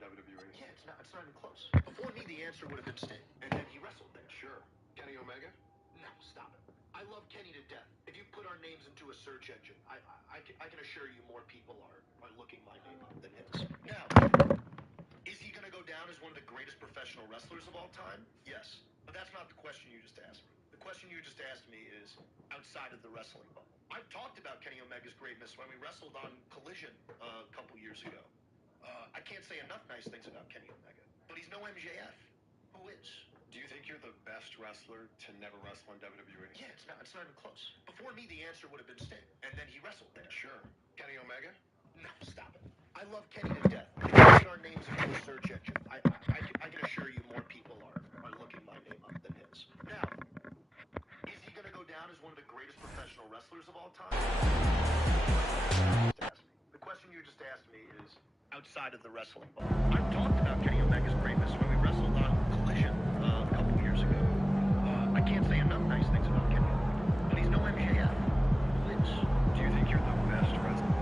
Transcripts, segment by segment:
WWE. Yeah, it's not even close. Before me, the answer would have been Sting, and then he wrestled there. Sure. Kenny Omega? No, stop it. I love Kenny to death. If you put our names into a search engine, I can assure you more people are looking my name up than his. Now, is he going to go down as one of the greatest professional wrestlers of all time? Yes. But that's not the question you just asked me. The question you just asked me is outside of the wrestling bubble. I've talked about Kenny Omega's greatness when we wrestled on Collision a couple years ago. I can't say enough nice things about Kenny Omega, but he's no MJF. Who is? Do you think you're the best wrestler to never wrestle in WWE? Yeah, it's not even close. Before me, the answer would have been Sting, and then he wrestled there. Sure. Kenny Omega? No, stop it. I love Kenny to death. If you put our names into a search engine, I can assure you more people are looking my name up than his. Now, is he going to go down as one of the greatest professional wrestlers of all time? The question you just asked me is outside of the wrestling bubble. I've talked about Kenny Omega's greatness when we wrestled on Collision a couple years ago. I can't say enough nice things about Kenny Omega, but he's no MJF. Who is? Do you think you're the best wrestler?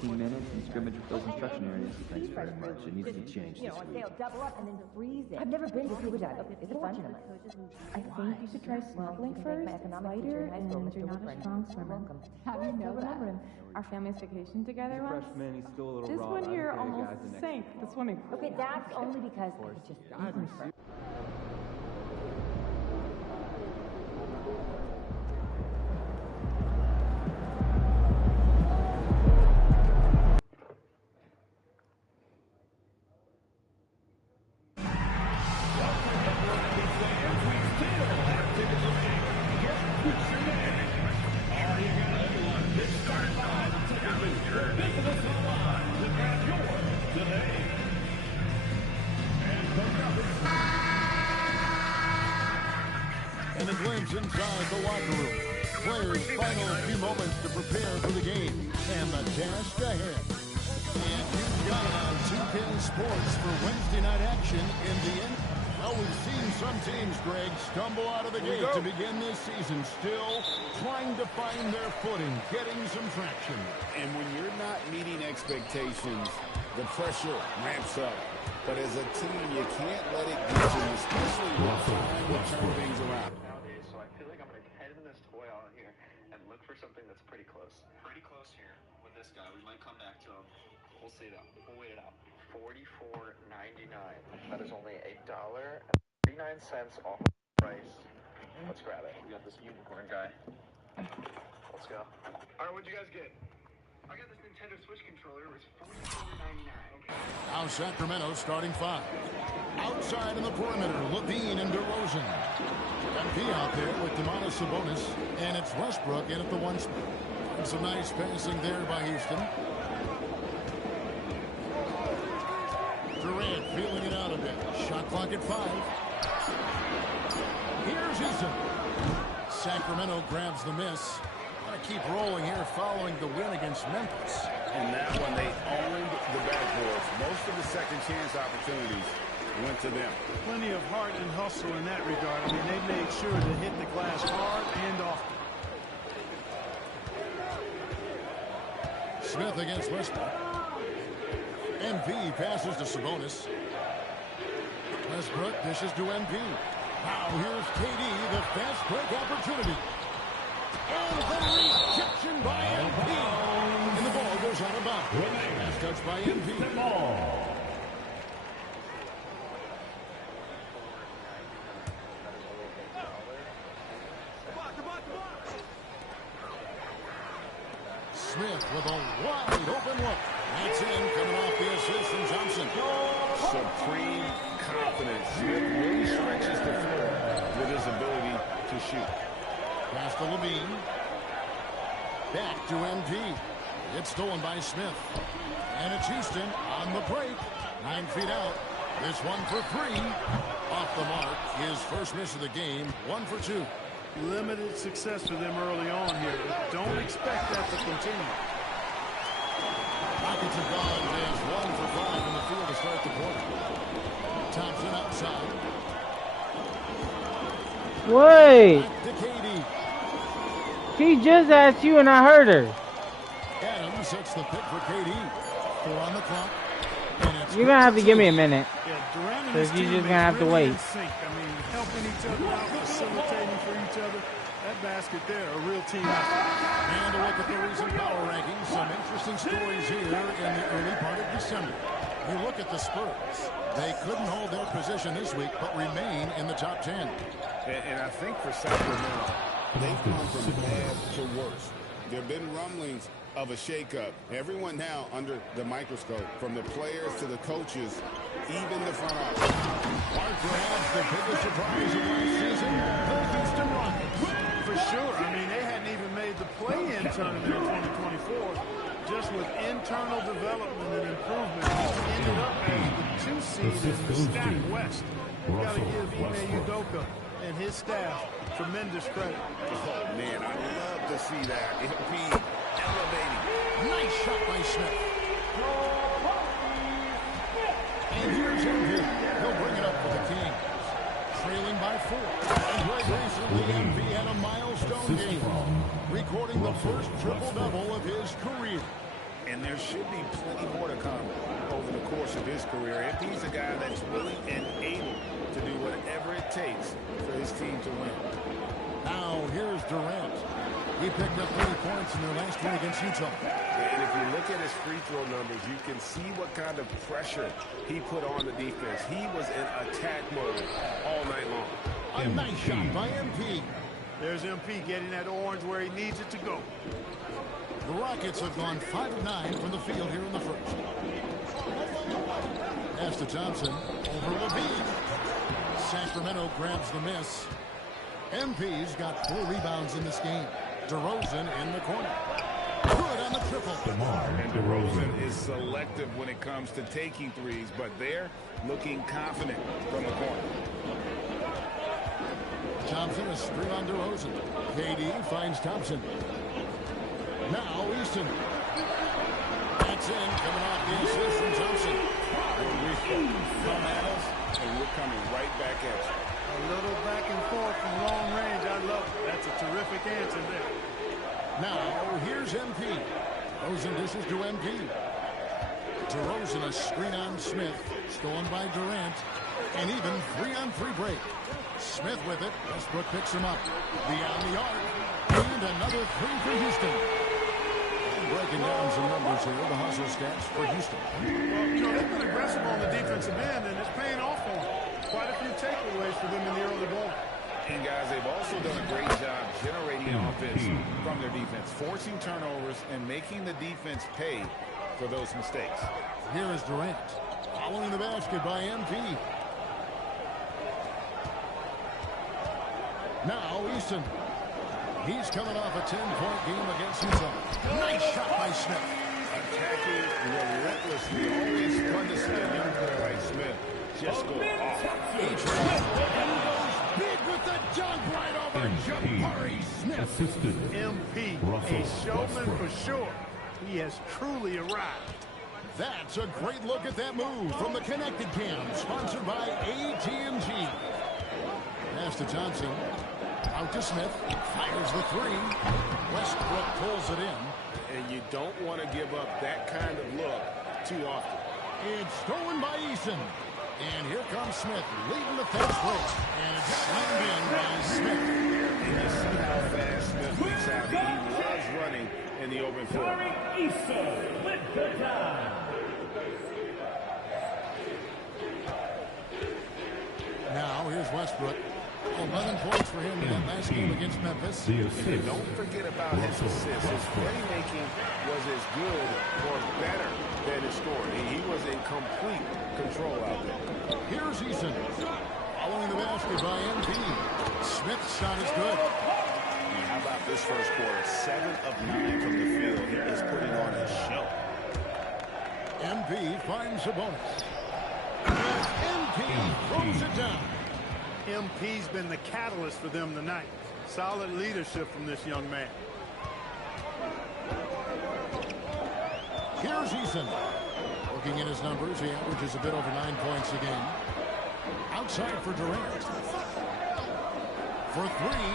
Minutes and scrimmage with those instruction areas. Thanks very much. It needs to be changed this week. They'll double up and then freeze it. I've never been to scuba diving. Is it fun? I think you should try snorkeling first. It's lighter and you're not a strong swimmer. How do you know that? Our family's vacation together once. Freshman, he's still a little This raw. one here almost sank the swimming pool. Okay, that's only because I just eaten first. And a glimpse inside the locker room. Players' final few moments to prepare for the game and the task ahead. And you've got it on 2K Sports for Wednesday night action in the end. Well, we've seen some teams, Greg, stumble out of the gate to begin this season, still trying to find their footing, getting some traction. And when you're not meeting expectations, the pressure ramps up. But as a team, you can't let it get you, especially when trying to turn things around. Nowadays, so I feel like I'm going to head in this toy out here and look for something that's pretty close. Pretty close here with this guy. We might come back to him. We'll see though. We'll wait it out. $44.99. That is only $1.39 off the price. Let's grab it. We got this unicorn guy. Let's go. All right, what'd you guys get? I got this Nintendo Switch controller. It was $44.99. Okay. Now Sacramento starting five. Outside in the perimeter, Levine and DeRozan. MP out there with Demonis Sabonis. And it's Westbrook in at the one spot. And some nice passing there by Houston. Durant feeling it out a bit. Shot clock at 5. Here's Houston. Sacramento grabs the miss. Gotta keep rolling here following the win against Memphis. And that one, they owned the backboards. Most of the second chance opportunities went to them. Plenty of heart and hustle in that regard. I mean, they made sure pass hard and often. Smith against Westbrook. MP passes to Sabonis. Westbrook dishes to MP. Now here's KD, the fast break opportunity. And the rejection by MP. And the ball goes out of bounds. Last touch by MP. Smith with a wide open look. That's in, coming off the assist from Johnson. Supreme confidence. Smith really stretches the floor with his ability to shoot. Pass to Levine. Back to MP. It's stolen by Smith. And it's Houston on the break. 9 feet out. This one for 3. Off the mark. His first miss of the game. 1 for 2. Limited success for them early on here. Don't expect that to continue. Rockets have gone as 1 for 5 in the field to start the quarter. Thompson outside. Wait. Back to KD. She just asked you and I heard her. Adams sets the pick for KD. 4 on the clock. You're going to have to give me a minute. Yeah, Durant and Because his you're just teammates going to have to really wait. in sync. I mean, helping each other out, facilitating for each other. That basket there, a real team effort. And a look at the recent power rankings. Some interesting stories here in the early part of December. You look at the Spurs. They couldn't hold their position this week, but remain in the top 10. And I think for Sacramento, they've gone from bad to worse. There have been rumblings of a shakeup. Everyone now under the microscope, from the players to the coaches, even the front office. Perhaps the biggest surprise of last season, the Houston Rockets. For sure. I mean, they hadn't even made the play-in tournament in 2024. Just with internal development and improvement, ended up as the 2 seed in the stacked West. You got to give Ime Udoka and his staff tremendous credit. Oh, man, I love to see that. MP elevating. Nice shot by Smith. And here's MP. He'll bring it up for the Kings. Trailing by 4. And right recently, MP had a milestone game, recording the first triple-double of his career. And there should be plenty more to come over the course of his career. MP's a guy that's willing and able to do whatever it takes for his team to win. Now, here's Durant. He picked up 30 points in their last win against Utah. And if you look at his free throw numbers, you can see what kind of pressure he put on the defense. He was in attack mode all night long. A nice shot by MP. There's MP getting that orange where he needs it to go. The Rockets have gone 5 of 9 from the field here in the first. Pass to Thompson over Levine. Sacramento grabs the miss. MP's got 4 rebounds in this game. DeRozan in the corner. Good on the triple. And DeRozan is selective when it comes to taking threes, but they're looking confident from the corner. Thompson a screen on DeRozan. KD finds Thompson. Now Easton. That's in, coming off the assist from Thompson. Come at us, and we're coming right back at you. A little back and forth from long range. I love it. That's a terrific answer there. Now, here's MP. DeRozan dishes to MP. DeRozan a screen on Smith. Stolen by Durant. And even 3-on-3 break. Smith with it. Westbrook picks him up. Beyond the arc. And another 3 for Houston. Breaking down some numbers here. The hustle stats for Houston. Well, you know, they've been aggressive on the defensive end, and it's paying off for them. Quite a few takeaways for them in the early going. And guys, they've also done a great job generating offense from their defense, forcing turnovers and making the defense pay for those mistakes. Here is Durant. Following the basket by MP. Now Easton. He's coming off a 10-point game against Utah. Nice shot by Smith. Attacking relentlessly. Always fun to see a young player like Smith just go off. Big with the dunk right over Jabari Smith. MP, a showman for sure. He has truly arrived. That's a great look at that move from the Connected Cam, sponsored by AT&T. Pass to Thompson. Out to Smith. Fires the three. Westbrook pulls it in. And you don't want to give up that kind of look too often. It's stolen by Eason. And here comes Smith, leading the fast break. And it's slammed in by Smith. And you see how fast Smith gets out. He loves running in the open floor. Now, here's Westbrook. 11 points for him in that last game against Memphis. And don't forget about his assists. His playmaking was as good or better than his scoring. He was in complete control out there. Here's Eason. Following the basket by MP. Smith's shot is good. And how about this first quarter? 7 of 9 from the field. He is putting on a show. MP finds a bonus. MP throws it down. MP's been the catalyst for them tonight. Solid leadership from this young man. Here's Eason. Looking at his numbers, he averages a bit over 9 points a game. Outside for Durant. For three.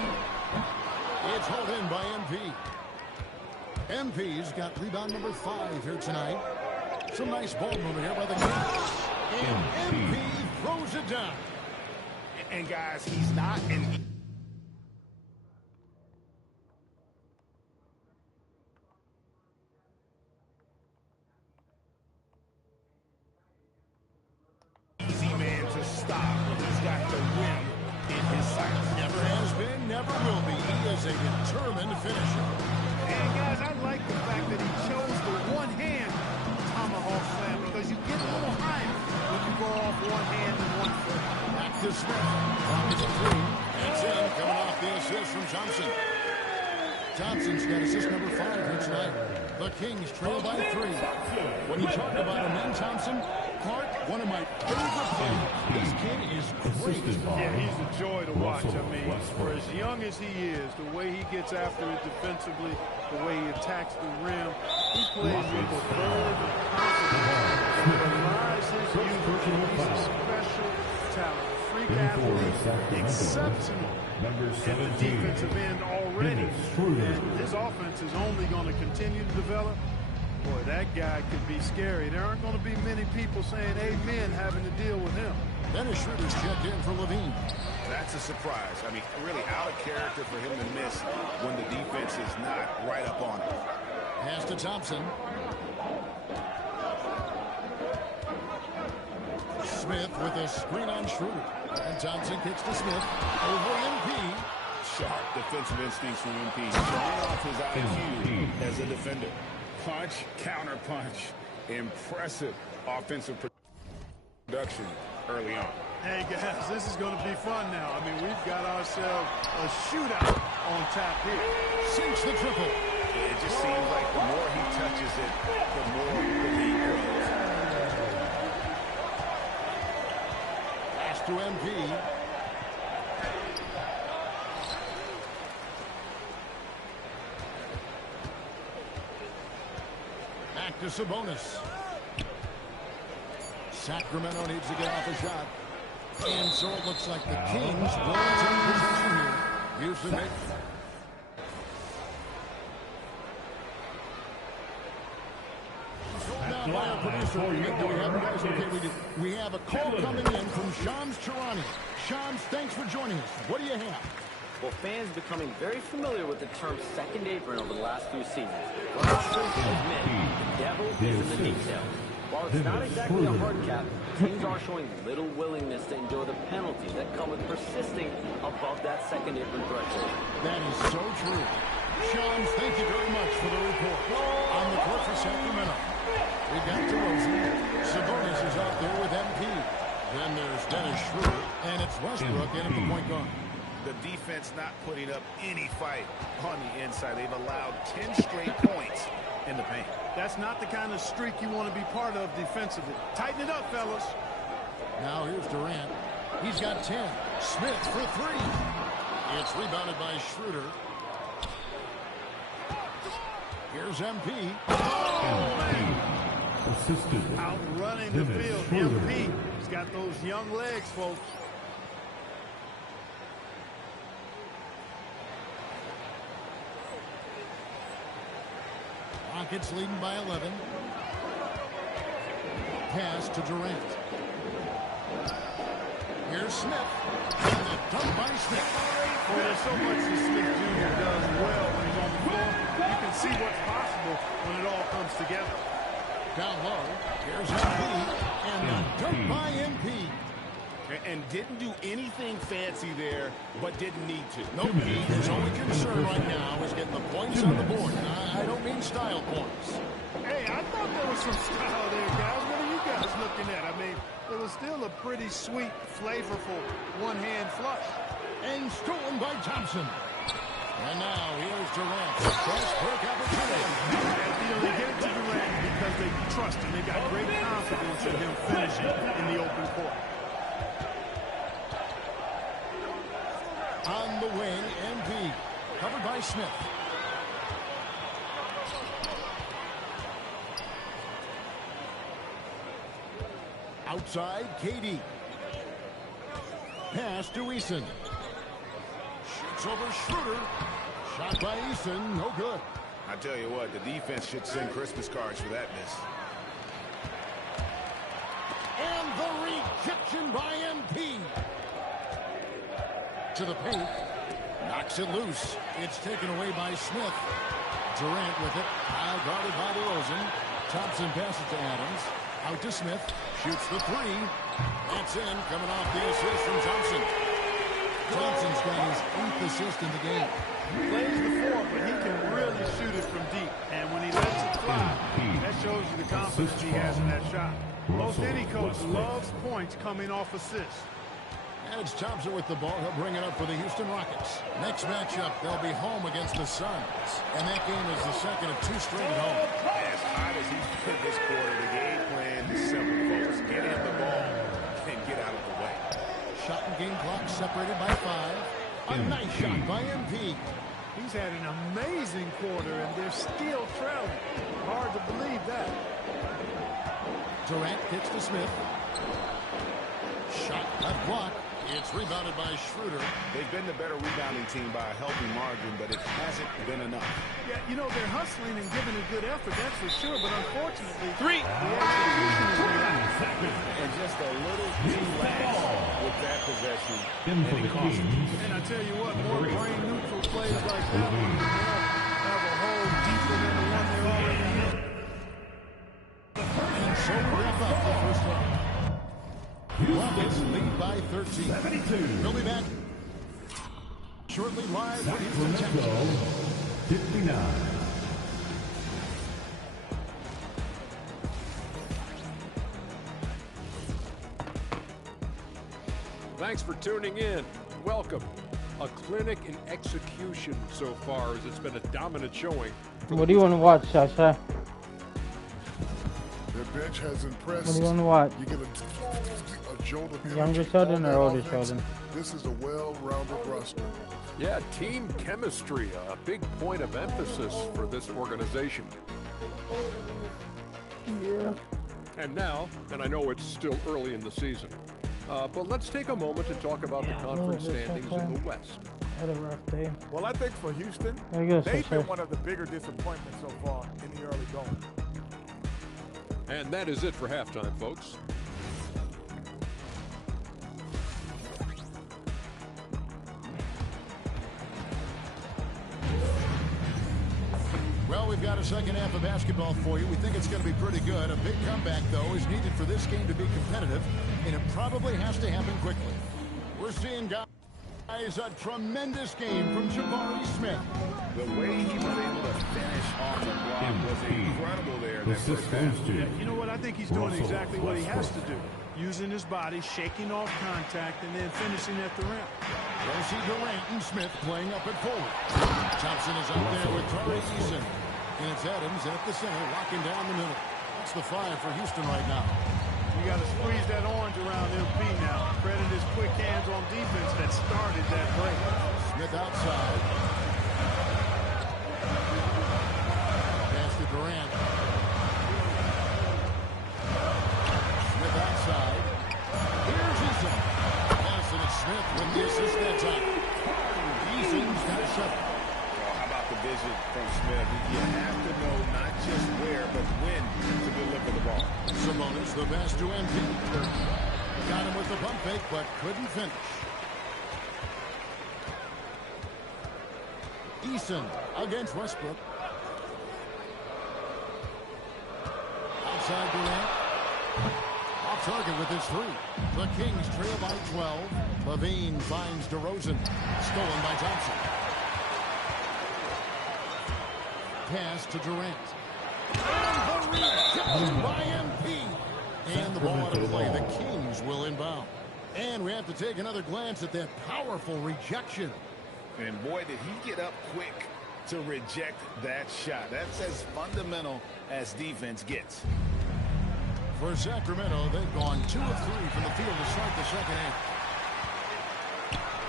It's hauled in by MP. MP's got rebound number 5 here tonight. Some nice ball movement here by the Kings. And MP throws it down. And guys, he's not an easy man to stop. He's got the rim in his sights. Never has been, never will be. He is a determined finisher. And guys, I like the fact that he chose the one-hand tomahawk slam because you get a little higher when you go off one hand and one foot. Back to Smith. Pockets a three. That's in. Coming off the assist from Thompson. Thompson's got assist number 5 here tonight. The Kings trail by 3. When you talk about him, then Thompson, Clark, one of my favorite players. This kid is great. Yeah, he's a joy to watch. I mean, for as young as he is, the way he gets after it defensively, the way he attacks the rim, he plays with a verve and confidence. And it belies his youth. He's a special talent, a freak athlete, exceptional in the defensive end already. And his offense is only going to continue to develop. Boy, that guy could be scary. There aren't going to be many people saying amen having to deal with him. Dennis Schroeder's checked in for Levine. That's a surprise. I mean, really out of character for him to miss when the defense is not right up on him. Pass to Thompson. Smith with a screen on Schroeder. And Thompson kicks to Smith. Over MP. Sharp defensive instincts from MP. Showing off his IQ as a defender. Punch, counter punch. Impressive offensive production early on. Hey, guys, this is going to be fun now. I mean, we've got ourselves a shootout on tap here. Sinks the triple. It just seems like the more he touches it, the more the lead grows. Pass to MP. Back to Sabonis. Sacramento needs to get off a shot. And so it looks like the Kings will take possession here. Houston make. Now by our producer, do we have you guys? Okay, we do. We have a call coming in from Shams Charani. Shams, thanks for joining us. What do you have? Well, fans becoming very familiar with the term second apron over the last few seasons. Well, admit, the devil is in the details. While it's not exactly a hard cap, teams are showing little willingness to endure the penalties that come with persisting above that second apron threshold. That is so true. Shams, thank you very much for the report. On the court for Sacramento, we got DeRozan. Sabonis is out there with MP. Then there's Dennis Schroeder, and it's Westbrook in at the point guard. The defense not putting up any fight on the inside. They've allowed 10 straight points in the paint. That's not the kind of streak you want to be part of defensively. Tighten it up, fellas. Now here's Durant. He's got 10. Smith for 3. It's rebounded by Schroeder. Here's MP. Oh, man. Outrunning the field. MP. He's got those young legs, folks. Rockets leading by 11. Pass to Durant. Here's Smith. And the dunk by Smith. Well, there's so much that Smith Jr. does well when he's on the floor. You can see what's possible when it all comes together. Down low. Here's MP. And the dunk by MP. And didn't do anything fancy there, but didn't need to. Nope. His only concern right now is getting the points on the board. I don't mean style points. Hey, I thought there was some style there, guys. What are you guys looking at? I mean, it was still a pretty sweet, flavorful one-hand flush. And stolen by Thompson. And now here's Durant. First break opportunity. They get it to Durant because they trust him. They got great confidence in him finishing in the open court. On the wing, MP. Covered by Smith. Outside, KD. Pass to Eason. Shoots over Schroeder. Shot by Eason, no good. I tell you what, the defense should send Christmas cards for that miss. And the rejection by MP. To the paint. Knocks it loose. It's taken away by Smith. Durant with it. Guarded by DeRozan. Thompson passes to Adams. Out to Smith. Shoots the three. That's in. Coming off the assist from Thompson. Thompson's got his 8th assist in the game. He plays the four, but he can really shoot it from deep. And when he lets it fly, that shows you the confidence he has in that shot. Most any coach loves points coming off assists. And it's Thompson with the ball. He'll bring it up for the Houston Rockets. Next matchup, they'll be home against the Suns. And that game is the second of 2 straight at home. As hot as he's been this quarter, the game plan is simple, folks. Get in the ball and get out of the way. Shot and game clock separated by 5. A nice shot by MP. He's had an amazing quarter, and they're still trailing. Hard to believe that. Durant gets to Smith. Shot left block. It's rebounded by Schroeder. They've been the better rebounding team by a healthy margin, but it hasn't been enough. Yeah, you know, they're hustling and giving a good effort, that's for sure, but unfortunately, the execution is lacking. And just a little too lax with that possession. And it cost them. And I tell you what, more brain-neutral plays like that one, have a hole deeper than the one they're already in. And so we wrap up the first half. Rockets lead by 13. 72. We'll be back shortly live with Houston, Texas. 59. Thanks for tuning in. Welcome. A clinic in execution so far, as it's been a dominant showing. What do you want to watch, Sasha? Their bench has impressed. What do you want to watch? You get a jolt of Younger Sheldon or older Sheldon? This is a well-rounded roster. Yeah, team chemistry, a big point of emphasis for this organization. Yeah. And now, and I know it's still early in the season, but let's take a moment to talk about the conference standings in the West. Had a rough day. Well, I think for Houston, they've been one of the bigger disappointments so far in the early going. And that is it for halftime, folks. Well, we've got a second half of basketball for you. We think it's going to be pretty good. A big comeback, though, is needed for this game to be competitive, and it probably has to happen quickly. We're seeing guys, a tremendous game from Jabari Smith. The way he was able to finish off the block was incredible there. That first half. Yeah, you know what? I think he's doing exactly what he has to do. Using his body, shaking off contact, and then finishing at the rim. We'll see Durant and Smith playing up at forward. Thompson is up there with Tari Eason. And it's Adams at the center, locking down the middle. That's the 5 for Houston right now. You got to squeeze that orange around MP now. Credit his quick hands on defense that started that break. Smith outside. Pass to Durant. Smith outside. Here's Eason. Pass it to Smith with the assist that time. Eason's got a shot. How about the vision from Smith. You have to know not just where, but when to deliver the ball. Sabonis the pass to MP. Got him with the pump fake, but couldn't finish. Eason against Westbrook. Outside Durant. Off target with his three. The Kings trail by 12. Levine finds DeRozan. Stolen by Thompson. Pass to Durant. And the rejection by MP. And the ball out of play. The Kings will inbound. And we have to take another glance at that powerful rejection. And boy, did he get up quick to reject that shot. That's as fundamental as defense gets. For Sacramento, they've gone 2 of 3 from the field to start the second half.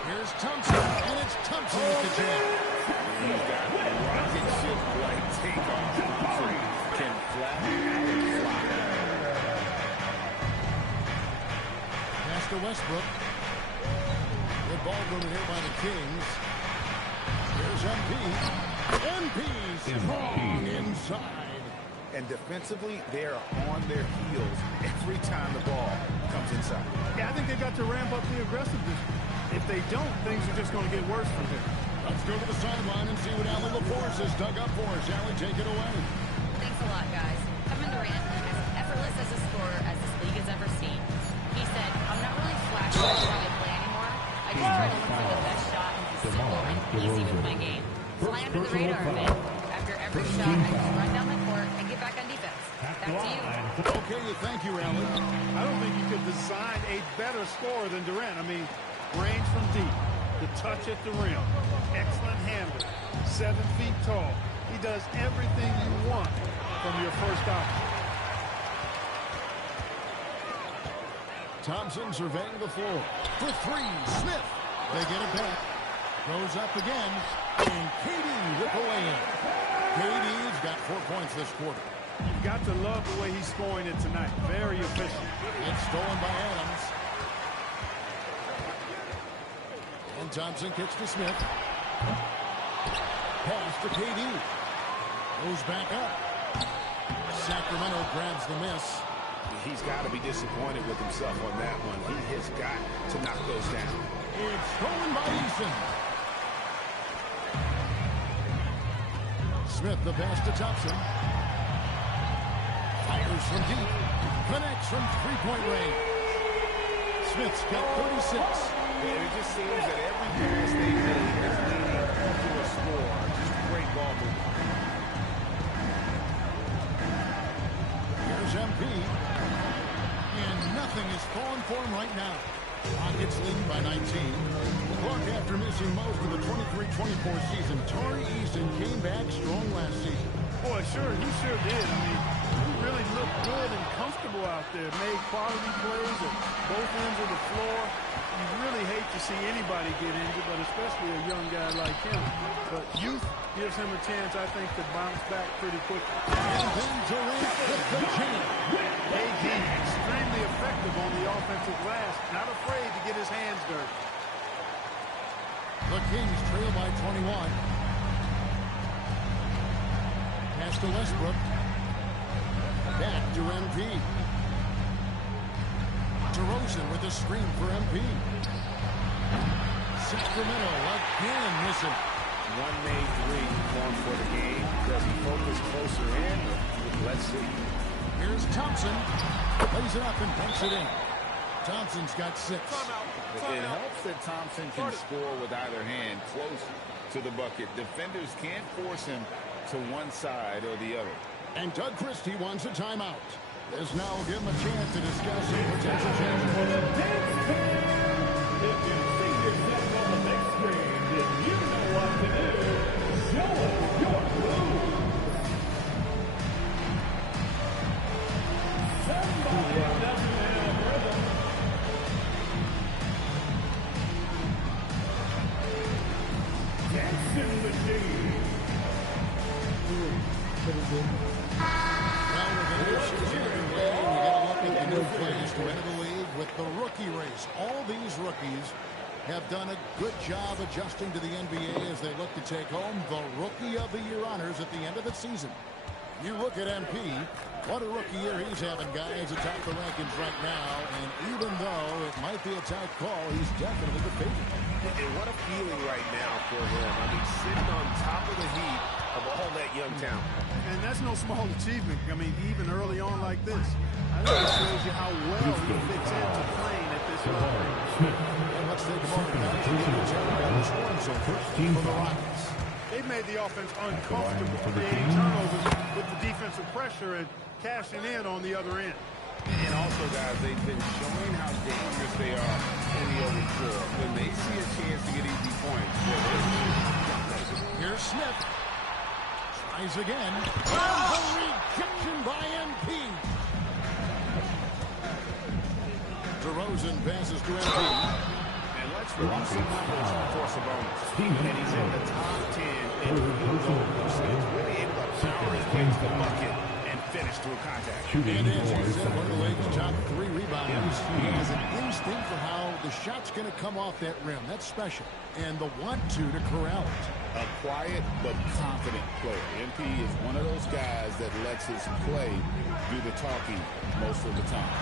Here's Thompson, and it's Thompson with the jam. He's got rocket ship-like takeoff. Can flat out fly. Pass to Westbrook. Good ball movement here by the Kings. Here's MP. MP's strong inside. And defensively, they are on their heels every time the ball comes inside. Yeah, I think they got to ramp up the aggressiveness. If they don't, things are just going to get worse from here. Let's go to the sideline and see what Allie LaForce has dug up for us. Allie, take it away. Thanks a lot, guys. Kevin Durant is as effortless as a scorer as this league has ever seen. He said, I'm not really flashy with how I play anymore. I just try to look for the best shot and be simple and easy with my game. Fly under the radar a bit. After every shot, I just run down the court and get back on defense. Back to you. Okay, thank you, Allie. I don't think you could design a better scorer than Durant. I mean, range from deep, the touch at the rim, excellent handle, 7 feet tall. He does everything you want from your first option. Thompson surveying the floor. For 3, Smith. They get it back. Goes up again. And KD with the lay-in. KD's got 4 points this quarter. You've got to love the way he's scoring it tonight. Very efficient. It's stolen by Adams. And Thompson kicks to Smith. Pass to KD. Goes back up. Sacramento grabs the miss. He's got to be disappointed with himself on that one. He has got to knock those down. It's stolen by Eason. Smith the pass to Thompson. Fires from deep. Connects from three-point range. Smith's got 36. And it just seems that every pass they make is leading to a score. Just great ball movement. Here's MP. And nothing is falling for him right now. Rockets lead by 19. Clark, after missing most of the 23-24 season, Tari Eason came back strong last season. Boy, he sure did. I mean, he really looked good and comfortable out there. Made quality plays at both ends of the floor. You really hate to see anybody get injured, but especially a young guy like him. But youth gives him a chance, I think, to bounce back pretty quickly. And then Durant with the jam. AD, extremely effective on the offensive glass. Not afraid to get his hands dirty. The Kings trail by 21. Pass to Westbrook. Back to MP. DeRozan with a screen for MP. Sacramento again missing. One made 3 formed for the game. Does he focus closer in? Let's see. Here's Thompson. Plays it up and banks it in. Thompson's got 6. It helps that Thompson can score with either hand close to the bucket. Defenders can't force him to one side or the other. And Doug Christie wants a timeout. This now will give him a chance to discuss some potential changes. If you see yourself on the big screen, then you know what to do. Show us your move. Somebody doesn't have rhythm. Dancing machine. Well, with the new season underway, we get a look at the new players to enter the league with the rookie race. All these rookies have done a good job adjusting to the NBA as they look to take home the Rookie of the Year honors at the end of the season. You look at MP, what a rookie year he's having, guys, atop the rankings right now. And even though it might be a tight call, he's definitely the favorite. And what a feeling right now for him. I mean, sitting on top of the heap of all that young talent. And that's no small achievement. I mean, even early on like this. I think it shows you how well he fits into playing at this level. And let's take a moment now to get the scoring so first for the Rockets. They've made the offense uncomfortable, creating turnovers with the defensive pressure and cashing in on the other end. And also, guys, they've been showing how dangerous they are in the open floor. When they see a chance to get easy points. Here's Smith. Tries again. And the rejection by MP. DeRozan passes to MP. And let's release some numbers for Sabonis. And he's in the top 10 in field goal percentage. Really able to power his way to the bucket and finish through contact. And as you said, one of the league's top 3 rebounders. He has an instinct for how the shot's going to come off that rim. That's special. And the want-to corral it. A quiet but confident player. MP is one of those guys that lets his play do the talking most of the time.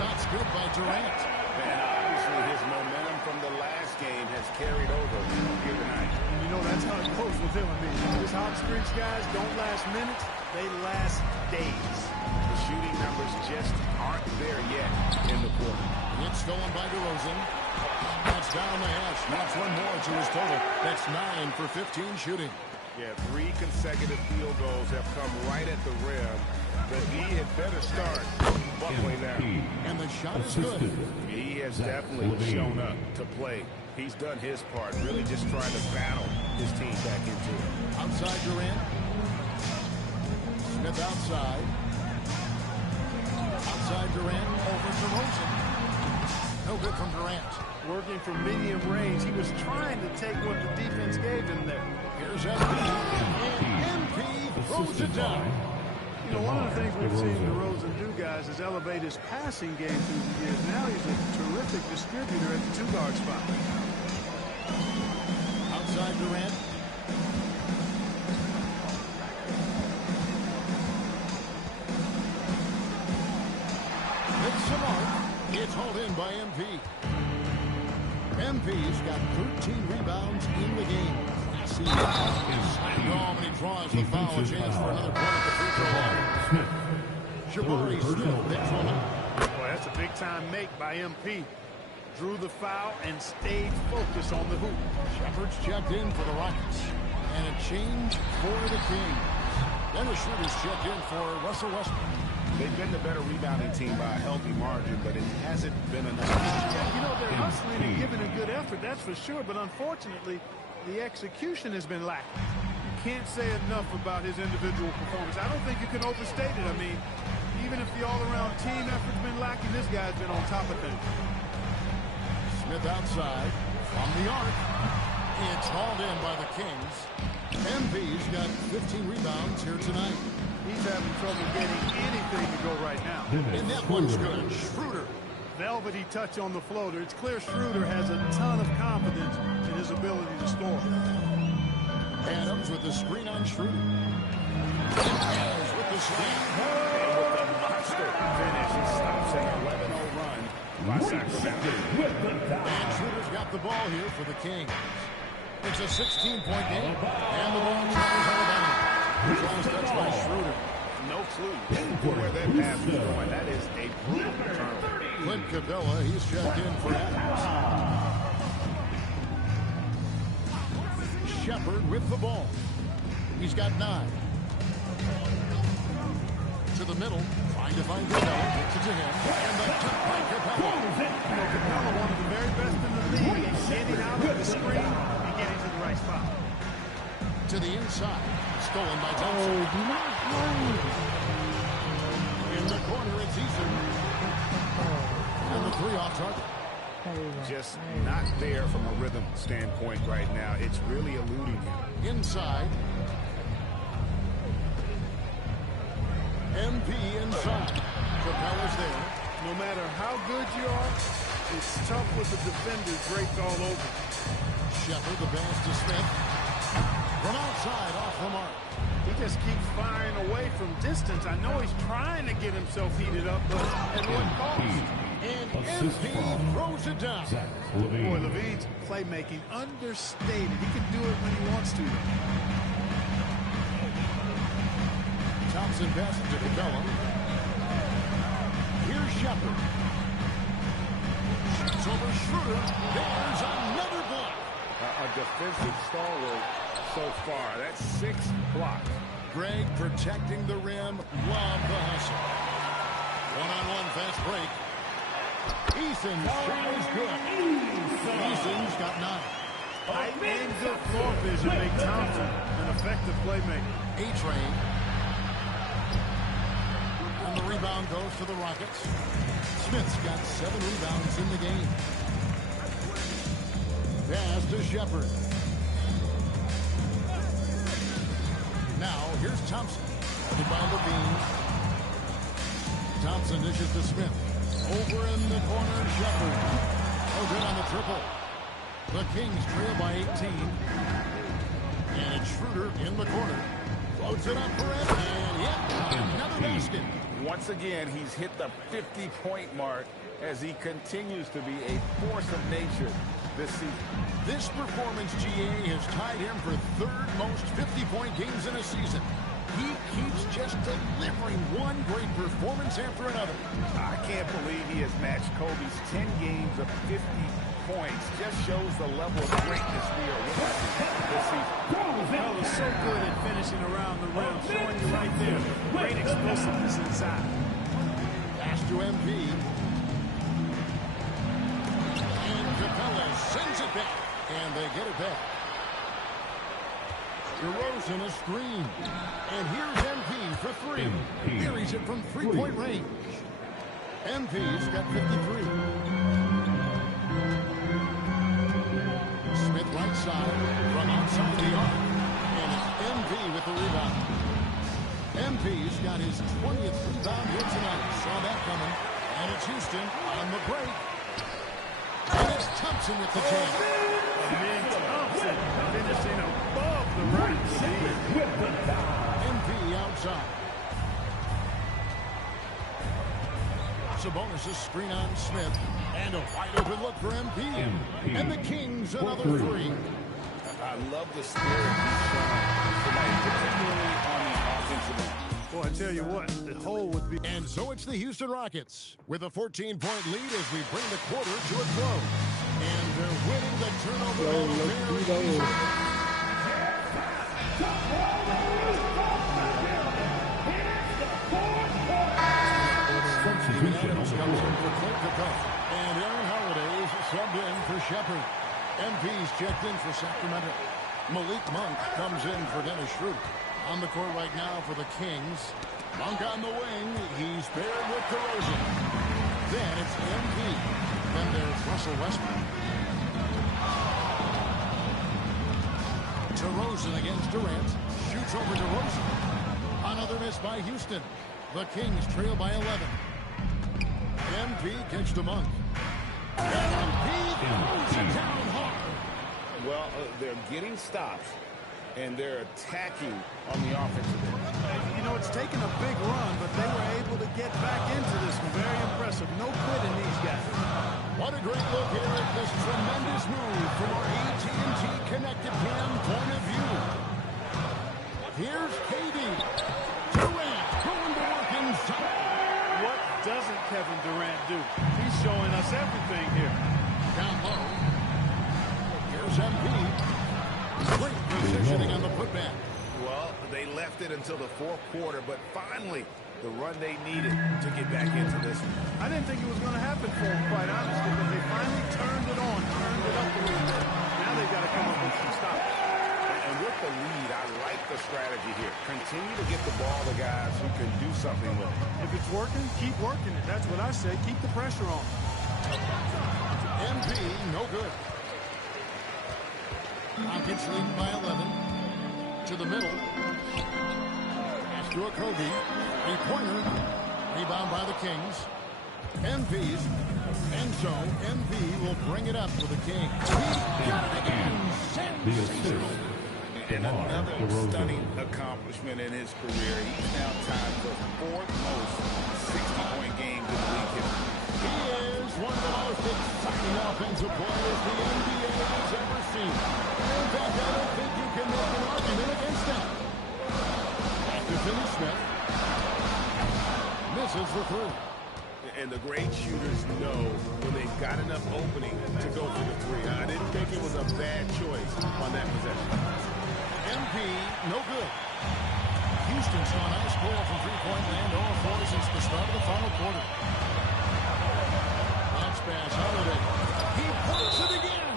Shot's good by Durant. And obviously his momentum from the last game has carried over here tonight. And you know that's how it goes with him. I mean, his hot streaks, guys, don't last minutes. They last days. The shooting numbers just aren't there yet in the quarter. It's stolen by DeRozan. That's down the hash. That's one more to his total. That's 9 for 15 shooting. Yeah, 3 consecutive field goals have come right at the rim. But he had better start Buckley now. And the shot is good. He has definitely shown up to play. He's done his part, really just trying to battle his team back into it. Outside Durant. Smith outside. Outside Durant over to Rosen. No good from Durant. Working from medium range. He was trying to take what the defense gave him there. Here's MP. And MP throws it down. You know, one of the things we've seen DeRozan do, guys, is elevate his passing game through the years. Now he's a terrific distributor at the 2-guard spot. Outside Durant. It's the mark. It's hauled in by MP. MP's got 13 rebounds in the game. Classy. And he draws the foul. Chance for another point at the free throw line. Jabari Smith picks one up. Boy, that's a big-time make by MP. Drew the foul and stayed focused on the hoop. Shepard's checked in for the Rockets. And a change for the Kings. Dennis Schroeder's checked in for Russell Westbrook. They've been the better rebounding team by a healthy margin, but it hasn't been enough. Yeah, you know, they're hustling and giving a good effort, that's for sure. But unfortunately, the execution has been lacking. You can't say enough about his individual performance. I don't think you can overstate it. I mean, even if the all-around team effort's been lacking, this guy's been on top of things. Smith outside from the arc. It's hauled in by the Kings. MP's got 15 rebounds here tonight. He's having trouble getting anything to go right now. And that one's good. Schroeder. Velvety touch on the floater. It's clear Schroeder has a ton of confidence in his ability to score. Adams with the screen on Schroeder. Adams with the screen. And with the monster finish, he stops an 11-0 run by Sacramento. And Schroeder's got the ball here for the Kings. It's a 16-point game. And the ball travels on the down. Cross touch by Schroeder. No clue where that pass was going. That is a brutal return. Clint Capella, he's checked in for Adams. Shepard with the ball. He's got 9. To the middle, trying to find Capella. Gets it to him. And the tip by Capella. Capella, one of the very best in the league, getting out of the screen and getting to the right spot. To the inside. Stolen by Thompson. In the corner, it's Ethan. And the 3 off target. Just not there from a rhythm standpoint right now. It's really eluding him. Inside. MP inside. Capella's there. No matter how good you are, It's tough with the defenders draped all over. Shepard, the pass to Smith. From outside, off the mark. He just keeps firing away from distance. I know he's trying to get himself heated up, but at what cost? And MP throws it down. Boy, Levine's playmaking understated. He can do it when he wants to. Thompson passes to Cabela. Here's Shepard. Shoots over Schroeder. There's another block. A defensive stalwart so far. That's 6 blocks. Greg protecting the rim. Love the hustle. One-on-one fast break. Eason's shot is good. Eason's got 9. Tight and good floor vision make Thompson an effective playmaker. A-Train. And the rebound goes to the Rockets. Smith's got 7 rebounds in the game. Pass to Shepard. Now, here's Thompson. Headed by Levine. Thompson dishes to Smith. Over in the corner, Shepard. Oh, good on the triple. The Kings trail by 18. And it's Schroeder in the corner. Floats it up for it. And, yep, another basket. Once again, he's hit the 50-point mark as he continues to be a force of nature this season. This performance, GA, has tied him for 3rd most 50-point games in a season. He keeps just delivering one great performance after another. I can't believe he has matched Kobe's 10 games of 50 points. Just shows the level of greatness we are witnessing this season. Mel is so good at finishing around the rim, showing you right there. Great explosiveness inside. Pass to MP. And Capella sends it back. And they get it back. DeRozan a screen. And here's MP for 3. Buries it from 3-point range. MP's got 53. Smith right side from outside the arc. And it's MP with the rebound. MP's got his 20th rebound here tonight. Saw that coming. And it's Houston on the break. And it's Thompson with the jam. Thompson finishing above the rim. MP outside. Sabonis' screen on Smith. And a wide open look for MP. And the Kings another 3. I love the spirit he's shown tonight, particularly on the offensive end. Boy, I tell you what, the hole would be. And so it's the Houston Rockets with a 14-point lead as we bring the quarter to a close. And they're winning the turnover battle very easily. Adams comes in for Clint Capella. And Aaron Holiday's subbed in for Shepard. MP's checked in for Sacramento. Malik Monk comes in for Dennis Schroeder. On the court right now for the Kings. Monk on the wing. He's paired with DeRozan. Then it's MP. Then there's Russell Westbrook. DeRozan against Durant. Shoots over DeRozan. Another miss by Houston. The Kings trail by 11. MP kicks to Monk. And MP throws it down hard. Well, they're getting stops, and they're attacking on the offensive end. You know, it's taken a big run, but they were able to get back into this one. Very impressive. No quitting these guys. What a great look here at this tremendous move from our AT&T Connected Cam point of view. Here's KD. Durant going to work inside. What doesn't Kevin Durant do? He's showing us everything here. Down low. Here's MP. Great positioning on the putback. Well, they left it until the 4th quarter, but finally, the run they needed to get back into this one. I didn't think it was going to happen for them, quite honestly, but they finally turned it on, turned it up a little bit. Now they've got to come up with some stops. And with the lead, I like the strategy here. Continue to get the ball to guys who can do something with it. If it's working, keep working it. That's what I say. Keep the pressure on. MP, no good. Rockets leading by 11. To the middle. Pass to a Kobe. 3-pointer. Rebound by the Kings. MP's And so, MV will bring it up for the Kings. He got it again. Sensational. And another stunning accomplishment in his career. He's now tied for fourth most 60-point games in the league history. He is one of the most exciting offensive players the NBA has ever seen. In fact, I don't think you can make an argument against that. After Finney Smith misses the three. And the great shooters know when they've got enough opening to go for the three. I didn't think it was a bad choice on that possession. MP, no good. Houston's on a score from three-point land, 0-4 since the start of the final quarter. Bounce pass, Holiday. He puts it again.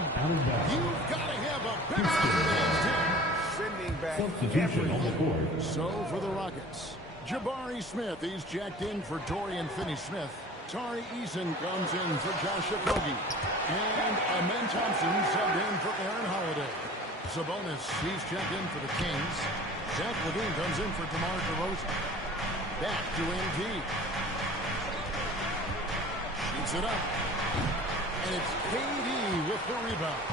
You've got to have a big against him. Sending back substitution on the court. So for the Rockets, Jabari Smith, he's jacked in for Dorian Finney-Smith. Tari Eason comes in for Josh Okogie. And Amen Thompson subbed in for Aaron Holiday. Sabonis, he's checked in for the Kings. Zach LaVine comes in for DeMar DeRozan. Back to MT. Shoots it up. And it's KD with the rebound.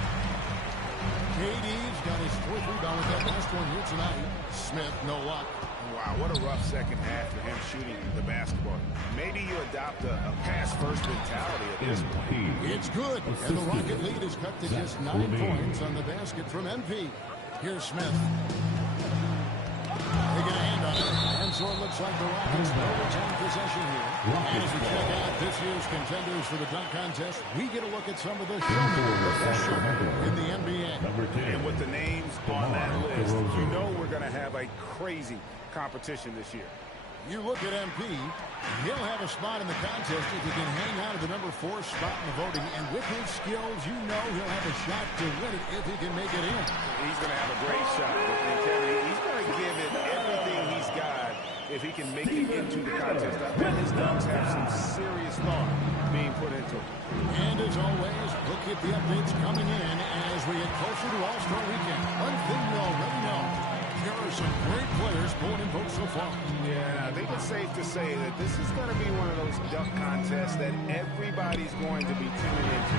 KD's got his fourth rebound with that last one here tonight. Smith, no luck. Wow, what a rough second half for him shooting the basketball. Maybe you adopt a pass-first mentality at this point. It's good, and the Rocket lead is cut to just 9 points on the basket from MP. Here's Smith. They get a hand on it, and so it looks like the Rockets know retain possession here. And as we check out this year's contenders for the dunk contest, we get a look at some of the showmen in the NBA. And with the names on that list, you know we're going to have a crazy competition this year. You look at MP, he'll have a spot in the contest if he can hang out at the number 4 spot in the voting. And with his skills, you know he'll have a shot to win it if he can make it in. He's going to have a great shot. And Kevin, he's going to give it everything he's got if he can make it into the contest. I bet his dunks have some serious thought being put into it. And as always, we'll keep the updates coming in as we get closer to All-Star Weekend. One thing you already know, there are some great players pulling in votes so far. Yeah, I think it's safe to say that this is going to be one of those dunk contests that everybody's going to be tuning into.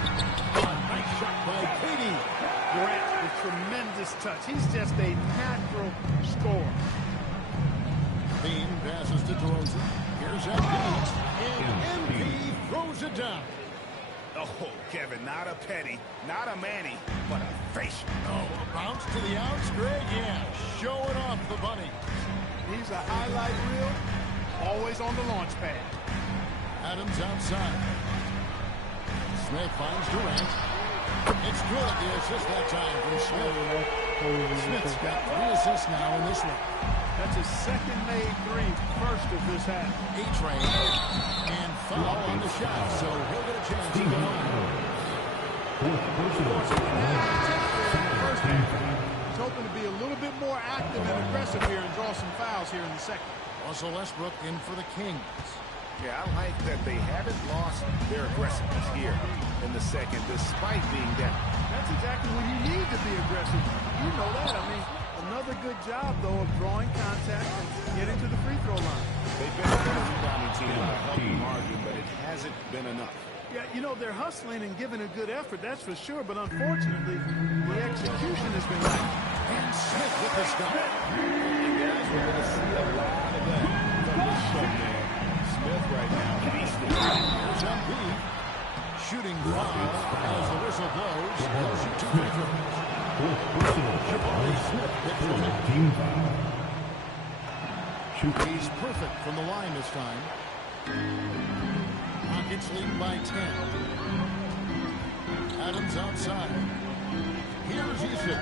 Nice shot by KD. Durant with tremendous touch. He's just a natural scorer. Bean passes to DeRozan. Here's MP. And MP throws it down. Oh, Kevin, not a Petty, not a Manny, but a facial. Oh, a bounce to the outs, Greg. Yeah, showing off the bunny. He's a highlight reel, always on the launch pad. Adams outside. Smith finds Durant. It's good, the assist that time from Smith. Smith's got 3 assists now in this one. That's his second made three, first of this half. A-Train. And foul on the shot, so he'll get a chance to go home. He's hoping to be a little bit more active and aggressive here and draw some fouls here in the second. Russell Westbrook in for the Kings. Yeah, I like that they haven't lost their aggressiveness here in the second, despite being down. That's exactly when you need to be aggressive. You know that. I mean, another good job, though, of drawing contact and getting to the free throw line. They've been a better rebounding team by a healthy margin, but it hasn't been enough. Yeah, you know, they're hustling and giving a good effort, that's for sure, but unfortunately, the execution has been lacking. And Smith with the stop. And guys, we're going to see a lot of that from this show, man. Smith right now, beasting. Here's MP. Shooting foul as the whistle blows. He'll shoot 2 free throws. Jabari Smith hits the team foul. He's perfect from the line this time. Rockets lead by 10. Adams outside. Here's Eason.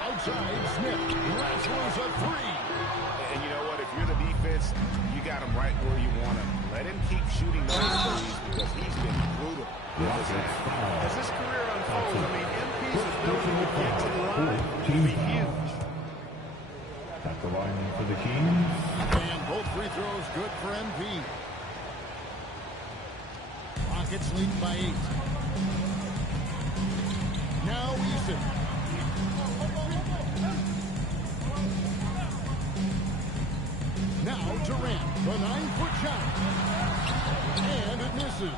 Outside, Smith wrestles a 3. And you know what? If you're the defense, you got him right where you want him. Let him keep shooting those threes because he's been brutal. As this career unfolds, I mean, MP's ability to get to the line will be huge. At the line for the Kings. And both free throws good for MP. Rockets lead by 8. Now Eason. Now Durant, the 9-foot shot. misses.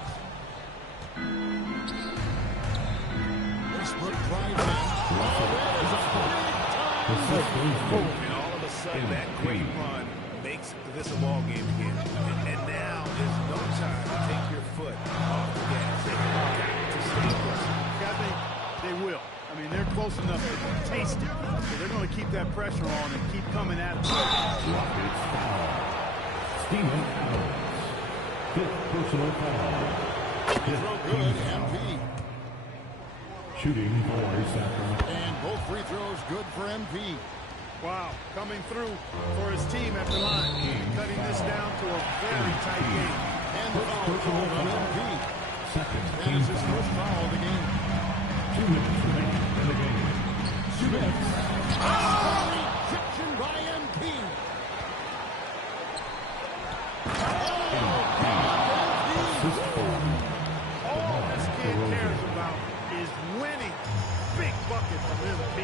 Westbrook drives in. And all of a sudden, that great run makes this a ball game again. And now there's no time to take your foot off the gas. They got to stay close. I think they will. I mean, they're close enough to taste it. So they're going to keep that pressure on and keep coming at it. Rockets foul. Steven Adams. Fifth personal foul. Good, MP. Shooting for Sacramento. And both free throws good for MP. Wow, coming through for his team at the line. Cutting this down to a very tight game. And the foul called on MP. Second. That is his first foul of the game. 2 minutes remaining in the game. Smith. Rejection by MP. All this kid cares about is winning. Big bucket from MP.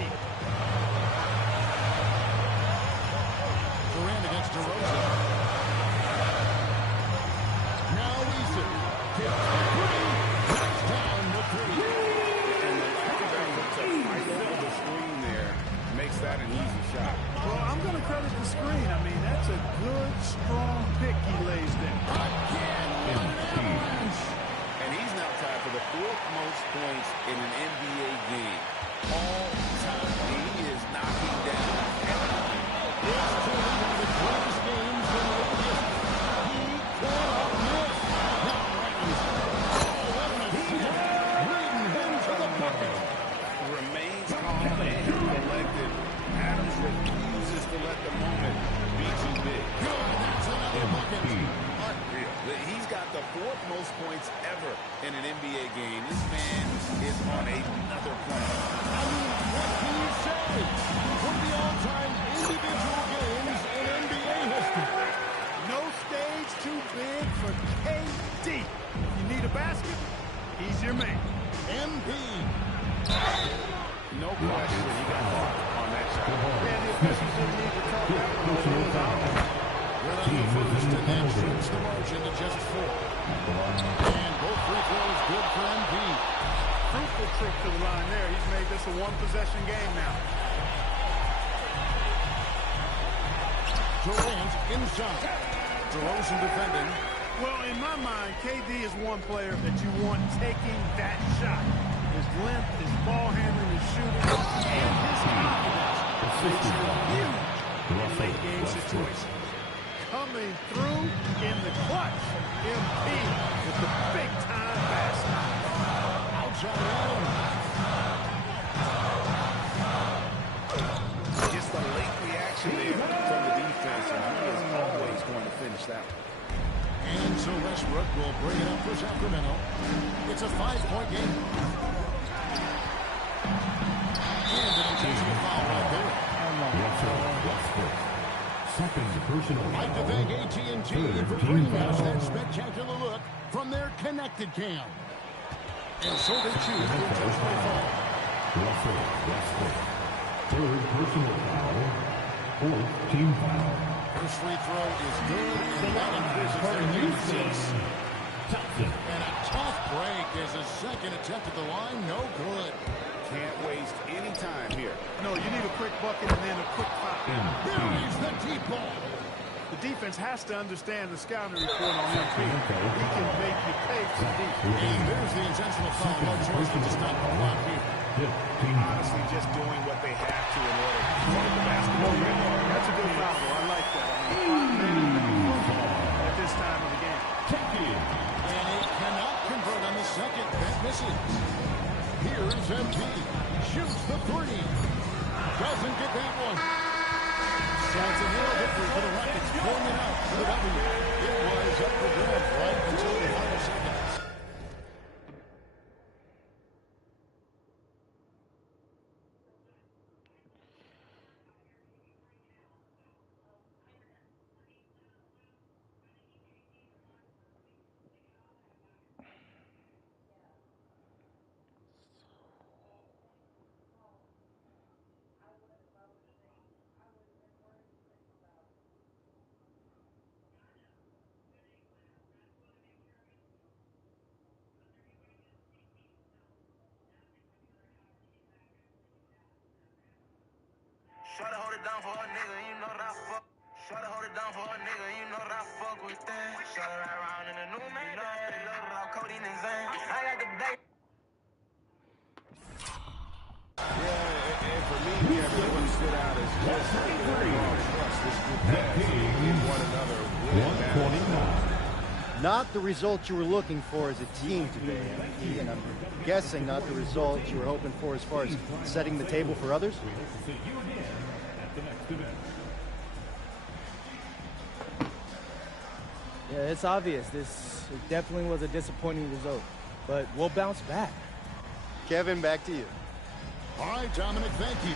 Durant against DeRozan. Now Eason. Takes the three. Knocks down the three. And the lack of effort to fight over the screen there makes that an easy shot. Well, I'm going to credit the screen. I mean, that's a good, strong pick he lays there. And he's now tied for the fourth most points in an NBA game. All time. He is knocking down everything. It's truly one of the greatest games in the history. He cannot miss. Now Reigns. Oh, what an assist. Leading him to the bucket. Remains calm and collected. Adams refuses to let the moment be too big. Good. That's another bucket. Unreal. He's got the fourth most points ever in an NBA game. This man is on another planet. I mean, what can you say? One of the all-time individual games in NBA history. No stage too big for KD. If you need a basket, he's your man. MP. No question. He got caught on that shot. Yeah, the officials didn't need to talk that one. Team first, and that shrinks the margin to just 4. And both free throws good for MP. Fruitful trip to the line there. He's made this a one-possession game now. Durant inside. DeRozan defending. Well, in my mind, KD is one player that you want taking that shot. His length, his ball handling, his shooting, and his confidence makes it huge in late-game situations. Coming through in the clutch, MP with the big-time basket. Outside Adams. Just a late reaction there from the defense, and he is always going to finish that one. And so Westbrook will bring it up for Sacramento. It's a 5-point game. And an intentional foul right there. Westbrook. Second personal foul. Like to thank AT&T for bringing us that spectacular look from their connected cam. And so they choose to intentional foul. Westbrook. Third personal foul. Fourth team foul. First free throw is good, and that increases their lead to 6. And a tough break as a second attempt at the line, no good. Can't waste any time here. No, you need a quick bucket and then a quick foul. Buries the deep ball. The defense has to understand the scouting report on MP. He can make you pay for defense. And there's the intentional foul. No choice but to stop the clock here. Honestly, just doing what they have to in order to get the basketball. That's a good foul, though. I like that. At this time of the game. And it cannot convert on the second. That misses. Here's MP. Shoots the 3. Doesn't get that one. So it's a narrow victory for the Rockets, pulling it out for the W. It was up for grabs right until the final seconds. it down for a nigga, you know that I fuck. Shorty hold it down for a nigga, you know that I fuck with that. Shorty right around in the new man, you know I stay loaded off codeine and Zan. I got the day. Yeah, and for me, Kevin, what stood out is just the overall trust this group has in one another. 129. Not the result you were looking for as a team today, MVP, and I'm guessing not the result you were hoping for as far as setting the table for others? Yeah, it's obvious. This definitely was a disappointing result, but we'll bounce back. Kevin, back to you. All right, Dominic, thank you.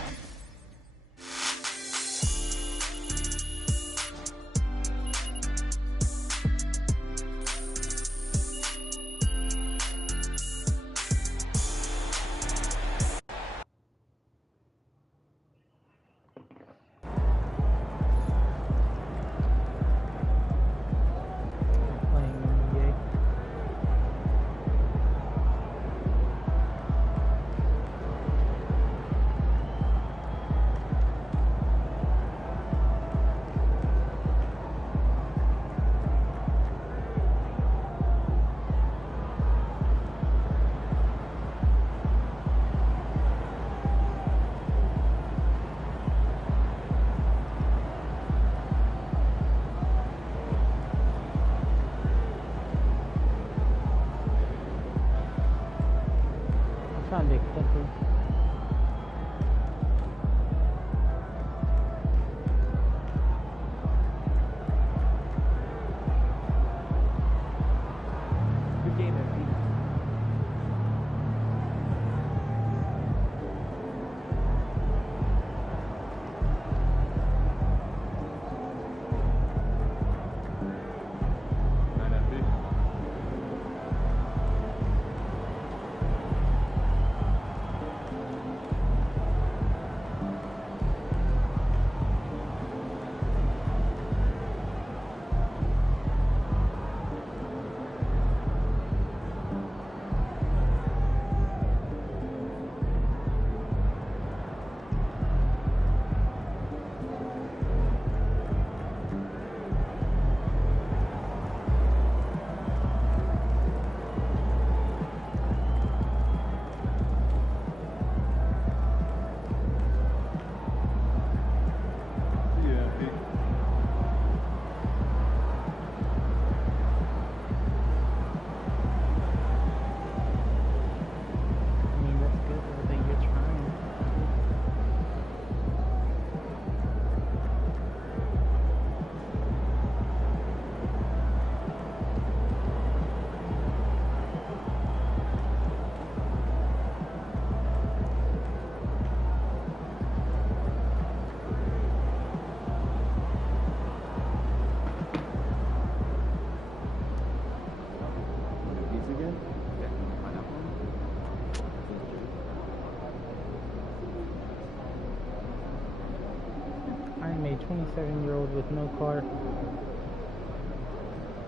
I'm a 27-year-old with no car,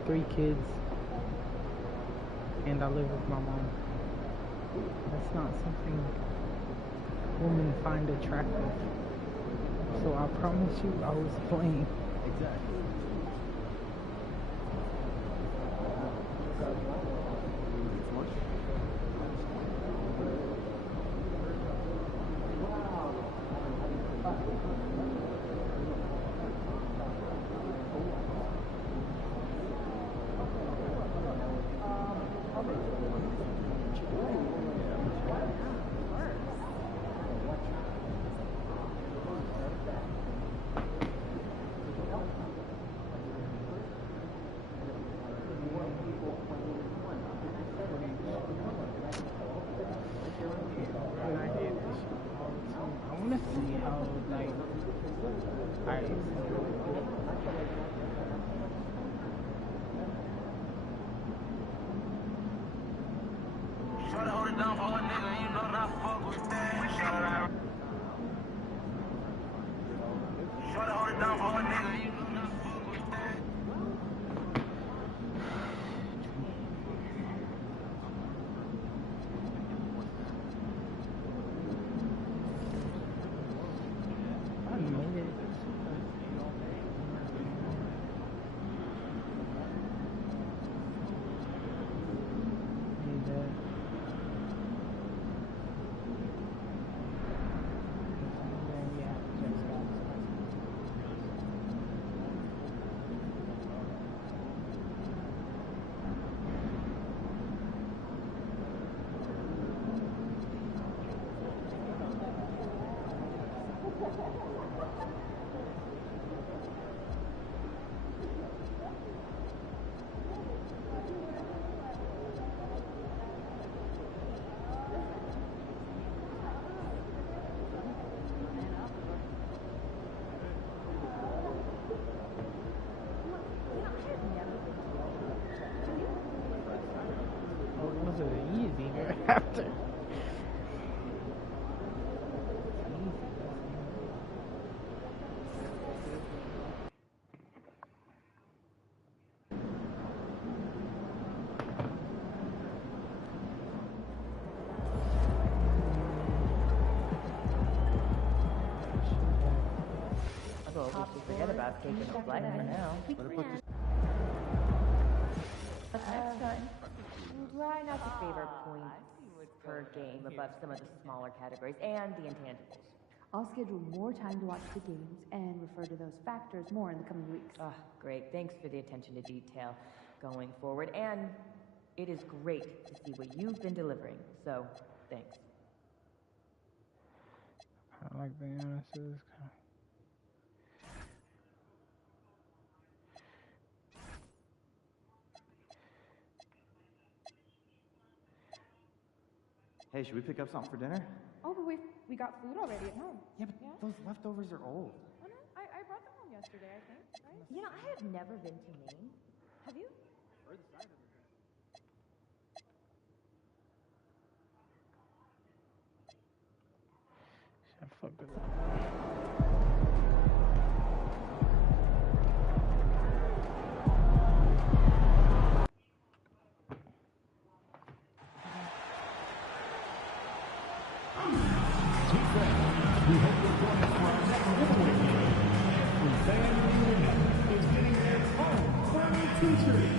3 kids, and I live with my mom. That's not something women find attractive. So I promise you I was playing. Exactly. I made it. after. Forget about taking a flight for now. Next time. Try not to favor points per game above some of the smaller categories and the intangibles. I'll schedule more time to watch the games and refer to those factors more in the coming weeks. Ah, great. Thanks for the attention to detail going forward. And it is great to see what you've been delivering. So, thanks. I like being honest with this guy. Hey, should we pick up something for dinner? Oh, but we got food already at home. Yeah, but those leftovers are old. Oh, no, I brought them home yesterday, I think, right? You know, I have never been to Maine. Have you? I fucked it up. We hope you'll join us for our next giveaway game. Every fan in the arena is getting their own funny t-shirt.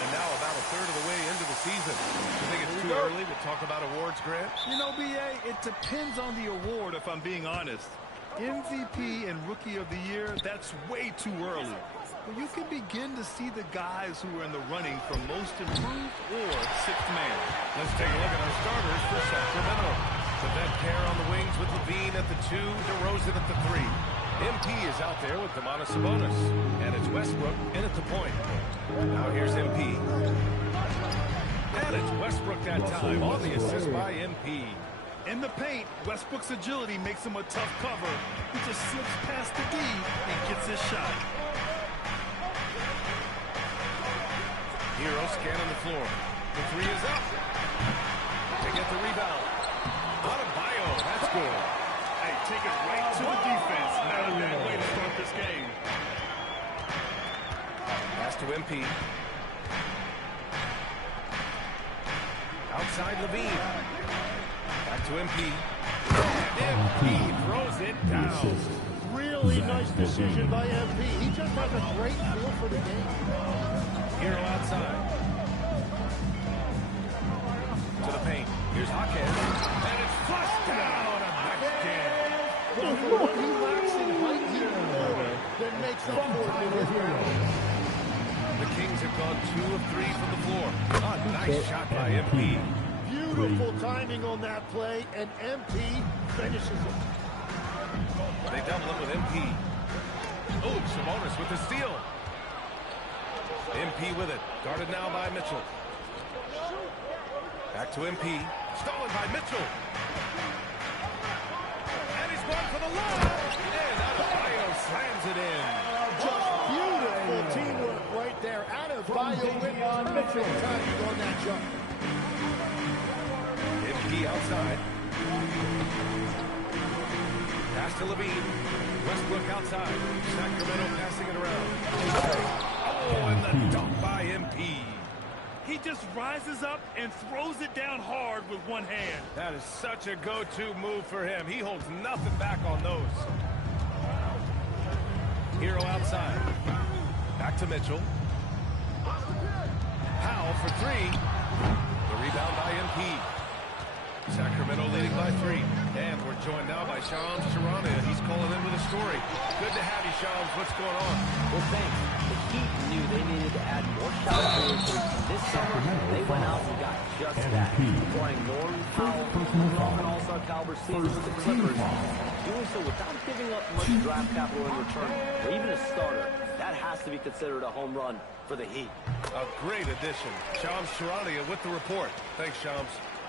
And now about a third of the way into the season. You think it's too early to talk about awards, Grant? You know, B.A., it depends on the award, if I'm being honest. MVP and Rookie of the Year, that's way too early. But you can begin to see the guys who are in the running for most improved or sixth man. Let's take a look at our starters for Sacramento. The vet pair on the wings with Levine at the 2, DeRozan at the 3. MP is out there with Domantas Sabonis. And it's Westbrook in at the point. Now here's MP. And it's Westbrook that time on the assist by MP. In the paint, Westbrook's agility makes him a tough cover. He just slips past the D and gets his shot. Hero scanning the floor. The 3 is up. They get the rebound. Adebayo, that's good. Hey, take it right to the defense. Not a bad way to start this game. Pass to MP. Outside Levine. Back to MP. And MP throws it down. Really nice decision by MP. He just has a great feel for the game. Hero outside. To the paint. Here's Hawkins. And it's flushed down. A nice jam. Well, for what he lacks in height, he more than makes up for it in his round. The Kings have gone 2 of 3 from the floor. A nice shot by MP. Beautiful timing on that play, and MP finishes it. They double him with MP. Oh, Sabonis with the steal. MP with it. Guarded now by Mitchell. Back to MP. Stolen by Mitchell. And he's going for the lob. And Adebayo slams it in. Just beautiful teamwork right there. Adebayo with on Mitchell timing on that jump. MP outside. Pass to Levine. Westbrook outside. Sacramento passing it around. Oh, and the dunk by MP. He just rises up and throws it down hard with one hand. That is such a go-to move for him. He holds nothing back on those. Hero outside. Back to Mitchell. Powell for 3. The rebound by MP. Sacramento leading by 3. And we're joined now by Shams Charania. He's calling in with a story. Good to have you, Shams. What's going on? Well, thanks. The Heat knew they needed to add more shot creation this summer. They went out and got just that. Drawing Norm Powell from an all-star caliber season with the Clippers. Doing so without giving up much draft capital in return, or even a starter. That has to be considered a home run for the Heat. A great addition. Shams Charania with the report. Thanks, Shams.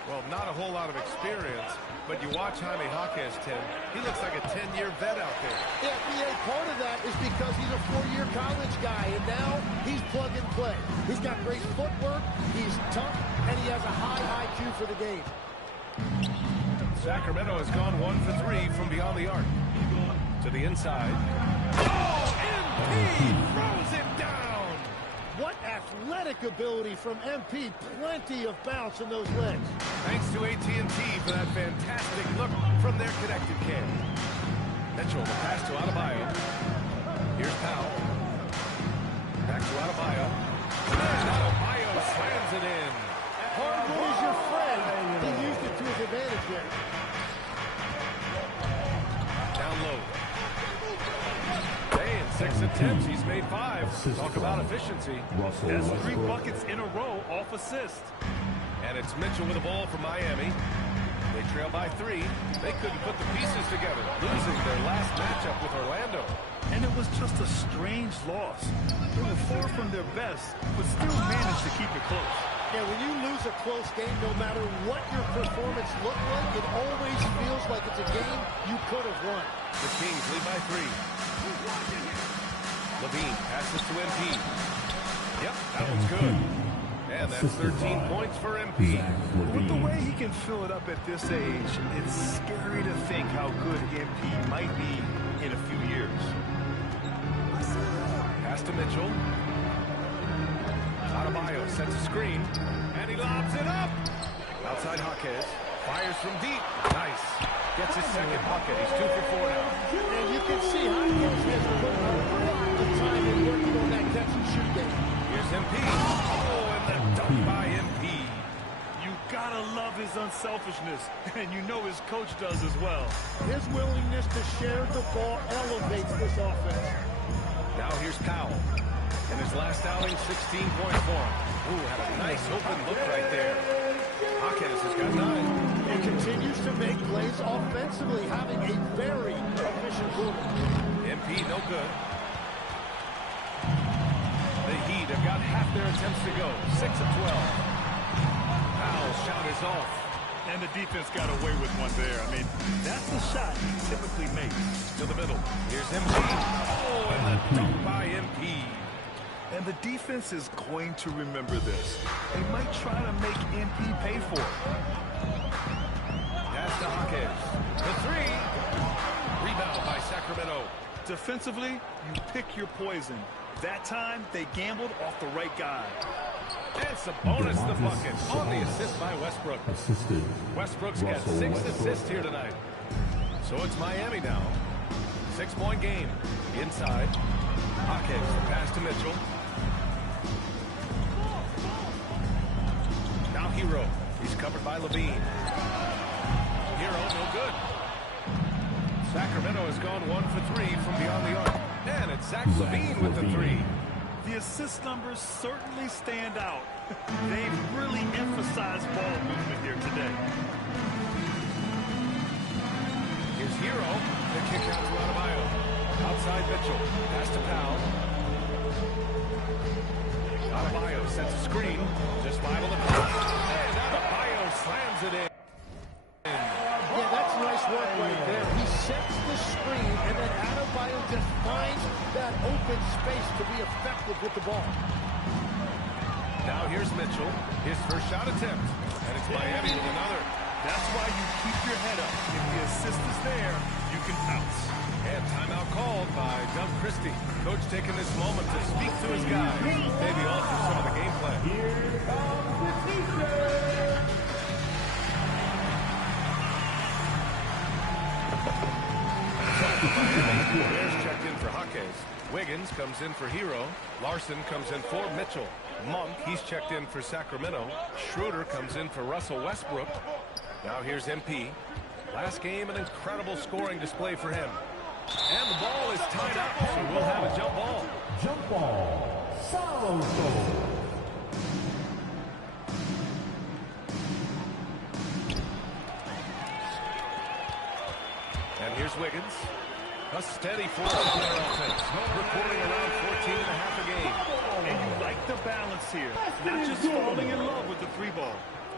Well, not a whole lot of experience, but you watch Jaime Jaquez, Tim. He looks like a 10-year vet out there. Yeah, BA, part of that is because he's a 4-year college guy, and now he's plug and play. He's got great footwork, he's tough, and he has a high IQ for the game. Sacramento has gone 1 for 3 from beyond the arc. To the inside. Oh, MP throws it down! What athletic ability from MP. Plenty of bounce in those legs. Thanks to AT&T for that fantastic look from their connected cam. Mitchell, the pass to Adebayo. Here's Powell. Back to Adebayo. And Adebayo slams it in. Hardwood is your friend. He used it to his advantage there. Down low. Hey, in 6 attempts, he's made 5. Talk about efficiency. That's 3 buckets in a row off assist. And it's Mitchell with the ball for Miami. They trail by 3. They couldn't put the pieces together, losing their last matchup with Orlando. And it was just a strange loss. They were far from their best, but still managed to keep it close. Yeah, when you lose a close game, no matter what your performance looked like, it always feels like it's a game you could have won. The Kings lead by 3. Levine passes to MP. Yep, that one's good. And that's 13 points for MP. With the way he can fill it up at this age, it's scary to think how good MP might be in a few years. Pass to Mitchell. Adebayo sets a screen, and he lobs it up. Outside Jaquez. Fires from deep. Nice. Gets his second bucket. He's 2 for 4 now. And you can see Jaquez has put a lot of time in working on that catch and shoot game. Here's MP. Oh, and the dunk by MP. You gotta love his unselfishness, and you know his coach does as well. His willingness to share the ball elevates this offense. Now here's Powell. In his last outing, 16 points for him. Ooh, had a nice open look right there. Jaquez has got 9. He continues to make plays offensively, having a very efficient quarter. MP no good. The Heat have got half their attempts to go. 6 of 12. Powell's shot is off. And the defense got away with one there. I mean, that's the shot he typically makes. To the middle. Here's MP. Oh, and the dunk by MP. And the defense is going to remember this. They might try to make MP pay for it. Pass to Jaquez. The 3. Rebound by Sacramento. Defensively, you pick your poison. That time, they gambled off the right guy. And Sabonis the bucket on the assist by Westbrook. Assisted. Westbrook's got 6 assists here tonight. So it's Miami now. 6-point game. Inside. Jaquez, the pass to Mitchell. Now Hero. He's covered by Levine. Hero, no good. Sacramento has gone 1 for 3 from beyond the arc. And it's Zach Levine with the 3. The assist numbers certainly stand out. They've really emphasized ball movement here today. Here's Hero. The kick out to Adebayo. Outside Mitchell. Pass to Powell. Adebayo sets a screen. Just 5 on the clock. And Adebayo slams it in. Yeah, that's nice work right there. He sets the screen, and then Adebayo just finds that open space to be effective with the ball. Now here's Mitchell. His first shot attempt. And it's Miami with another. That's why you keep your head up. If the assist is there, you can pounce. And timeout called by Doug Christie. Coach taking this moment to speak to his guys. Maybe alter some of the game plan. Here comes the defense. Bears checked in for Jaquez. Wiggins comes in for Hero. Larson comes in for Mitchell. Monk, he's checked in for Sacramento. Schroeder comes in for Russell Westbrook. Now here's MP. Last game, an incredible scoring display for him. And the ball is tied up, so we'll have a jump ball. Jump ball. Salvo. And here's Wiggins. A steady force in their offense. Recording around 14 and a half a game. And you like the balance here. Not just falling in love with the 3 ball.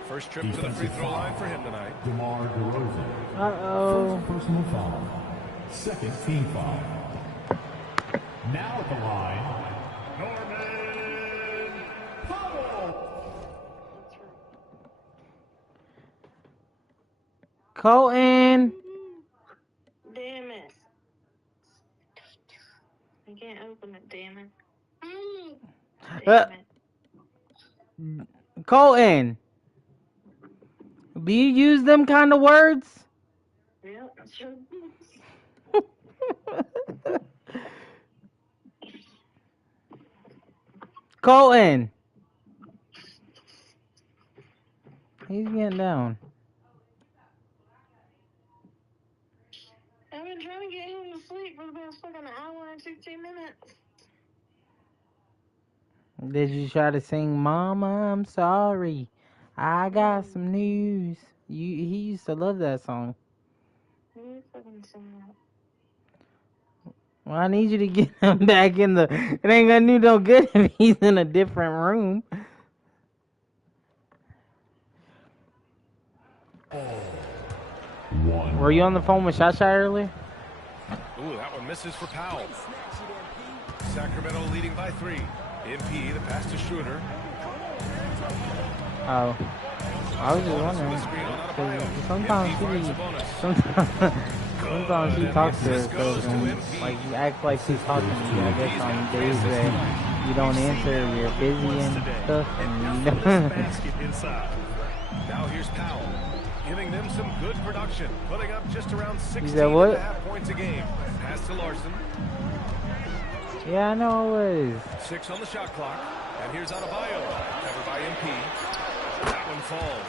First trip to the free throw line for him tonight. DeMar DeRozan. Uh-oh. First personal foul. Second team foul. Now at the line, Norman Powell. Colton. Damn it. I can't open it, damn it. Damn it. Colton. Do you use them kind of words? Yep, sure. Colton. He's getting down. I've been trying to get him to sleep for the past fucking hour and 16 minutes. Did you try to sing Mama, I'm sorry, I got some news? He used to love that song. You fucking sing that. Well, I need you to get him back in the... It ain't gonna do no good if he's in a different room. Were you on the phone with Shasha earlier? Ooh, that one misses for Powell. Sacramento leading by 3. MP, the pass to Schroeder. Oh. I was just wondering. Sometimes she talks to herself and like you act like she's talking to you. I guess on days that you don't answer, you're busy and stuff. And you know. Now here's Powell, giving them some good production, putting up just around 16.5 points a game. Pass to Larson. Yeah, I know it was. 6 on the shot clock. And here's Adebayo, covered by MP. That one falls.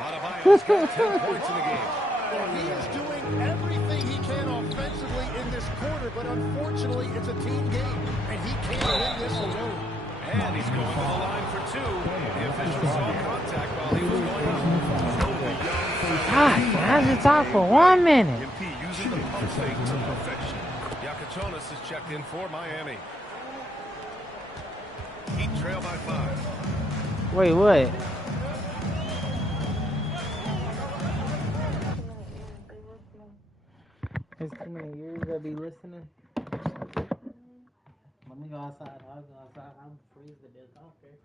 Adebayo's got 10 points in the game. Well, he is doing everything he can offensively in this quarter, but unfortunately, it's a team game, and he can't win this alone. And he's going to the line for 2. The official saw contact while he was going up. God, I just talk for 1 minute. MP using the pump fake to perfection. Yakachonis is checked in for Miami. Heat trail by 5. Wait, what? There's too many years I'll be listening. Let me go outside. I'll go outside. I'll freeze the death. I don't care.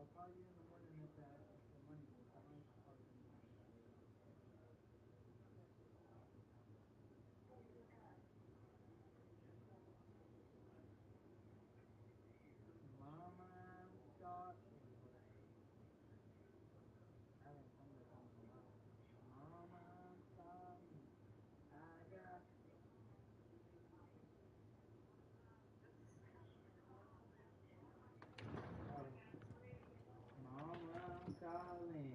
I'll call you in the morning if the money goes. Mama, stop. I haven't come to home in a while. Mama, stop. I got. Mama, I'm calling.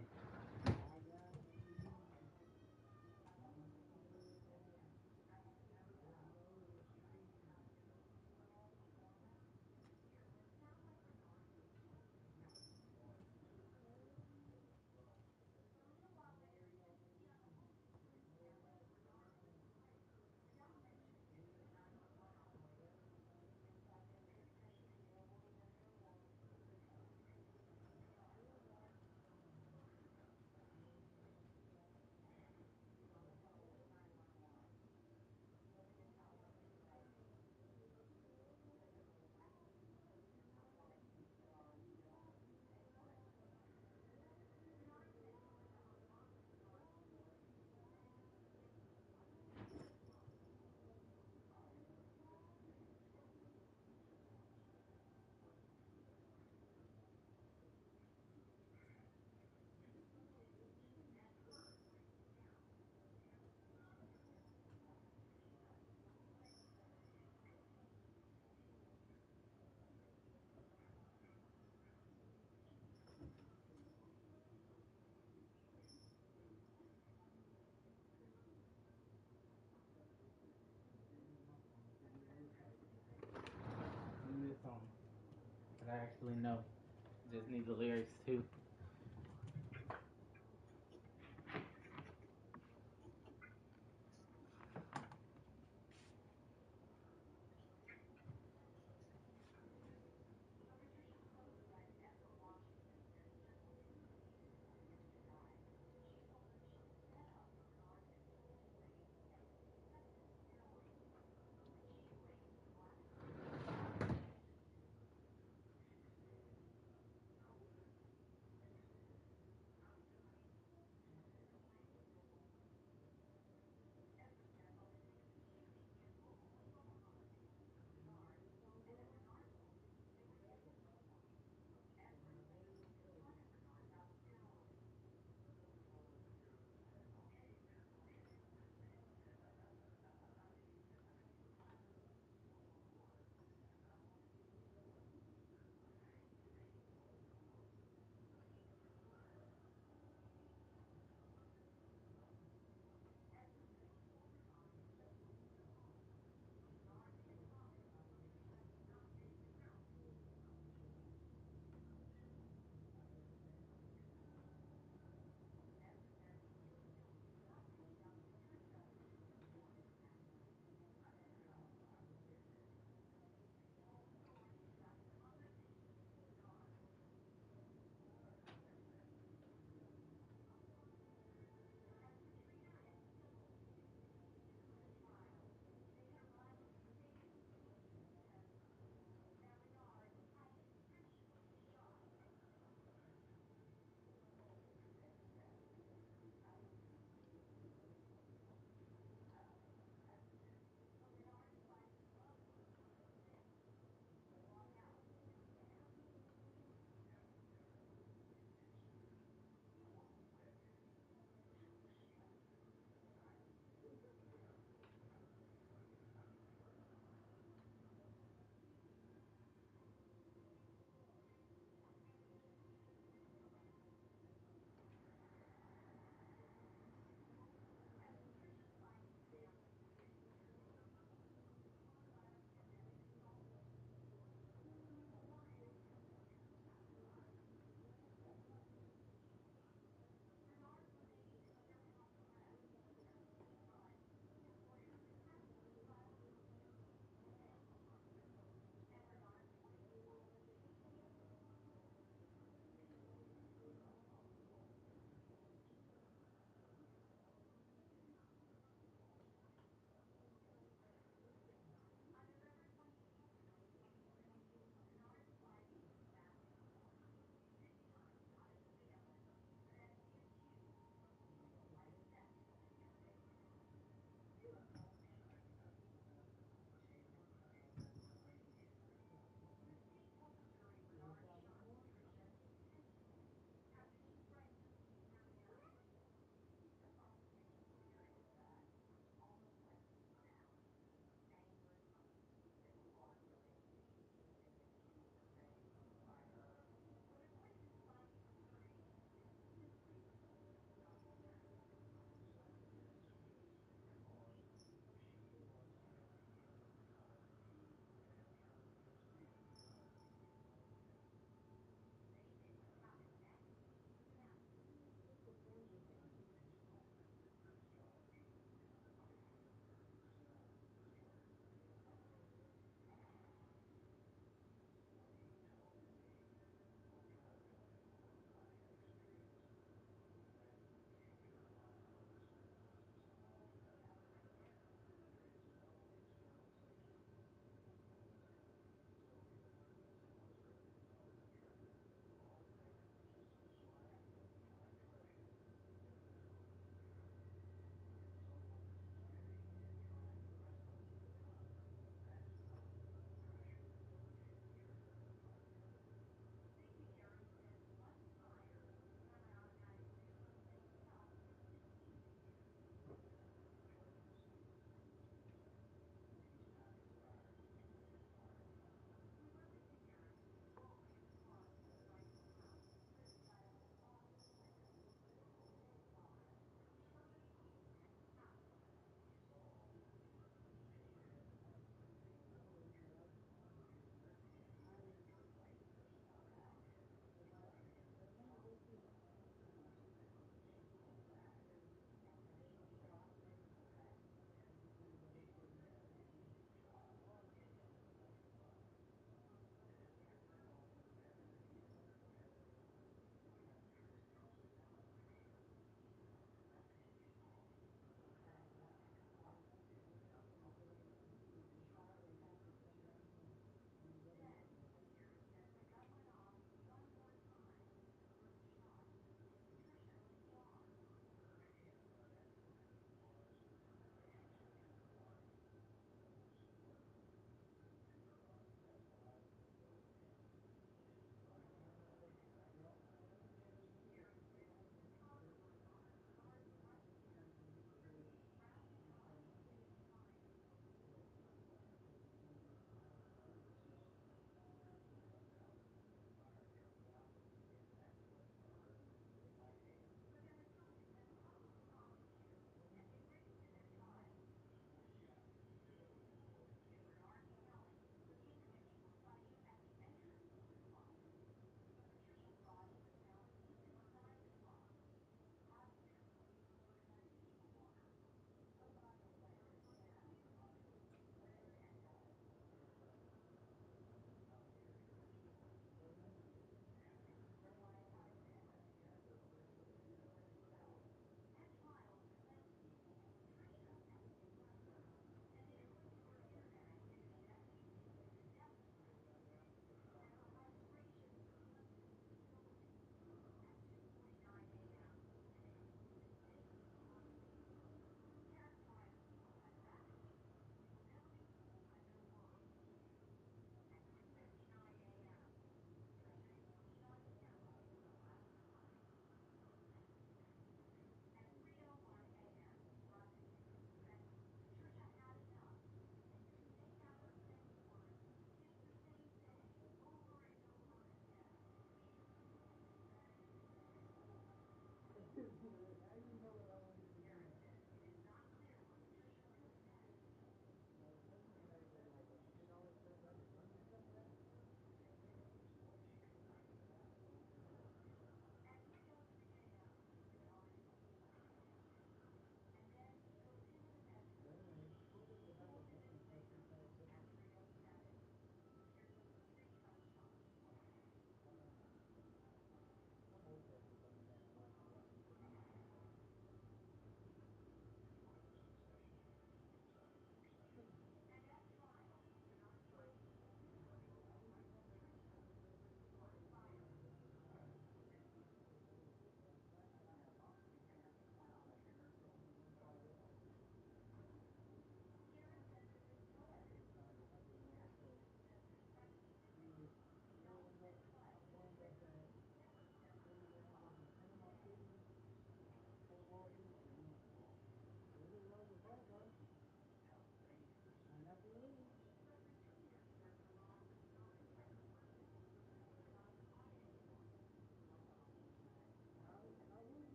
Sing this song that I actually know. Just need the lyrics too.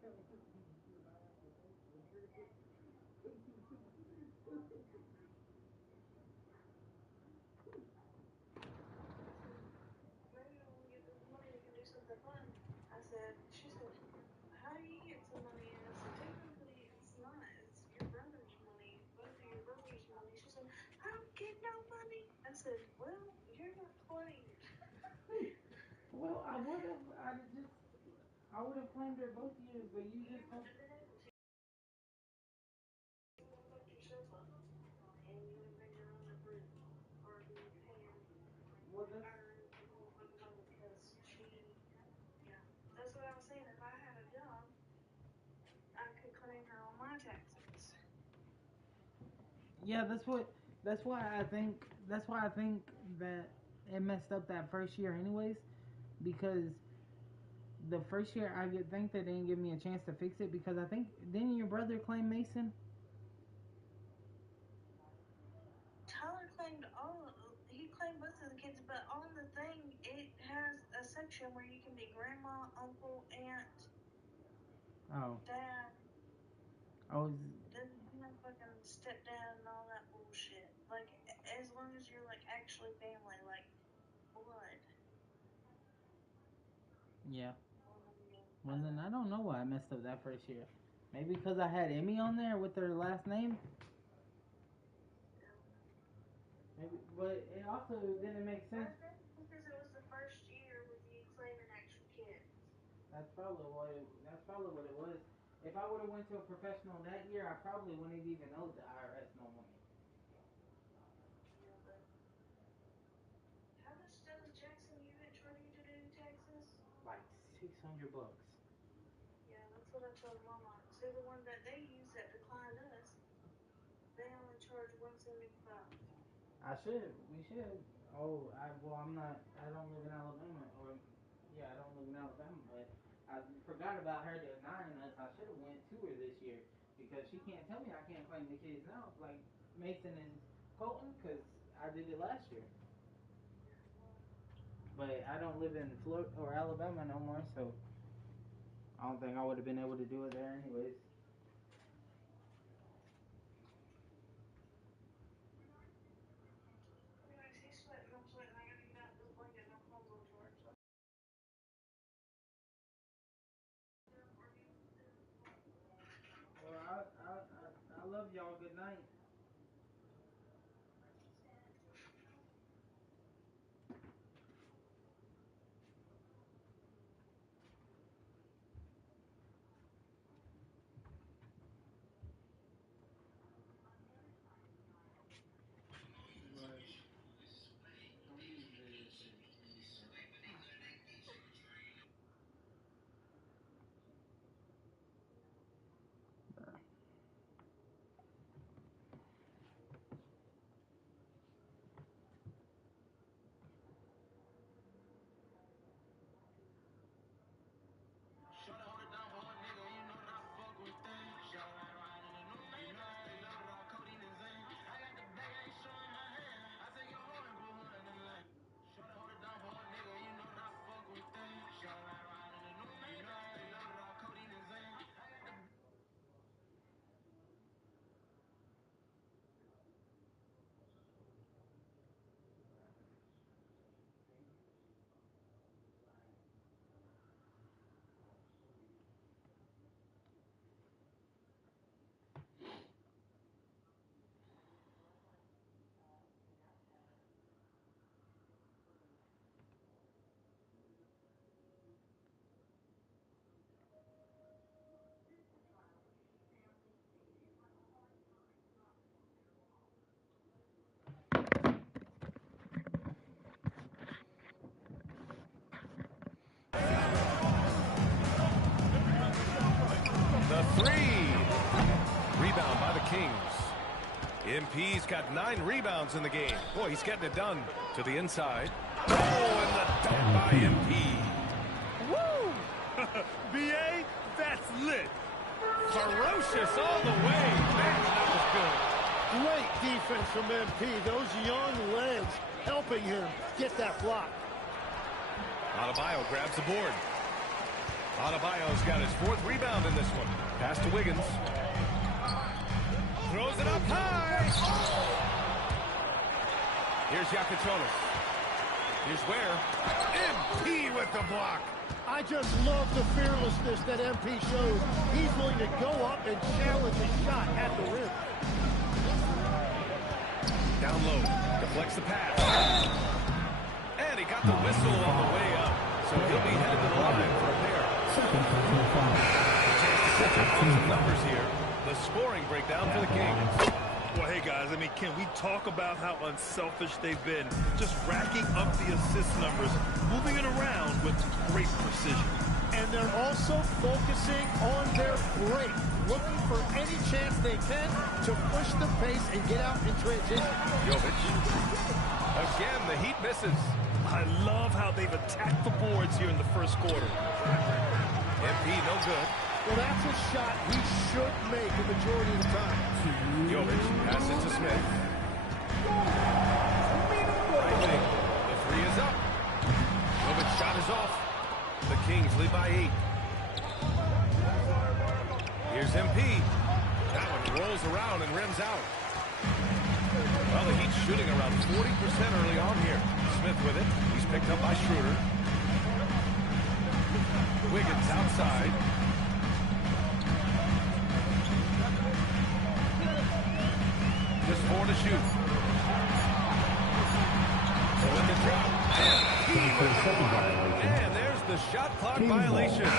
Maybe when we get this money, we can do something fun. She said, how do you get some money? And I said, technically, it's not. It's your brother's money. Both of your brother's money. She said, I don't get no money. I said, well, you're not claimed. Well, I would have claimed her both years, but you just told. Yourself up, and you would have been your own prison, or be paying Well, that's her motherfucking money because she, yeah, that's what I was saying. If I had a job, I could claim her on my taxes. yeah. That's why I think that it messed up that first year, anyways, because the first year I think they didn't give me a chance to fix it because I think didn't your brother claim Mason? Tyler claimed he claimed both of the kids, but on the thing, it has a section where you can be grandma, uncle, aunt, dad. Then fucking stepdad and all that bullshit. Like, as long as you're, like, actually family, like, blood. Yeah. Well, then I don't know why I messed up that first year. Maybe because I had Emmy on there with her last name. Maybe, but it also didn't make sense. Because it was the first year with you claiming actual kids. That's probably what it was. If I would have went to a professional that year, I probably wouldn't have even owed the IRS no money. Yeah, but how much does Jackson Hewitt charge you to do taxes? Like $600. Yeah, that's what I told Mama. See, the one that they use that declined us, they only charge $175. We should. Oh, I'm not. I don't live in Alabama, I don't live in Alabama, but I forgot about her denying us. I should have went to her this year because she can't tell me I can't claim the kids now, like Mason and Colton, because I did it last year. But I don't live in Florida or Alabama no more, so I don't think I would have been able to do it there anyways. Anyways, he's sweating, I'm sweating. I gotta get out this blanket. My phone's on charge. Well, I love y'all. Good night. The three. Rebound by the Kings. MP's got 9 rebounds in the game. Boy, he's getting it done to the inside. Oh, and the dunk by MP. Woo! BA, that's lit. Ferocious all the way. Man, that was good. Great defense from MP. Those young legs helping him get that block. Adebayo grabs the board. Adebayo's got his 4th rebound in this one. Pass to Wiggins. Throws it up high. Here's Yakatonis. Here's Ware. MP with the block. I just love the fearlessness that MP shows. He's willing to go up and challenge a shot at the rim. Down low. Deflects the pass. And he got the whistle on the way up. So he'll be headed to the line for a pair. Chance to set up some numbers here. The scoring breakdown for the Kings. Well, hey, guys, I mean, can we talk about how unselfish they've been? Just racking up the assist numbers, moving it around with great precision. And they're also focusing on their break, looking for any chance they can to push the pace and get out in transition. Jovic. Again, the Heat misses. I love how they've attacked the boards here in the first quarter. MP, no good. Well, that's a shot he should make the majority of the time. Jovic, pass it to Smith. Right wing. The 3 is up. Jovic's shot is off. The Kings lead by 8. Here's MP. That one rolls around and rims out. Well, the Heat's shooting around 40% early on here. Smith with it. He's picked up by Schroeder. Wiggins outside. Just 4 to shoot. With the drop. And there's the shot clock violation.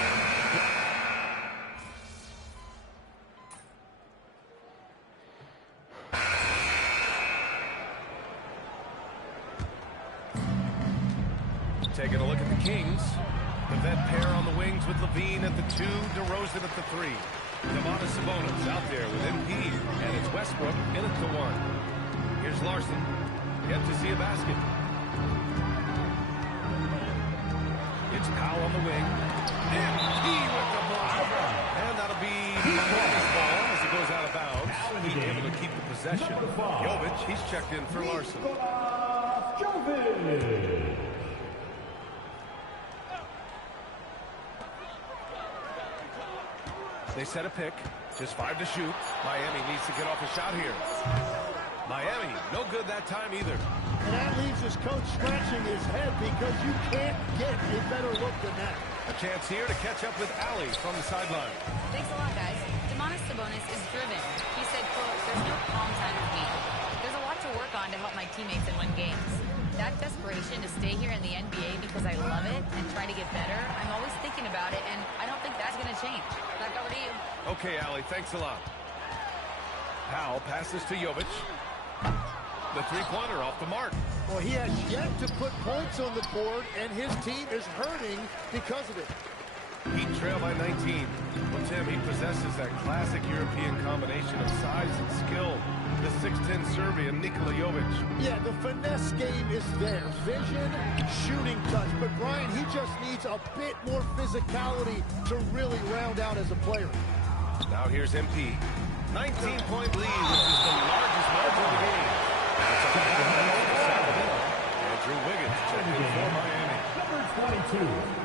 Taking a look at the Kings. The vet pair on the wings with Levine at the 2, DeRozan at the 3. Sabonis out there with MP, and it's Westbrook in at the 1. Here's Larson. Yet to see a basket. It's Powell on the wing. MP with the block. And that'll be Miami's ball as it goes out of bounds. He's able to keep the possession. Jovic, he's checked in for Larson. Jovic. They set a pick. Just 5 to shoot. Miami needs to get off a shot here. Miami, no good that time either. And that leaves his coach scratching his head because you can't get a better look than that. A chance here to catch up with Allie from the sideline. Thanks a lot, guys. Sabonis is driven. He said, quote, "There's no calm time with me. There's a lot to work on to help my teammates and win games. That desperation to stay here in the NBA because I love it and try to get better, I'm always thinking about it, and I don't think that's going to change. Back over to you." Okay, Allie, thanks a lot. Powell passes to Jovic. The 3-pointer off the mark. Well, he has yet to put points on the board, and his team is hurting because of it. Heat trail by 19. Well, Tim, he possesses that classic European combination of size and skill. The 6'10 Serbian Nikola Jovic. Yeah, the finesse game is there. Vision, shooting touch. But Brian, he just needs a bit more physicality to really round out as a player. Now here's MP. 19-point lead, which is the largest margin of the game. Andrew Wiggins checked in for Miami. Number 22.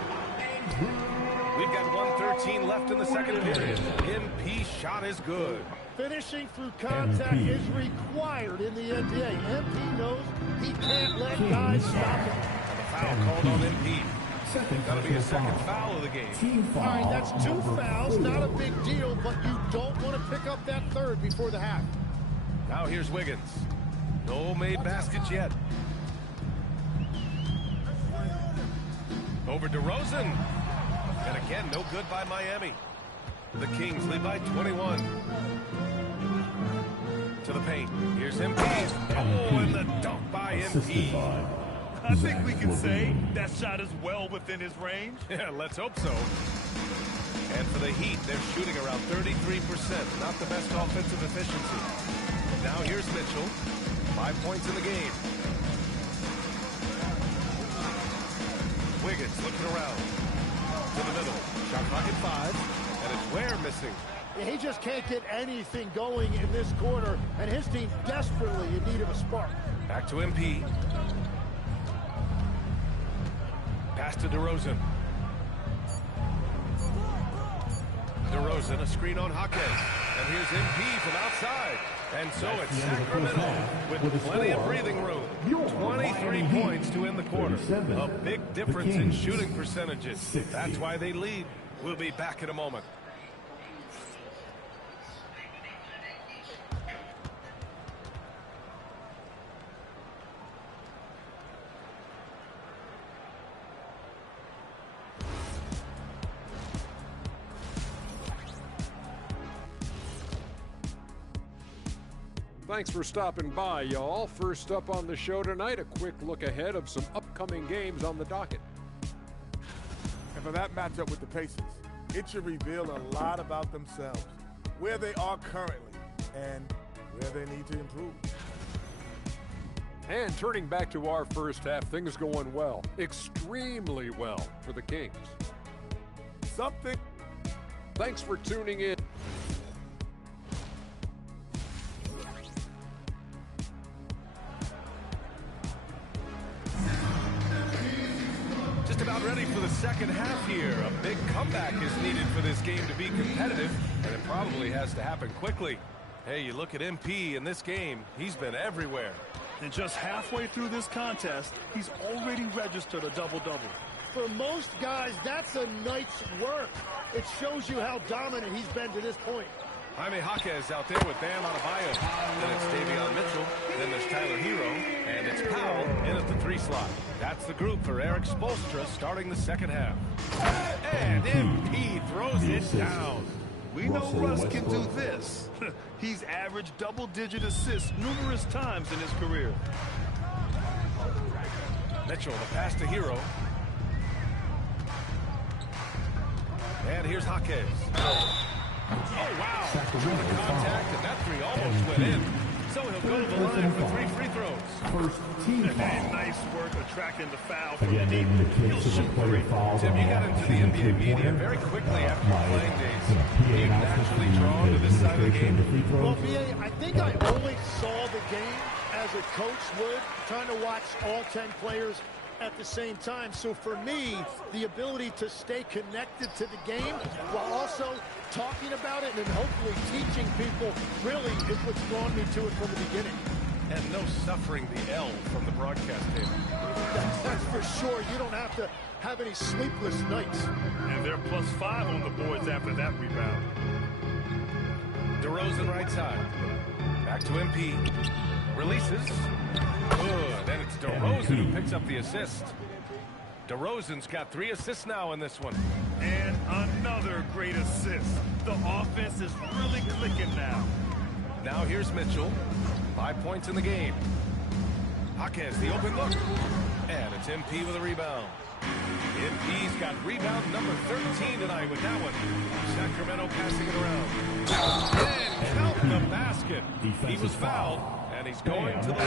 We've got 1:13 left in the second period. MP's shot is good. Finishing through contact is required in the NBA. MP knows he can't let guys stop him. And the foul called on MP. That'll be a second foul of the game. All right, that's 2 fouls. Not a big deal, but you don't want to pick up that third before the half. Now here's Wiggins. No made baskets yet. Over DeRozan. And again, no good by Miami. The Kings lead by 21. To the paint. Here's MP. Oh, and the dunk by MP. I think we can say that shot is well within his range. Yeah, let's hope so. And for the Heat, they're shooting around 33%. Not the best offensive efficiency. Now here's Mitchell. 5 points in the game. Wiggins looking around. To the middle. Shot clock at 5. And it's Ware missing. He just can't get anything going in this quarter, and his team desperately in need of a spark. Back to MP. Pass to DeRozan. DeRozan, a screen on Jaquez. And here's MP from outside. And so it's Sacramento with plenty of breathing room. 23 points to end the quarter. A big difference in shooting percentages. That's why they lead. We'll be back in a moment. Thanks for stopping by, y'all. First up on the show tonight, a quick look ahead of some upcoming games on the docket. And for that matchup with the Pacers, it should reveal a lot about themselves, where they are currently, and where they need to improve. And turning back to our first half, things going well, extremely well for the Kings. Something. Thanks for tuning in. Just about ready for the second half here. A big comeback is needed for this game to be competitive, and it probably has to happen quickly. Hey, you look at MP in this game, he's been everywhere. And just halfway through this contest, he's already registered a double-double. For most guys, that's a night's work. It shows you how dominant he's been to this point. Jaime Jaquez out there with Bam Adebayo. Then it's Davion Mitchell. Then there's Tyler Hero. And it's Powell in at the 3 slot. That's the group for Eric Spoelstra starting the second half. And MP throws it down. We know Russ can do this. He's averaged double-digit assists numerous times in his career. Mitchell, the pass to Hero. And here's Jaquez. Oh, wow. Terrific contact, and that three almost went in. So he'll go to the line for 3 free throws. First team foul. Nice work attracting the foul from Again, deep. in the case of a player foul Tim, you got into the NBA media very quickly after your playing days. Do you naturally drawn to this side of the game? Well, BA, I think I always saw the game as a coach would, trying to watch all 10 players at the same time. So for me, the ability to stay connected to the game while also talking about it and hopefully teaching people really is what's drawn me to it from the beginning. And no suffering the L from the broadcast table. That's for sure. You don't have to have any sleepless nights. And they're +5 on the boards after that rebound. DeRozan right side. Back to MP. Releases. Good. And it's DeRozan who picks up the assist. DeRozan's got 3 assists now in this one. And another great assist. The offense is really clicking now. Now here's Mitchell. 5 points in the game. Jaquez, the open look. And it's MP with a rebound. MP's got rebound number 13 tonight with that one. Sacramento passing it around. And count the basket. He was fouled, and he's going to the line.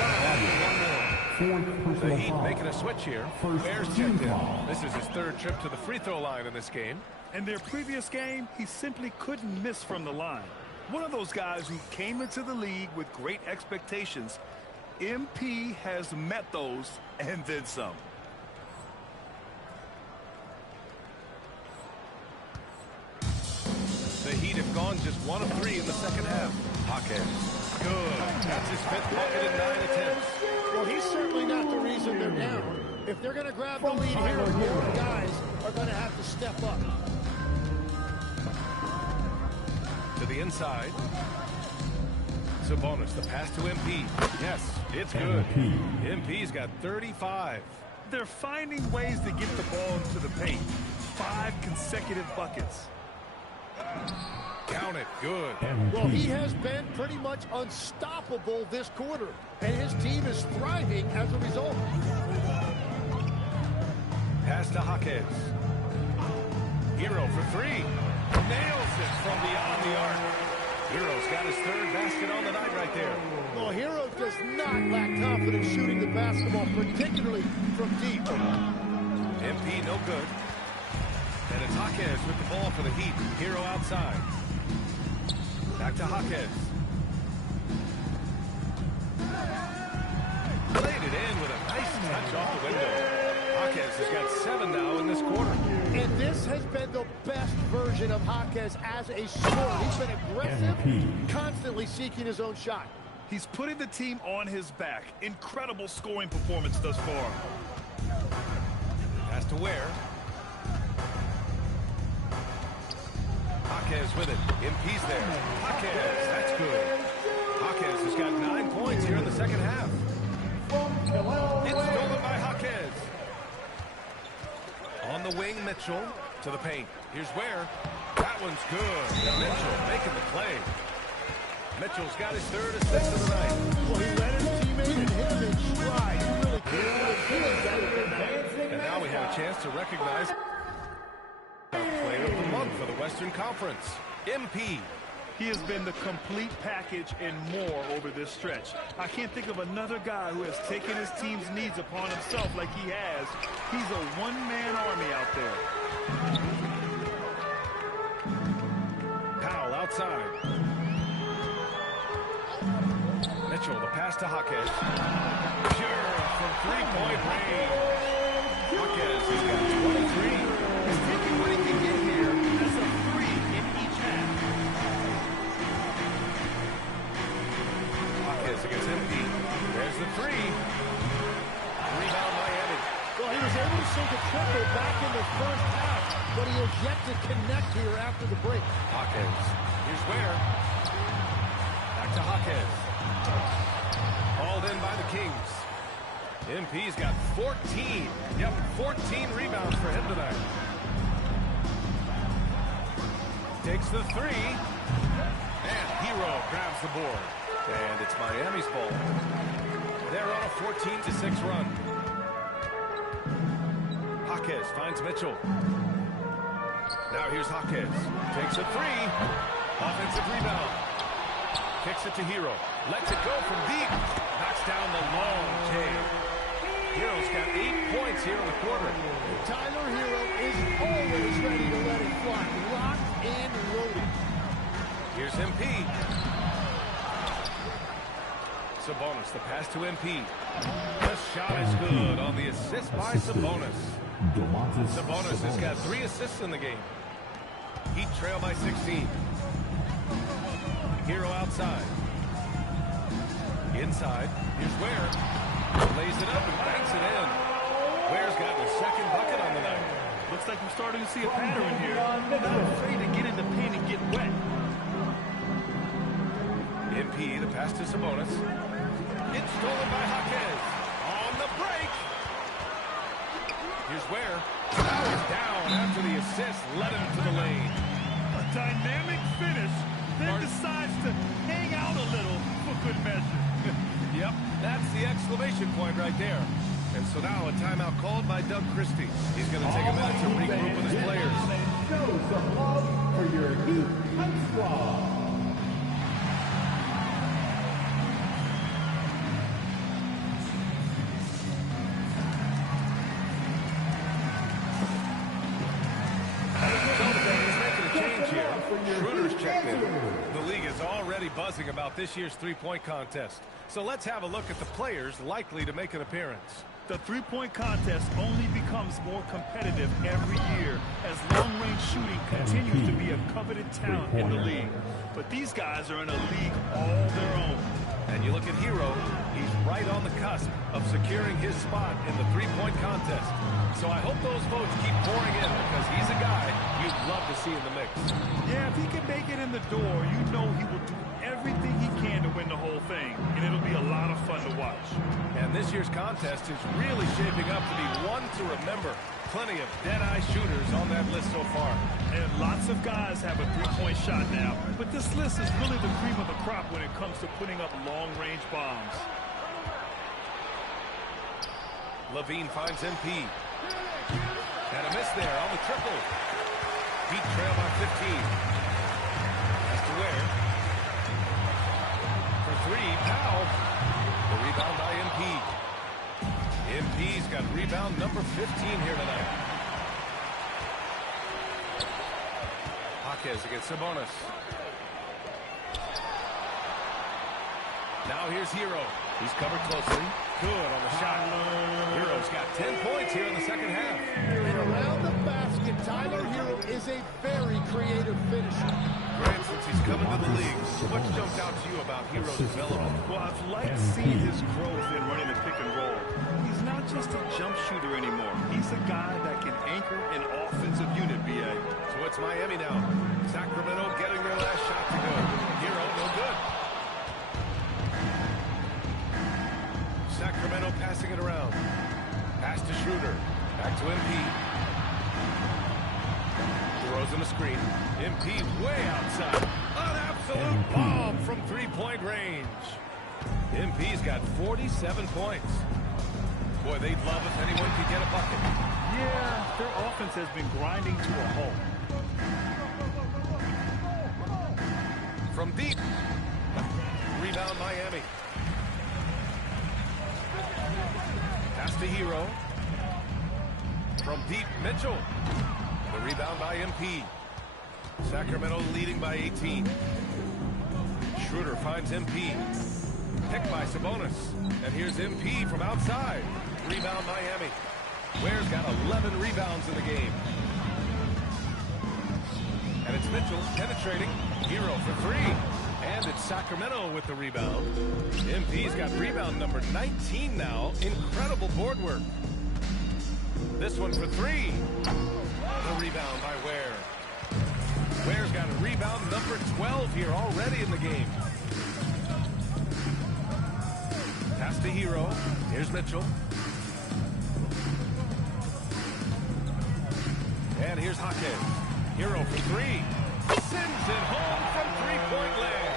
The Heat making a switch here. Bears checked in. This is his 3rd trip to the free throw line in this game. In their previous game, he simply couldn't miss from the line. One of those guys who came into the league with great expectations. MP has met those and then some. The Heat have gone just 1 of 3 in the second half. Jaquez. Good. That's his 5th bucket in 9 attempts. Well, he's certainly not the reason they're down. If they're going to grab the lead here, more guys are going to have to step up. To the inside. Sabonis, the pass to MP. Yes, it's good. MP's got 35. They're finding ways to get the ball into the paint. 5 consecutive buckets. Count it. Good. Well, he has been pretty much unstoppable this quarter, and his team is thriving as a result. Pass to Jaquez. Hero for 3. Nails it from beyond the arc. Hero's got his 3rd basket on the night right there. Well, Hero does not lack confidence shooting the basketball, particularly from deep. MP no good. And it's Jaquez with the ball for the Heat. Hero outside. Back to Jaquez. Played it in with a nice touch off the window. Jaquez has got 7 now in this quarter. And this has been the best version of Jaquez as a scorer. He's been aggressive, constantly seeking his own shot. He's putting the team on his back. Incredible scoring performance thus far. Pass to Ware. Jaquez with it. MP's there. Jaquez, that's good. Jaquez has got 9 points here in the second half. It's stolen by Jaquez. On the wing, Mitchell to the paint. Here's Ware. That one's good. Mitchell making the play. Mitchell's got his 3rd assist of the night. Well, he let his teammate and hit him in stride. He really can't. And now we have a chance to recognize Player of the Month for the Western Conference, MP. He has been the complete package and more over this stretch. I can't think of another guy who has taken his team's needs upon himself like he has. He's a one-man army out there. Powell outside. Mitchell, the pass to Jaquez. Pure from three-point range. Jaquez has got 23. He's taking what he can get here. That's a 3 in each half. Jaquez against MP. There's the 3. Rebound Miami. Well, he was able to sink a triple back in the first half, but he has yet to connect here after the break. Jaquez. Here's Ware. Back to Jaquez. Called in by the Kings. MP's got 14. Yep, 14 rebounds for him tonight. Takes the 3. And Hero grabs the board. And it's Miami's ball. They're on a 14-6 run. Jaquez finds Mitchell. Now here's Jaquez. Takes a 3. Offensive rebound. Kicks it to Hero. Lets it go from deep. Knocks down the long take. Hero's got 8 points here in the quarter. Tyler Hero is always ready to let it fly. Locked and loaded. Here's MP. Sabonis, the pass to MP. The shot is good on the assist by Sabonis. Sabonis has got 3 assists in the game. Heat trail by 16. Hero outside. Inside. Here's Ware. Lays it up and banks it in. Ware's gotten a second bucket on the night. Looks like we're starting to see a pattern here. Not afraid to get in the paint and get wet. MP, the pass to Sabonis. It's stolen by Jaquez. On the break. Here's Ware. Now he's down after the assist. Led him to the lane. A dynamic finish. Then decides to hang out a little for good measure. Yep, that's the exclamation point right there. And so now a timeout called by Doug Christie. He's going to take a minute to regroup with his players. Show some love for your Heat High Squad. Schroeder's checked in. The league is already buzzing about this year's three-point contest. So let's have a look at the players likely to make an appearance. The three-point contest only becomes more competitive every year as long-range shooting continues to be a coveted talent in the league. But these guys are in a league all their own. And you look at Hero, he's right on the cusp of securing his spot in the three-point contest. So I hope those votes keep pouring in because he's a guy you'd love to see in the mix. Yeah, if he can make it in the door, you know he will do everything he can to win the whole thing, and it'll be a lot of fun to watch. And this year's contest is really shaping up to be one to remember. Plenty of dead-eye shooters on that list so far. And lots of guys have a three-point shot now, but this list is really the cream of the crop when it comes to putting up long-range bombs. Levine finds MP. And a miss there on the triple. Heat trail by 15. Has to Ware. For 3, Powell. The rebound by MP. MP's got rebound number 15 here tonight. Jaquez against Sabonis. Now here's Hero. He's covered closely. Good on the shot. Hero's got 10 points here in the second half. And around the basket, Tyler Hero is a very creative finisher. Grant, since he's come into the league, what jumped out to you about Hero's development? Well, I've liked seeing his growth in running the pick and roll. He's not just a jump shooter anymore. He's a guy that can anchor an offensive unit, B.A. So it's Miami now. Sacramento getting their last shot to go. Hero, no good. Sacramento passing it around. Pass to Schroeder. Back to MP. Throws in the screen. MP way outside. An absolute bomb from three-point range. MP's got 47 points. Boy, they'd love if anyone could get a bucket. Yeah, their offense has been grinding to a halt. From deep. Rebound Miami. Pass to Hero. From deep, Mitchell. The rebound by MP. Sacramento leading by 18. Schroeder finds MP. Picked by Sabonis. And here's MP from outside. Rebound Miami. Ware's got 11 rebounds in the game. And it's Mitchell penetrating. Hero for three. And it's Sacramento with the rebound. MP's got rebound number 19 now. Incredible board work. This one for three. The rebound by Ware. Ware's got a rebound number 12 here already in the game. Pass to Hero. Here's Mitchell. And here's Hawkins. Hero for three. Sends it home from three-point land.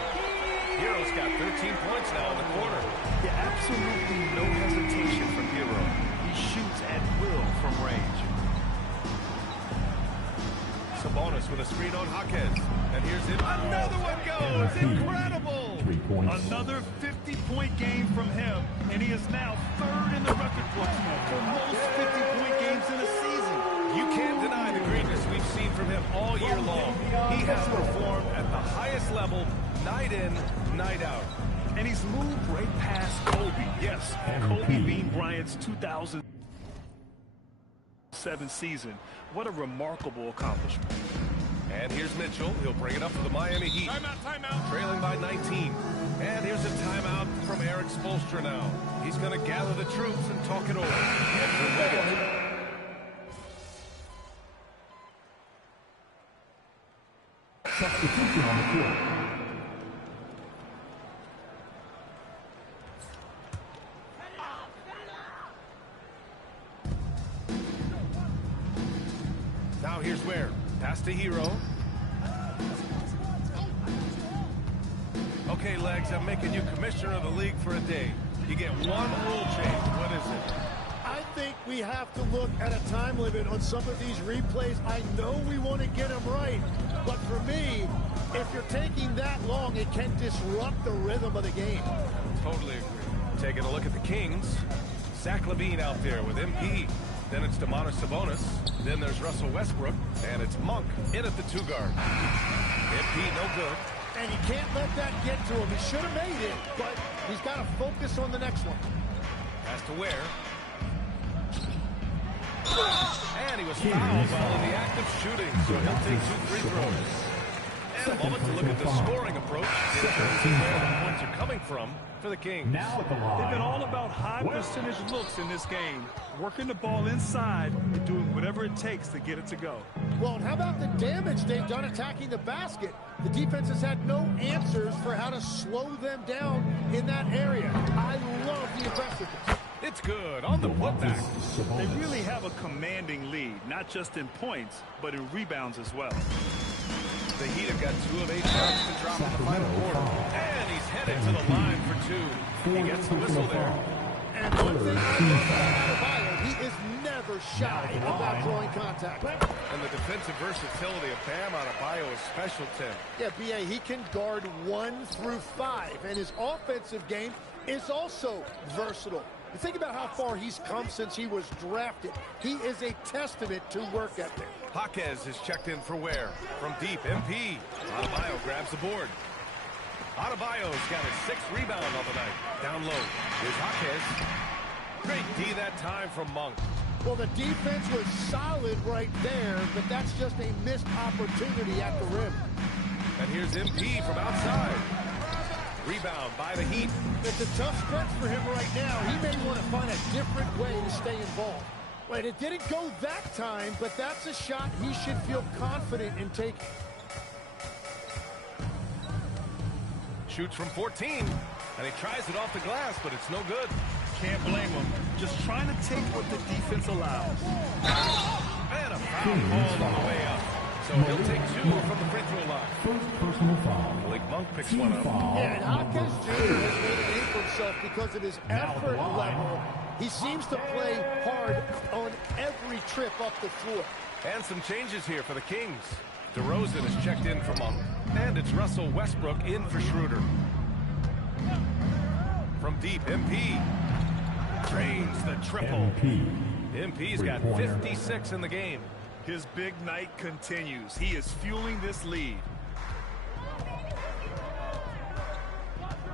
Hero's got 13 points now in the quarter. Yeah, absolutely no hesitation from Hero. He shoots at will from range. Sabonis with a screen on Hawkins. And here's it. Another one goes. Incredible. Another 50-point game from him, and he is now third in the record books for most 50-point games in a season. You can't deny the greatness we've seen from him all year long. He has performed at the highest level, night in, night out. And he's moved right past Kobe. Yes, Kobe being Bryant's 2007 season. What a remarkable accomplishment. And here's Mitchell. He'll bring it up for the Miami Heat. Timeout. Trailing by 19. And here's a timeout from Eric Spoelstra now. He's going to gather the troops and talk it over. Substitution on the court. Now here's Ware. Pass to Hero. Okay, Legs, I'm making you commissioner of the league for a day. You get one rule change. What is it? I think we have to look at a time limit on some of these replays. I know we want to get them right, but for me, if you're taking that long, it can disrupt the rhythm of the game. Totally agree. Taking a look at the Kings. Zach LaVine out there with MP. Then it's Domantas Sabonis. Then there's Russell Westbrook. And it's Monk in at the two guard. MP no good. And you can't let that get to him. He should have made it, but he's got to focus on the next one. Pass to Ware. And he was fouled while in the act of shooting, so he'll take 2 free throws. And a moment to look at the scoring approach in terms of where the points are coming from for the Kings. Now at the line. They've been all about high percentage looks in this game, working the ball inside and doing whatever it takes to get it to go. Well, and how about the damage they've done attacking the basket? The defense has had no answers for how to slow them down in that area. I love the aggressiveness. It's good on the putback. They really have a commanding lead, not just in points, but in rebounds as well. The Heat have got 2 of 8 shots to drop in the final quarter. And he's headed to the line for 2. He gets the whistle there. And one thing I love about Adebayo, he is never shy about drawing contact. And the defensive versatility of Bam Adebayo is special, Tim. Yeah, B.A., he can guard 1 through 5, and his offensive game is also versatile. You think about how far he's come since he was drafted. He is a testament to work ethic. Jaquez is checked in for Ware. From deep, MP. Adebayo grabs the board. Adebayo's got his 6th rebound on the night. Down low. Here's Jaquez. Great D that time from Monk. Well, the defense was solid right there, but that's just a missed opportunity at the rim. And here's MP from outside. Rebound by the Heat. It's a tough stretch for him right now. He may want to find a different way to stay involved. Right, it didn't go that time, but that's a shot he should feel confident in taking. Shoots from 14, and he tries it off the glass, but it's no good. Can't blame him. Just trying to take what the defense allows. And a foul called on the way up. So he'll take 2 from the free throw line. First personal foul. Blake Monk picks one up. Yeah, and Hawkins Jr. has made a name for himself because of his effort level. He seems to play hard on every trip up the floor. And some changes here for the Kings. DeRozan is checked in for Monk. And it's Russell Westbrook in for Schroeder. From deep, MP. Drains the triple. MP's got 56 in the game. His big night continues. He is fueling this lead.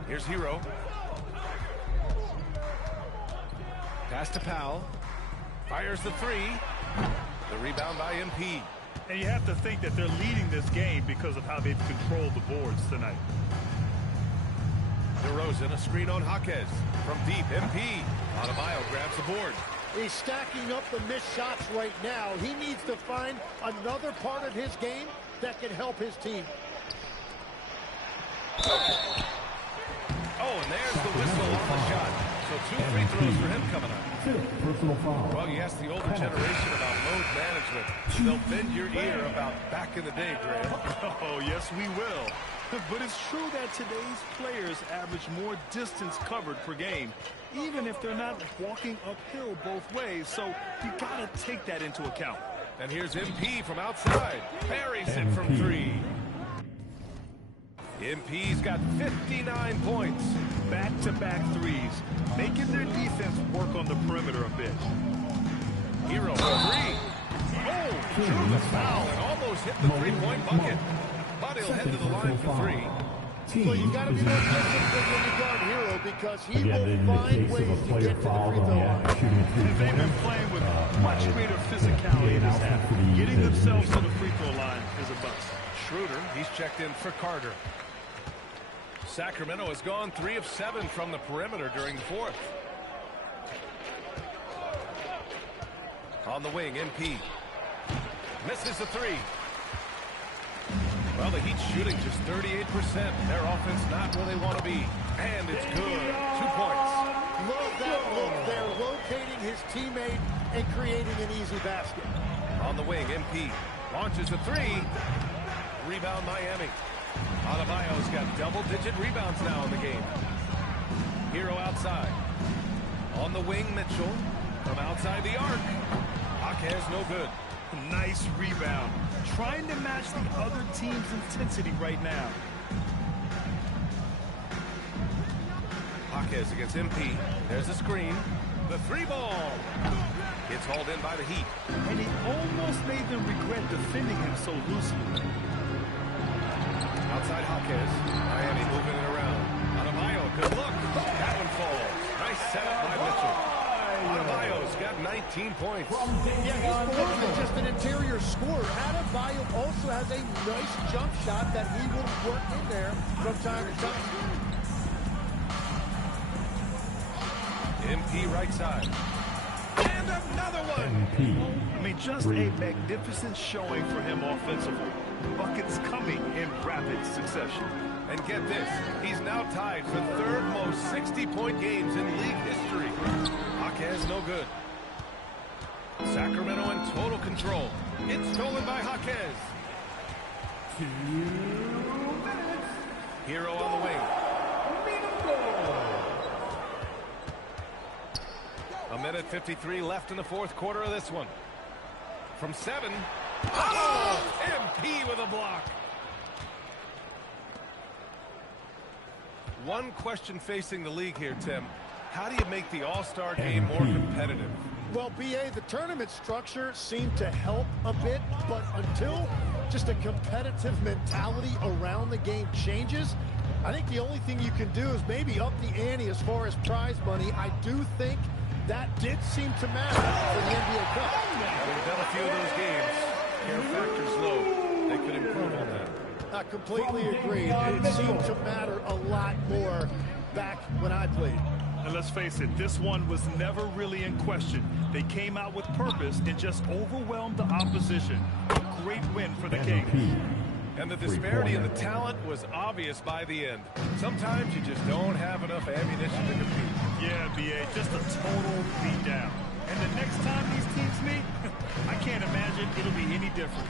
Here's Hero. Pass to Powell. Fires the 3. The rebound by MP. And you have to think that they're leading this game because of how they've controlled the boards tonight. DeRozan, a screen on Jaquez. From deep, MP. Adebayo grabs the board. He's stacking up the missed shots right now. He needs to find another part of his game that can help his team. Oh, and there's the whistle on the shot. So 2 free throws for him coming up. Personal foul. Well, you ask the older generation about load management. They'll bend your ear about back in the day, Graham. Oh, yes, we will. But it's true that today's players average more distance covered per game, even if they're not walking uphill both ways. So you got to take that into account. And here's MP from outside. Buries it from 3. MP's got 59 points. Back-to-back threes, making their defense work on the perimeter a bit. Hero for 3. Oh, drew the foul and almost hit the 3-point bucket. But he'll head to the line for 3. So you got to be more disciplined when you guard Hero because he will find ways to get to the free throw line. And they've been playing with much greater physicality this half. Getting themselves to the free throw line is a bust. Schroeder, he's checked in for Carter. Sacramento has gone 3 of 7 from the perimeter during the 4th. On the wing, MP. Misses the 3. Well, the Heat's shooting just 38%. Their offense not where they want to be. And it's good. 2 points. Love that look. They're locating his teammate and creating an easy basket. On the wing, MP launches a 3. Rebound Miami. Adebayo's got double-digit rebounds now in the game. Hero outside. On the wing, Mitchell. From outside the arc. Jaquez no good. Nice rebound. Trying to match the other team's intensity right now. Jaquez against MP. There's a screen. The 3 ball. It's hauled in by the Heat. And it almost made them regret defending him so loosely. Outside Jaquez. Miami moving it around. Adebayo, good look. That one falls. Nice setup by Mitchell. Adebayo's got 19 points. Yeah, he's more than just an interior scorer. Adebayo also has a nice jump shot that he will work in there from time to time. MP right side. And another one. I mean, just a magnificent showing for him offensively. Buckets coming in rapid succession. And get this, he's now tied for 3rd most 60-point games in league history. Jaquez no good. Sacramento in total control. It's stolen by Jaquez. 2 minutes. Hero on the wing. A minute 53 left in the 4th quarter of this one. From 7. Oh! MP with a block. One question facing the league here, Tim. How do you make the All-Star game more competitive? Well, BA, the tournament structure seemed to help a bit, but until just a competitive mentality around the game changes, I think the only thing you can do is maybe up the ante as far as prize money. I do think that did seem to matter for the NBA Cup. Having done a few of those games, care factor's low. They could improve on that. I completely agree. It seemed to matter a lot more back when I played. And let's face it, this one was never really in question. They came out with purpose and just overwhelmed the opposition. A great win for the Kings. And the disparity in the talent was obvious by the end. Sometimes you just don't have enough ammunition to compete. Yeah, B.A., just a total beatdown. And the next time these teams meet, I can't imagine it'll be any different.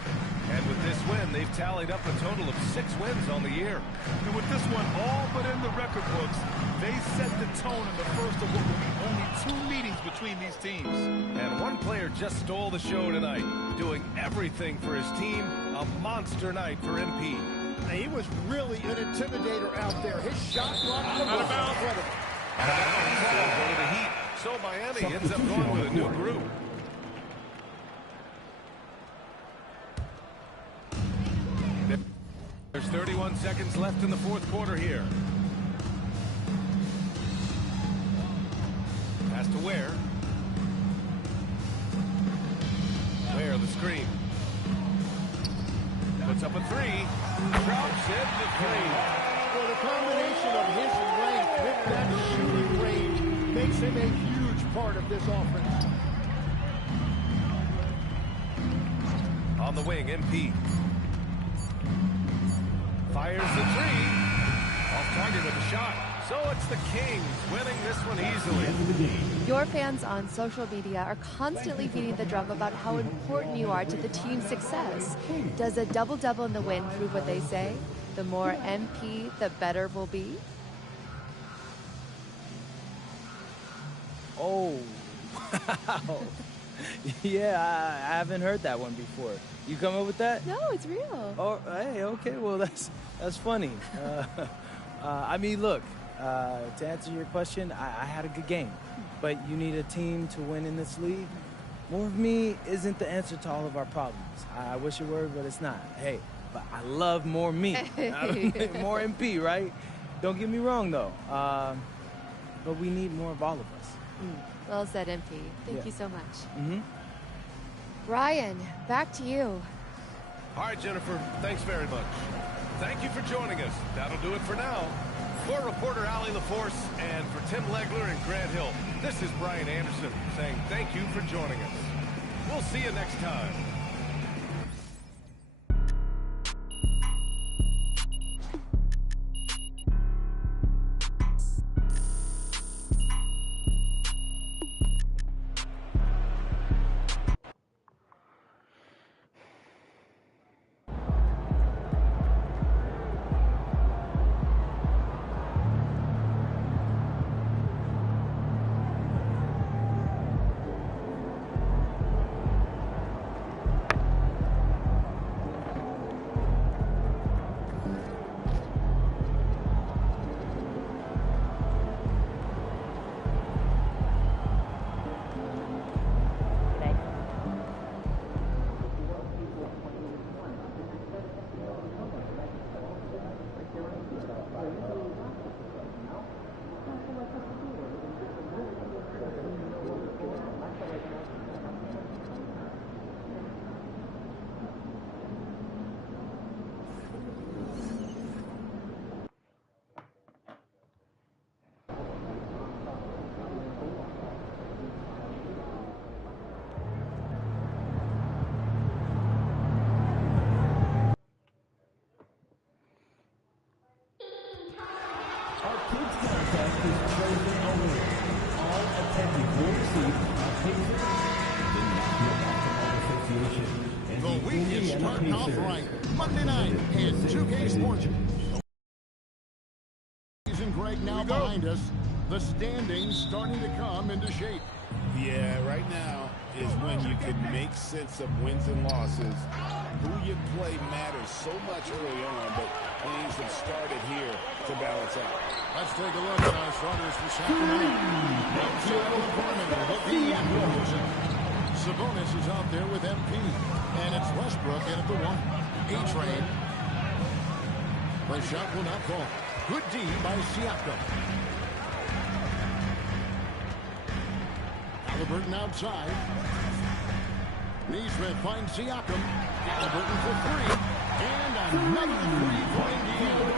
And with this win, they've tallied up a total of 6 wins on the year. And with this one all but in the record books, they set the tone in the first of what will be only 2 meetings between these teams. And one player just stole the show tonight, doing everything for his team. A monster night for MP. He was really an intimidator out there. His shot block was incredible. They'll go to the Heat. So Miami ends up going with a new group. There's 31 seconds left in the fourth quarter here. Pass to Ware. Ware, the screen. Puts up a 3. Drops it to 3. Well, the combination of his length with that shooting range makes him a huge part of this offense. On the wing, MP. Fires the 3. Off target with a shot. So it's the Kings winning this one easily. Your fans on social media are constantly beating the drum about how important you are to the team's success. Does a double-double in the win prove what they say? The more MP, the better will be? Oh, wow. Yeah, I haven't heard that one before. You come up with that? No, it's real. Oh, hey, okay. Well, that's funny. I mean, look, to answer your question, I had a good game. But you need a team to win in this league. More of me isn't the answer to all of our problems. I wish it were, but it's not. Hey, but I love more me. More MP, right? Don't get me wrong, though. But we need more of all of us. Well said, MP. Thank you so much. Mm-hmm. Ryan, back to you. All right, Jennifer, thanks very much. Thank you for joining us. That'll do it for now. For reporter Allie LaForce and for Tim Legler and Grant Hill, this is Brian Anderson saying thank you for joining us. We'll see you next time. The week is starting off right. Monday night in 2K Sports. And Greg now behind us. The standings starting to come into shape. Yeah, right now is when you can make sense of wins and losses. Who you play matters so much early on, but things have started here to balance out. Let's take a look at our starters for Sacramento. Sabonis is out there with MP. And it's Westbrook in at the 1. A-Train. The shot will not fall. Good D by Siakam. Halliburton outside. Neesmith finds Siakam. Halliburton for three. And another three for Indiana.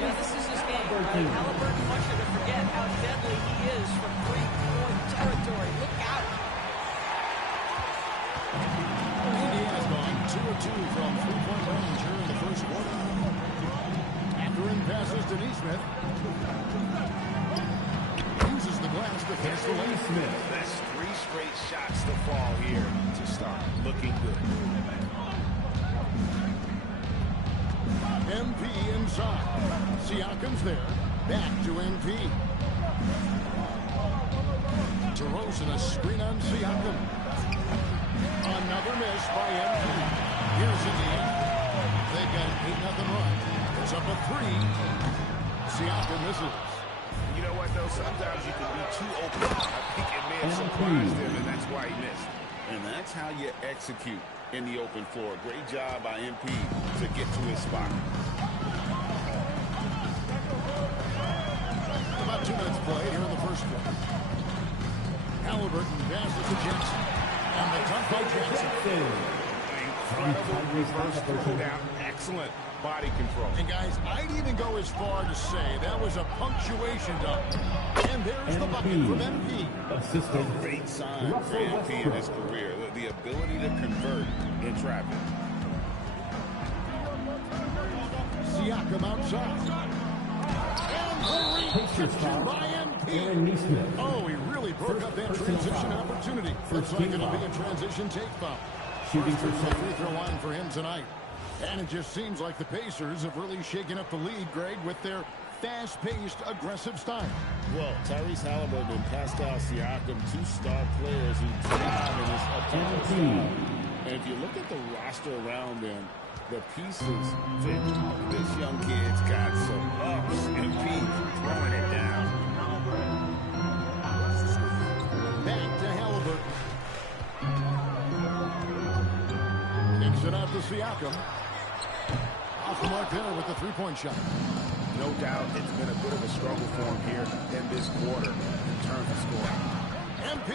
Yeah, this is his game. Halliburton wants you to forget how deadly he is from three-point territory. Look out. Indiana's gone 2-2 from three-point range here in the first quarter. After-in passes to Neesmith. Uses the glass to finish the lane. That's 3 straight shots to fall here to start. Looking good. MP inside. Siakam's there. Back to MP. DeRozan a screen on Siakam. Another miss by MP. Here's Indiana. They've got an 8-0 run. Goes up a 3. Siakam misses. You know what, though? Sometimes you can be too open. I think it may have surprised him, and that's why he missed. And that's how you execute in the open floor. Great job by MP to get to his spot. About 2 minutes played here in the first quarter. Halliburton passes to Jackson. And the dunk by Jackson. Incredible reverse throwdown. Excellent body control. And guys, I'd even go as far to say that was a punctuation dunk. And there's the bucket from MP. A great sign for MP in his career. The ability to convert in traffic. Siakam outside. And the rejection by MP. Oh, he really broke up that transition opportunity. Looks like it'll be a transition take foul. Shooting for the free throw line for him tonight. And it just seems like the Pacers have really shaken up the lead, Greg, with their fast-paced, aggressive style. Well, Tyrese Halliburton and Pascal Siakam, 2 star players who thrive in this up-tempo style. And if you look at the roster around them, the pieces fit. This young kid's got some ups. MP throwing it down. Back to Halliburton. Kicks it out to Siakam. Off the mark there with the three-point shot. No doubt it's been a bit of a struggle for him here in this quarter in terms of scoring. MP.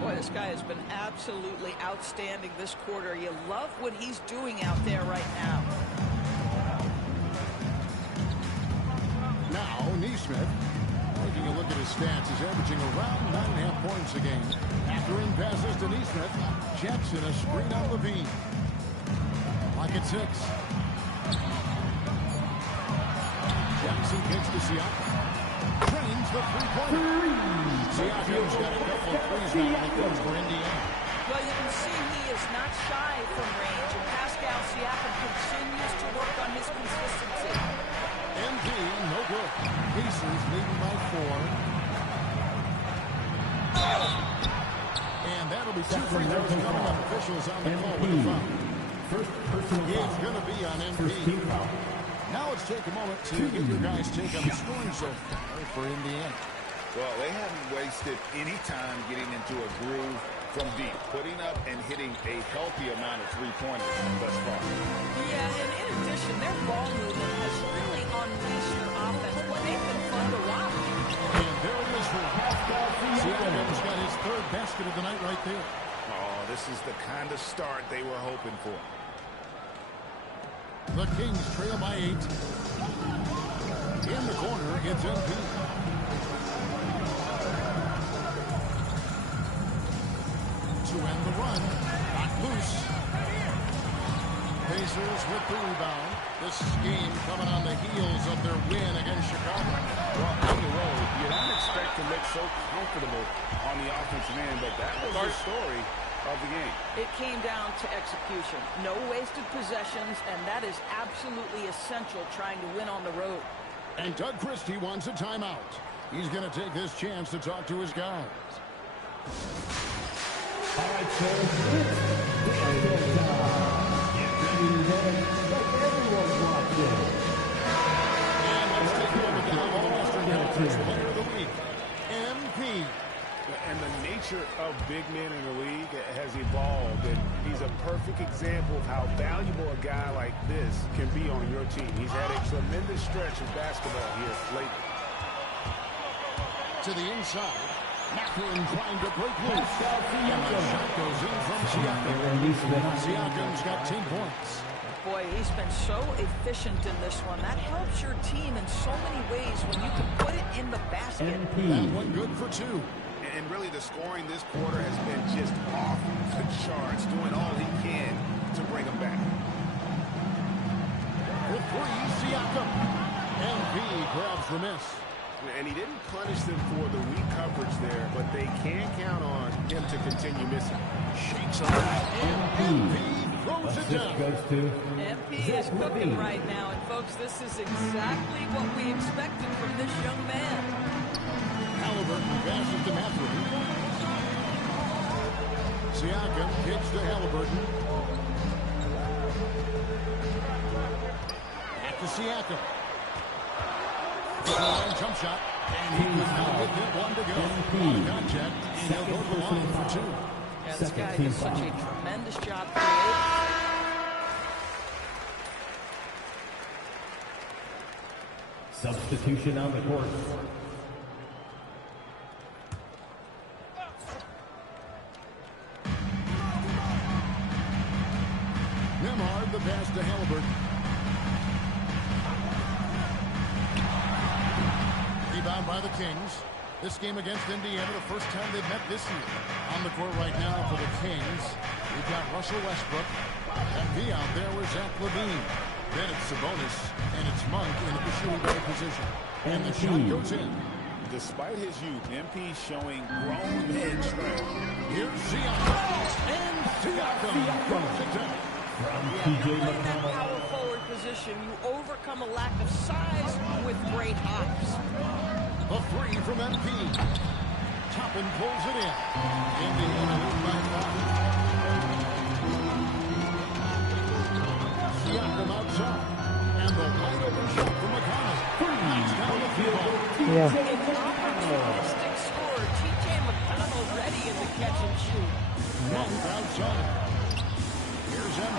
Boy, this guy has been absolutely outstanding this quarter. You love what he's doing out there right now. Now, Neesmith, taking a look at his stats, is averaging around 9.5 points a game. After in passes to Neesmith, Jackson a screen on Levine. Like at 6. Jackson kicks to Siakam. Trains the three-pointer. Siakam's got a couple of threes now in the first for Indiana. Well, you can see he is not shy from range, and Pascal Siakam continues to work on his consistency. MP, no good. Pacers leading by 4. And that'll be 2 free throws coming up. Officials on the call with a foul. First personal foul. It's going to be on MP. Now let's take a moment to get your guys' take on the scoring so far for Indiana. Well, they haven't wasted any time getting into a groove from deep, putting up and hitting a healthy amount of three-pointers thus far. Yeah, and in addition, their ball movement has really unleashed their offense. Boy, they've been fun to watch. And there it is for Pascal Siakam. He's got his 3rd basket of the night right there. Oh, this is the kind of start they were hoping for. The Kings trail by 8. In the corner, it's MP. To end the run, got loose. Pacers with the rebound. This game coming on the heels of their win against Chicago. Well, on the road, you don't expect to look so comfortable on the offensive end, but that was the story of the game. It came down to execution. No wasted possessions, and that is absolutely essential trying to win on the road. And Doug Christie wants a timeout. He's going to take this chance to talk to his guys. All right, so it's everyone's watching. And let's take a look at the Western Conference Player of the Week, MP. And the nature of big men in the league has evolved, and he's a perfect example of how valuable a guy like this can be on your team. He's had a tremendous stretch of basketball here lately. To the inside. Mathurin trying to break loose. And the shot goes in from Siakam. Siakam's got 10 points. Boy, he's been so efficient in this one. That helps your team in so many ways when you can put it in the basket. That one good for 2. And really, the scoring this quarter has been just off the charts, doing all he can to bring them back. For 3, Siakam. MP grabs the miss. And he didn't punish them for the weak coverage there, but they can count on him to continue missing. Shakes on that. MP throws it down. MP is cooking right now, and folks, this is exactly what we expected from this young man. Halliburton passes to Mathurin. Siakam kicks to Halliburton. Back to Siakam. Jump shot, and he was out with it. 1 to go. On contact, and he'll go to the line for 2. Yeah, this guy does such a tremendous job creating. Substitution on the court. Nemhard, the pass to Halliburton. Rebound by the Kings. This game against Indiana, the first time they've met this year. On the court right now for the Kings, we've got Russell Westbrook. MP out there with Zach LaVine. Then it's Sabonis, and it's Monk in the shooting guard position. And the shot goes in. Despite his youth, MP showing grown men strength. Here's Siakam. And Siakam throws it down. Yeah, you play that power forward position, you overcome a lack of size with great hops. A 3 from MP. Toppin pulls it in. Indiana lead by 5. Siakam outside. And the wide open shot from McConnell. Knocks down the field. An opportunistic scorer, TJ McConnell ready in the catch and shoot. Monk outside. Here's MP.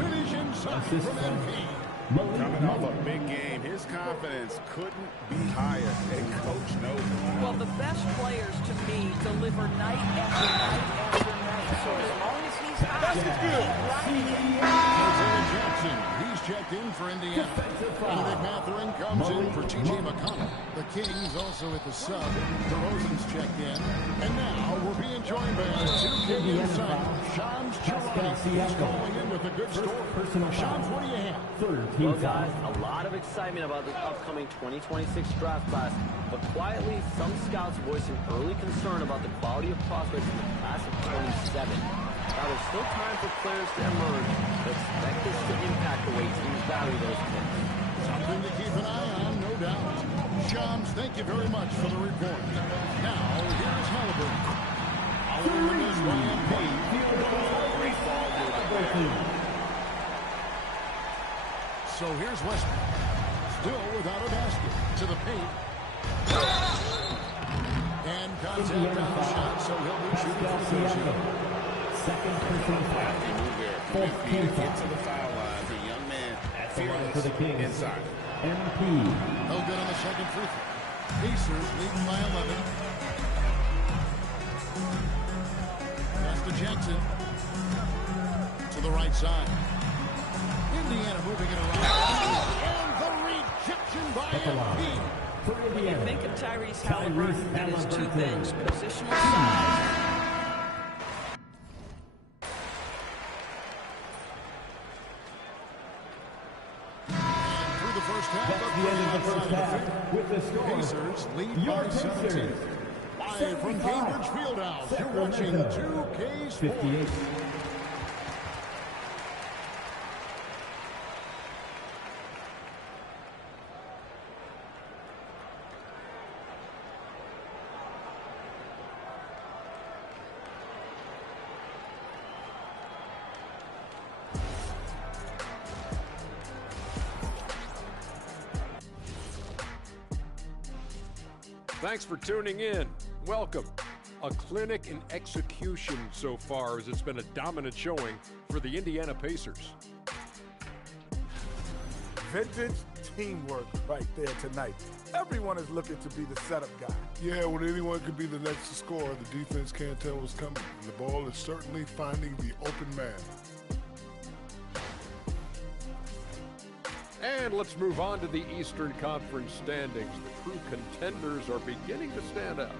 Finish inside from MP. Coming off a big game, his confidence couldn't be higher, and Coach knows it. Well, the best players to me deliver night after night after night. So as long as he's hot, keep grinding it. Isaiah Jackson, he's checked in for Indiana. Benedict Mathurin comes in for T.J. McConnell. The Kings also at the sub. DeRozan's checked in. And now we're being joined by our 2K insider, Shams Charania. He's calling in with a good story. Shams, what do you have? Well, guys, a lot of excitement about the upcoming 2026 draft class, but quietly, some scouts voicing early concern about the quality of prospects in the class of 27. Now, there's still time for players to emerge, but expect this to impact the way teams value those picks. Something to keep an eye on, no doubt. Shams, thank you very much for the report. Now, here's Halliburton. Following the miss by MP. So here's Westbrook. Still without a basket. To the paint. And contact on the shot, so he'll be shooting for the shot. Second personal foul. MP to get to the foul line. The young man For the Kings. inside. MP. No good on the second free throw. Pacers leading by 11. Pass to Jackson. To the right side. Indiana moving it around. And the rejection by MP. When you think of Tyrese Halliburton, it is 2 things: positional size. That's the end of the first half with the score. Pacers lead by 17. Live from Cambridge Fieldhouse, you're watching 2K Sports. 58. Thanks for tuning in. welcome. A clinic in execution so far, as it's been a dominant showing for the Indiana Pacers. Vintage teamwork right there tonight. Everyone is looking to be the setup guy. Yeah, when anyone could be the next to score, the defense can't tell what's coming. And the ball is certainly finding the open man. And let's move on to the Eastern Conference standings. The true contenders are beginning to stand out.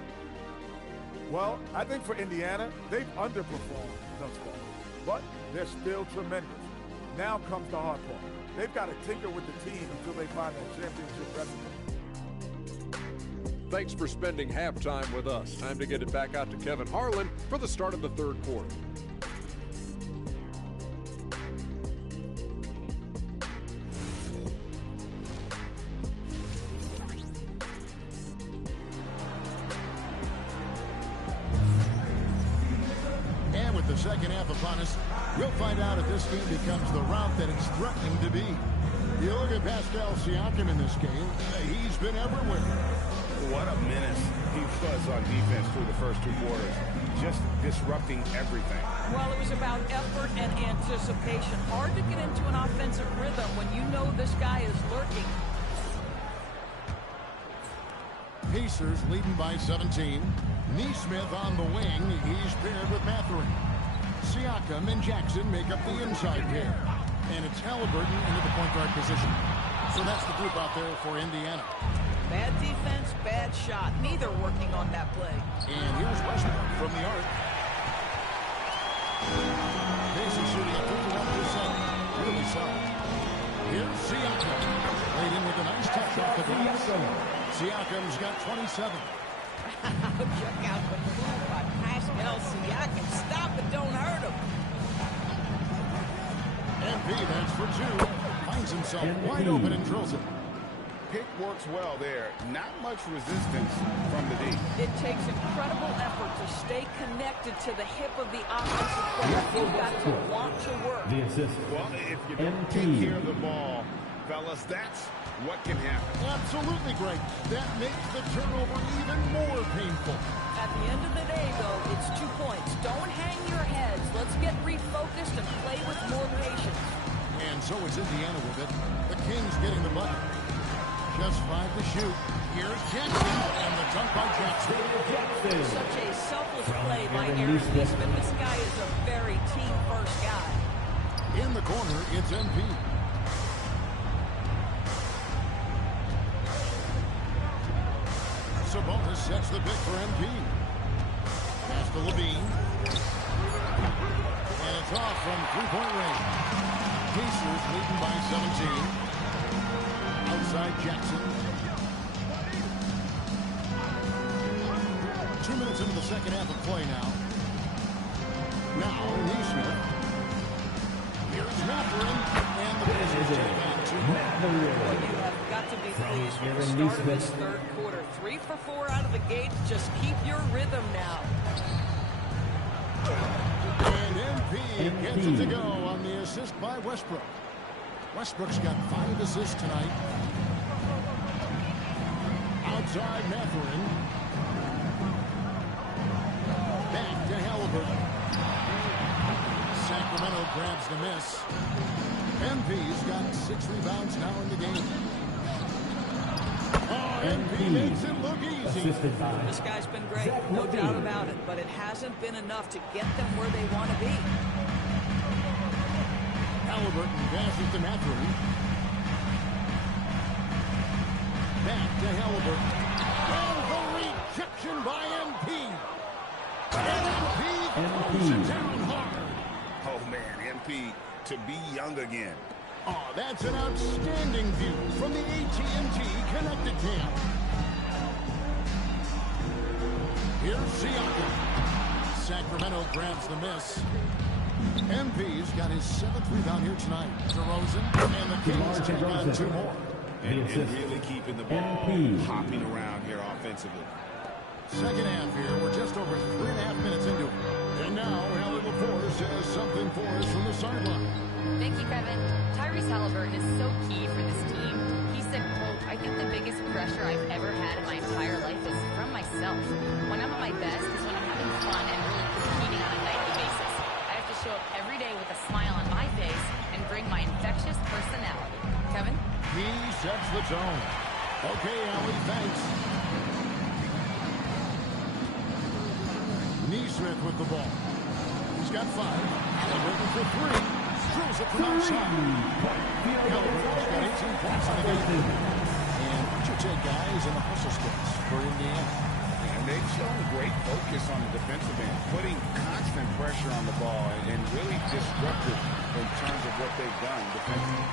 Well, I think for Indiana, they've underperformed thus far, but they're still tremendous. Now comes the hard part. They've got to tinker with the team until they find that championship recipe. Thanks for spending halftime with us. Time to get it back out to Kevin Harlan for the start of the third quarter. And with the second half upon us, we'll find out if this team becomes the route that it's threatening to be. You look at Pascal Siakam in this game, he's been everywhere. What a menace he was on defense through the first 2 quarters. Just disrupting everything. Well, it was about effort and anticipation. Hard to get into an offensive rhythm when you know this guy is lurking. Pacers leading by 17. Neesmith on the wing. He's paired with Mathurin. Siakam and Jackson make up the inside pair. And it's Halliburton into the point guard position. So that's the group out there for Indiana. Bad defense, bad shot. Neither working on that play. And here's Westbrook from the arc. Pacers shooting at 51%. Really solid. Here's Siakam. Played in with a nice touch off the glass. Siakam's got 27. Check out the move by Pascal Siakam. Stop it, don't hurt him. MP, that's for 2. Finds himself wide open and drills it. Pick works well there. Not much resistance from the D. It takes incredible effort to stay connected to the hip of the offensive player. You've got to want to work. The assist. Well, if you don't take care of the ball, fellas, that's what can happen. Absolutely great. That makes the turnover even more painful. At the end of the day, though, it's 2 points. Don't hang your heads. Let's get refocused and play with more patience. And so it's Indiana with it. The Kings getting the bucket. Just 5 to shoot. Here's Jackson, and the dunk by Jackson. Such a selfless play by Aaron Neesmith. This guy is a very team-first guy. In the corner, it's MP. Sabonis sets the pick for MP. Pass to Levine. And it's off from three-point range. Pacers leading by 17. Outside Jackson. 2 minutes into the second half of play now. Now, Neesmith. Here's Mathurin. And the Pacers take on 2 more. Well, you have got to be pleased with the start of this third quarter. 3 for 4 out of the gate. Just keep your rhythm now. And MP gets it to go on the assist by Westbrook. Westbrook's got 5 assists tonight. Outside Mathurin. Back to Halliburton. Sacramento grabs the miss. MP's got 6 rebounds now in the game. Oh, MP makes it look easy. This guy's been great, no doubt about it, but it hasn't been enough to get them where they want to be. Halliburton passes to Mathurin. Back to Halliburton. And the rejection by MP. And MP throws it down hard. Oh, man, MP to be young again. Oh, that's an outstanding view from the AT&T Connected Camp. Here's Siakam. Sacramento grabs the miss. MP's got his 7th rebound here tonight. DeRozan, and the Kings take on 2 more. And really keeping the ball hopping around here offensively. Second half here. We're just over 3.5 minutes into it. And now, Allie LaForce has something for us from the sideline. Thank you, Kevin. Tyrese Halliburton is so key for this team. He said, quote, "I think the biggest pressure I've ever had in my entire life is from myself. When I'm at my its own. Okay, Allie, thanks. Neesmith with the ball. He's got 5. Allen looking for 3. Drills it from outside. Gilbert's got 18 points in the game. And what's your take, guys, in the hustle splits for Indiana? And they've shown great focus on the defensive end, putting constant pressure on the ball and really disruptive in terms of what they've done defensively.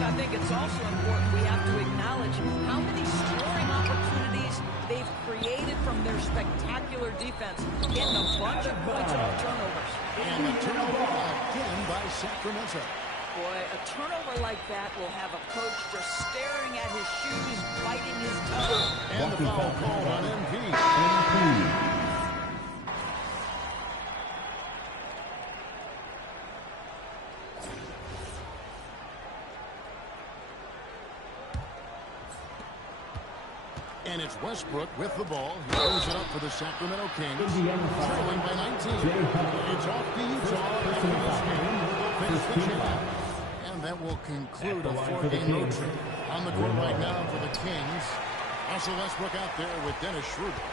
I think it's also important we have to acknowledge how many scoring opportunities they've created from their spectacular defense, getting a bunch of points off turnovers. And a turnover again by Sacramento. Boy, a turnover like that will have a coach just staring at his shoes, biting his tongue. And the foul called on MP. And it's Westbrook with the ball. He throws it up for the Sacramento Kings. Trailing by 19. It's off the Utah. Finish the check. And that will conclude a 4-game road trip. On the court right now for the Kings. Russell Westbrook out there with Dennis Schroeder.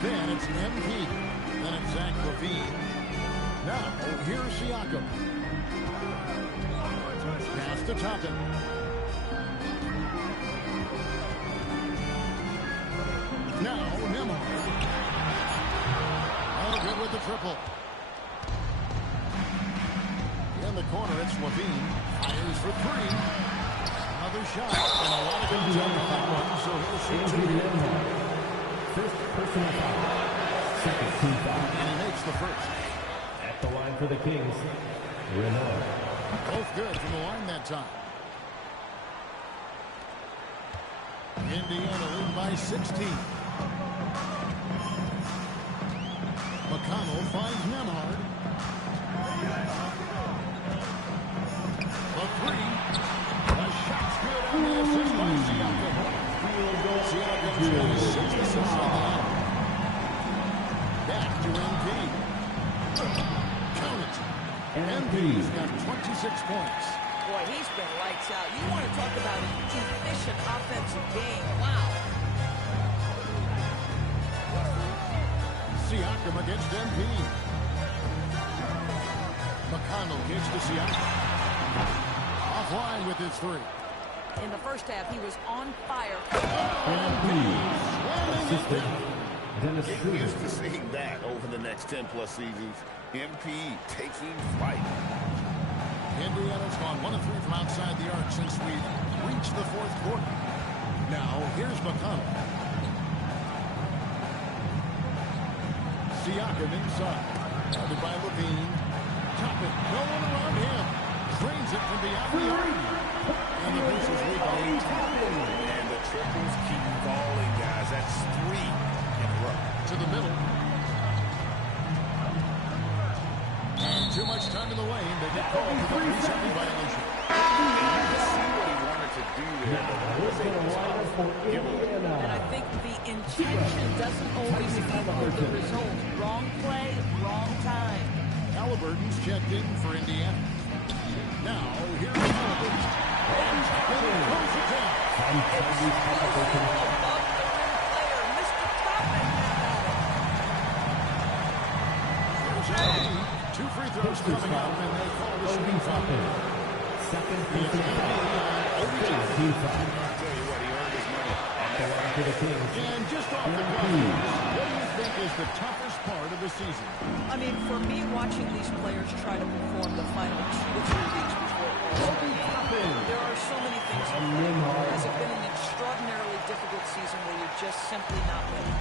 Then it's MP. Then it's Zach LaVine. Now, here's Siakam. Pass to Toppin. Now, Nembhard. Oh, good with the triple. In the corner, it's LaVine. Fires for 3. Another shot. And a lot of guns on that one, so he'll shoot 2. First personal foul. Second team foul. And he makes the first. At the line for the Kings, Renaud. Both good from the line that time. Indiana lead by 16. McConnell finds Nembhard. The 3. The shot's good on the assist by Siakam. Siakam's got 6 assists on the night. Back to MP. Count it. MP's got 26 points. Boy, he's been lights out. You want to talk about an efficient offensive game. Wow. Siakam against MP. McConnell gets to Siakam. Offline with his 3. In the first half, he was on fire. Get used to seeing that over the next 10-plus seasons. MP taking flight. Indiana's gone 1 of 3 from outside the arc since we've reached the 4th quarter. Now, here's McConnell. Siakam inside. Guarded by LaVine. Toppin, no one around him. Drains it from beyond the arc. And the Pacers lead by 8. And the triples keep falling, guys. That's 3 in a row. To the middle. And too much time in the lane. They get called for the 3-second violation. You can see what he wanted to do there, but was able to give away. And I think the intention doesn't always equal the result. Wrong play, wrong time. Halliburton's checked in for Indiana. Now, here's Halliburton. And Toppin closes it down. Here's A. 2 free throws coming up, and they call the shooting foul. Second team foul. Team foul. I'll tell you what, he earned his money. At the line for the Kings. And just off the cuff, what do you think is the toughest part of the season? I mean, for me, watching these players try to perform the final 2 to 3 weeks before All-Star game, there are so many things. Has it been an extraordinarily difficult season where you're just simply not winning?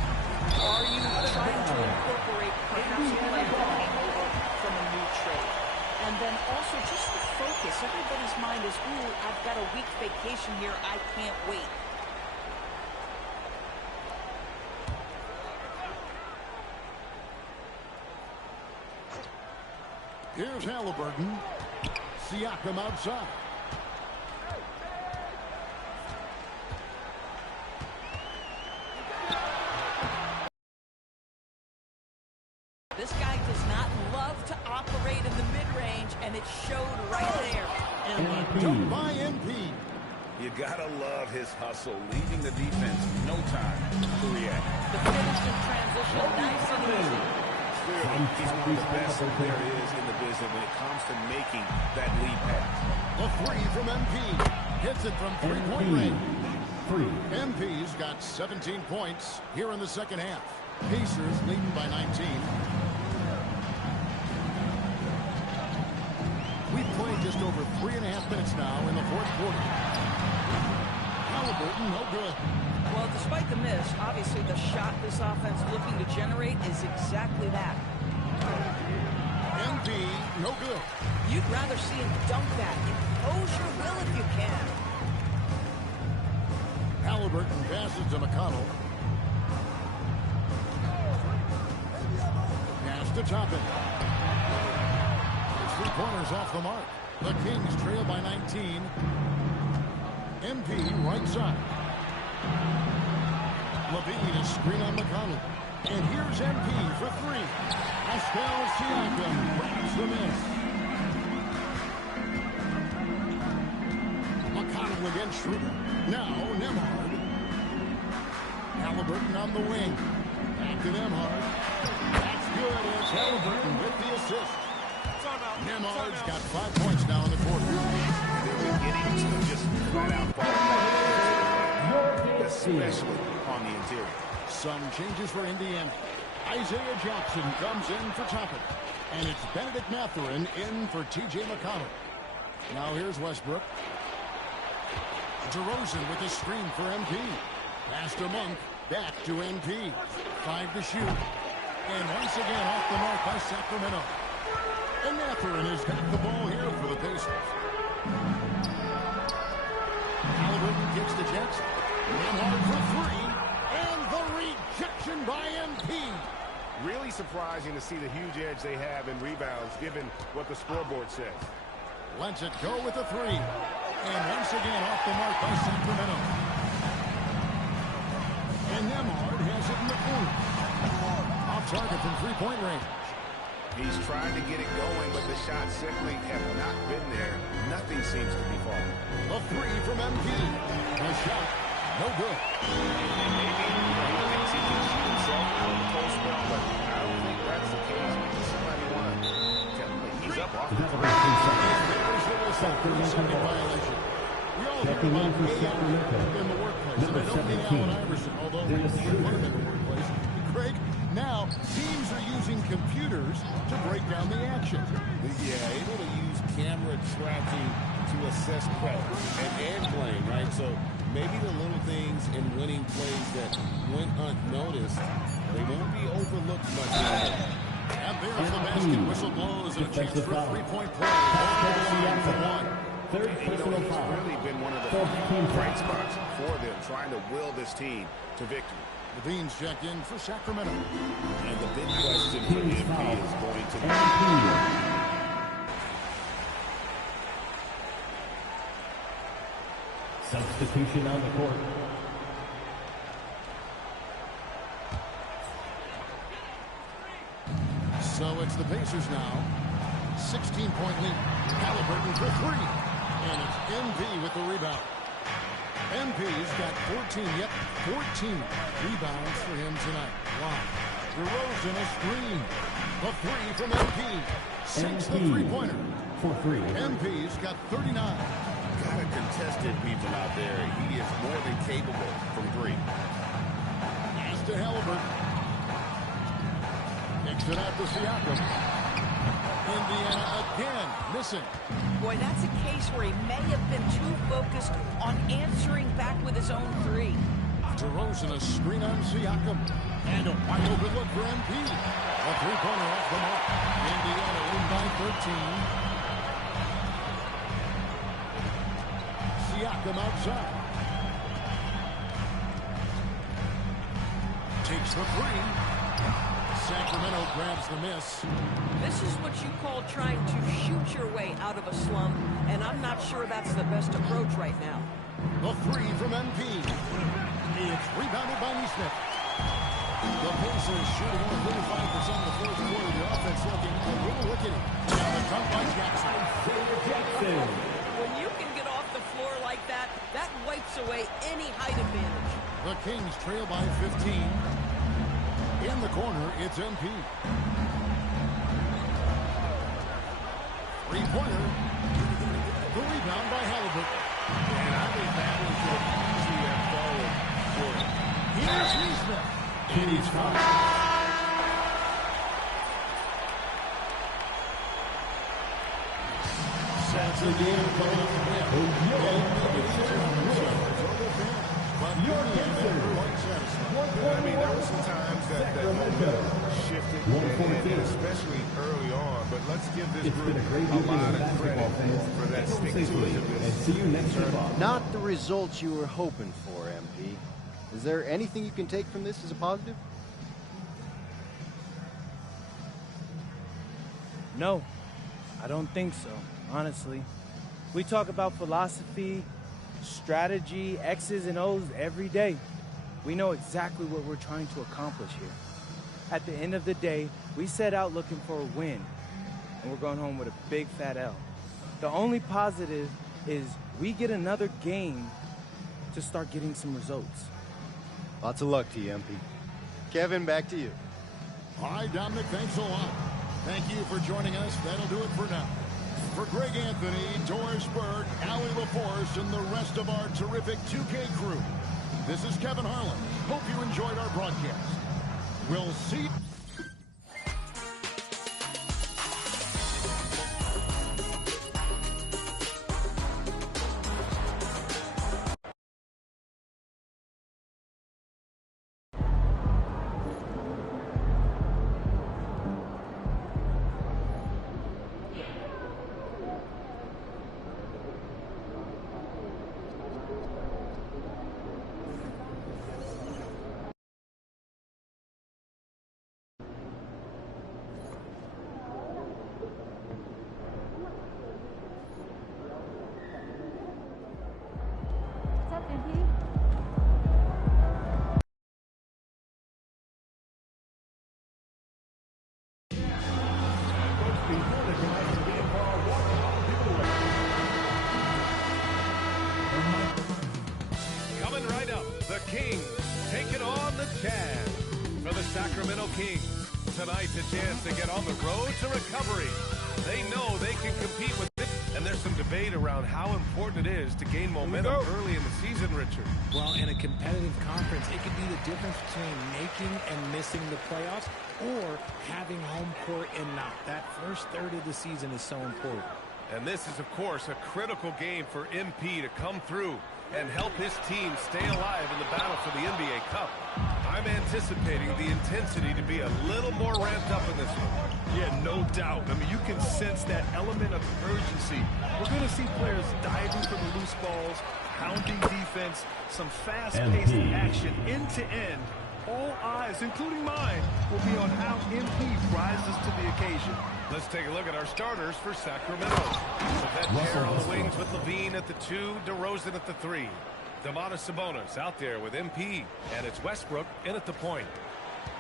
Are you trying to incorporate perhaps a player that came over from a new trade? And then also just the focus. Everybody's mind is, ooh, I've got a week vacation here. I can't wait. Here's Halliburton. Siakam outside. This guy does not love to operate in the mid-range, and it showed right there. And a dunk by MP. You gotta love his hustle, leaving the defense no time to react. The finish in transition, nice and easy. Clearly, he's one of the best there is in the business when it comes to making that lead pass. The three from MP. Hits it from three-point range. MP's got 17 points here in the second half. Pacers leading by 19. We've played just over 3.5 minutes now in the fourth quarter. Halliburton, no good. Well, despite the miss, obviously the shot this offense looking to generate is exactly that. MP, no good. You'd rather see him dunk that. Impose your will if you can. Halliburton passes to McConnell. Pass to Toppin. The three-pointers off the mark. The Kings trail by 19. MP right side. Levine is screen on McConnell. And here's MP for three. Pascal Siakam grabs the miss. McConnell against Schroeder. Now Nembhard. Halliburton on the wing. Back to Nembhard. That's good. It's Halliburton with the assist. Nembhard's got 5 points now in the quarter. They're beginning to just flat out ball, especially on the interior. Some changes for Indiana. Isaiah Jackson comes in for Toppin. And it's Benedict Mathurin in for T.J. McConnell. Now here's Westbrook. DeRozan with a screen for MP. Pass to Monk. Back to MP. 5 to shoot. And once again off the mark by Sacramento. And Mathurin has got the ball here for the Pacers. Halliburton gets to Jackson. Nembhard for three. And the rejection by MP. Really surprising to see the huge edge they have in rebounds, given what the scoreboard says. Lets it go with a three. And once again off the mark by Sacramento. And Nembhard has it in the corner. Off target from three-point range. He's tried to get it going, but the shots simply have not been there. Nothing seems to be falling. A three from MP. The shot, no good. Maybe he thinks he can shoot himself out of the post spell, but I don't think that's the case. Maybe somebody want to tell him that he's up off the Second violation. We all hear about AI in the workplace, and I don't mean Allen Iverson, although we see one in the workplace. Craig, now teams are using computers to break down the action. Yeah, able to use camera tracking to assess prep and playing, right? So maybe the little things in winning plays that went unnoticed, they won't be overlooked much anymore. And there's the basket. Whistle blows and a chance for a three-point play. Third personal foul. It's really been one of the bright spots for them, trying to will this team to victory. Levine's checked in for Sacramento. And the big question for MP is going to be... Substitution on the court. So it's the Pacers now. 16-point lead. Halliburton for three. And it's MV with the rebound. MP's got 14, 14 rebounds for him tonight. Wow. DeRozan a screen. A three from MP. Sinks the three-pointer. For three. MP's got 39. Got a contested people out there. He is more than capable from three. Pass to Halliburton. Kicks it out to Siakam. Indiana again missing. Boy, that's a case where he may have been too focused on answering back with his own three. DeRozan a screen on Siakam. And a wide open look for MP. A three-pointer off the mark. Indiana in by 13. Siakam outside. Takes the three. Sacramento grabs the miss. This is what you call trying to shoot your way out of a slump, and I'm not sure that's the best approach right now. The three from MP. It's rebounded by Neesmith. The Pacers shooting over 35% in the fourth quarter. The offense looking a little rickety. Now the dunk by Jackson. When you can get off the floor like that, that away any height advantage. The Kings trail by 15. In the corner, it's MP. Three-pointer. The rebound by Halliburton. And I think that was an easy and forward for him. Here's Neesmith. And he's fouled. That's the game going to win. Your I mean, there were some times that shifted, and especially early on. But let's give this group a lot of credit for that stick-to-it. Not the results you were hoping for, MP. Is there anything you can take from this as a positive? No, I don't think so, honestly. We talk about philosophy, strategy, X's and O's every day. We know exactly what we're trying to accomplish here. At the end of the day, we set out looking for a win, and we're going home with a big fat L. The only positive is we get another game to start getting some results. Lots of luck to you, MP. Kevin, back to you. All right, Dominic, thanks a lot. Thank you for joining us. That'll do it for now. For Greg Anthony, Doris Berg, Allie LaForce, and the rest of our terrific 2K crew, this is Kevin Harlan. Hope you enjoyed our broadcast. We'll see you. Coming right up, the Kings taking on the Jazz. For the Sacramento Kings, tonight a chance to get on the road to recovery. They know they can compete with it, and there's some debate around how important it is to gain momentum early in the season, Richard. Well, in a competitive conference, it could be the difference between making and missing the playoffs or having home court and not. That first third of the season is so important. And this is, of course, a critical game for MP to come through and help his team stay alive in the battle for the NBA Cup. I'm anticipating the intensity to be a little more ramped up in this one. Yeah, no doubt. I mean, you can sense that element of urgency. We're going to see players diving for the loose balls, pounding defense, some fast-paced action end-to-end. All eyes, including mine, will be on how MP rises to the occasion. Let's take a look at our starters for Sacramento. The vet pair on the wings with Levine at the 2, DeRozan at the 3. Domantas Sabonis out there with MP, and it's Westbrook in at the point.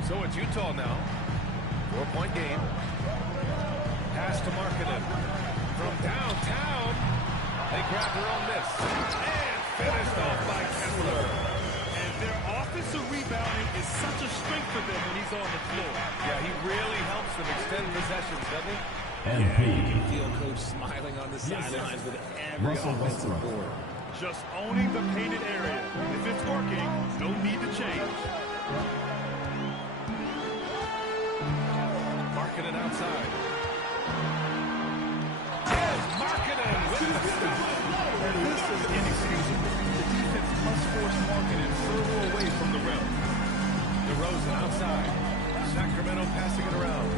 So it's Utah now. 4-point game. Pass to Markkanen. From downtown, they grab their own miss. And finished off by Kessler. And their offensive rebounding is such a strength for them when he's on the floor. Yeah, he really helps them extend possessions, doesn't he? Yeah, you can feel Coach smiling on the sidelines with every offensive board. Just owning the painted area. If it's working, no need to change. Markkanen outside. Yes, Markkanen with the stop. This is inexcusable. The defense must force Markkanen further away from the rim. DeRozan outside. Sacramento passing it around.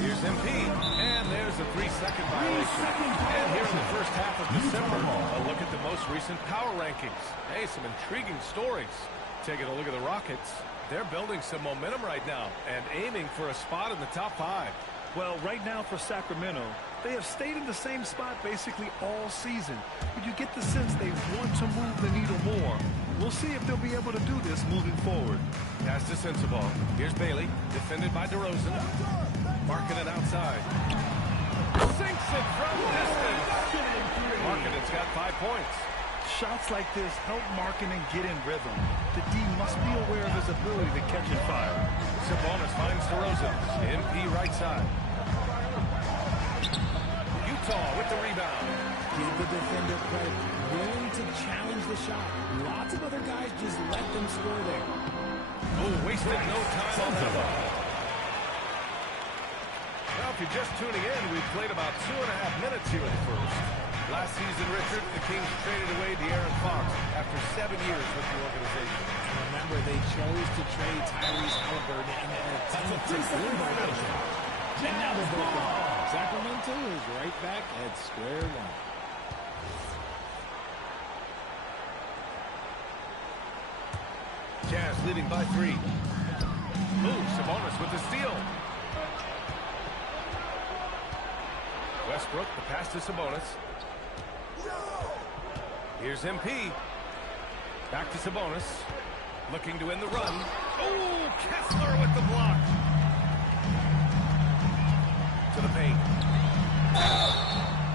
Here's MP, and there's a 3-second violation. And here in the first half of December, a look at the most recent power rankings. Hey, some intriguing stories. Taking a look at the Rockets. They're building some momentum right now and aiming for a spot in the top 5. Well, right now for Sacramento, they have stayed in the same spot basically all season. But you get the sense they want to move the needle more. We'll see if they'll be able to do this moving forward. Pass to Sensabaugh. Here's Bailey, defended by DeRozan. Markkanen outside. Sinks it from distance. Markkanen's got 5 points. Shots like this help Markkanen get in rhythm. The D must be aware of his ability to catch and fire. Sabonis finds DeRozan. MP right side. Utah with the rebound. Give the defender credit. Willing to challenge the shot. Lots of other guys just let them score there. Oh, wasted no time on that one. Now, if you're just tuning in, we've played about 2.5 minutes here in the first. Last season, Richard, the Kings traded away De'Aaron Fox after 7 years with the organization. And remember, they chose to trade Tyrese Halliburton in an attempt to win the division. And now they're broken. Sacramento is right back at square one. Jazz leading by 3. Ooh, Sabonis with the steal. Westbrook, the pass to Sabonis. Here's MP. Back to Sabonis. Looking to win the run. Oh, Kessler with the block. To the paint.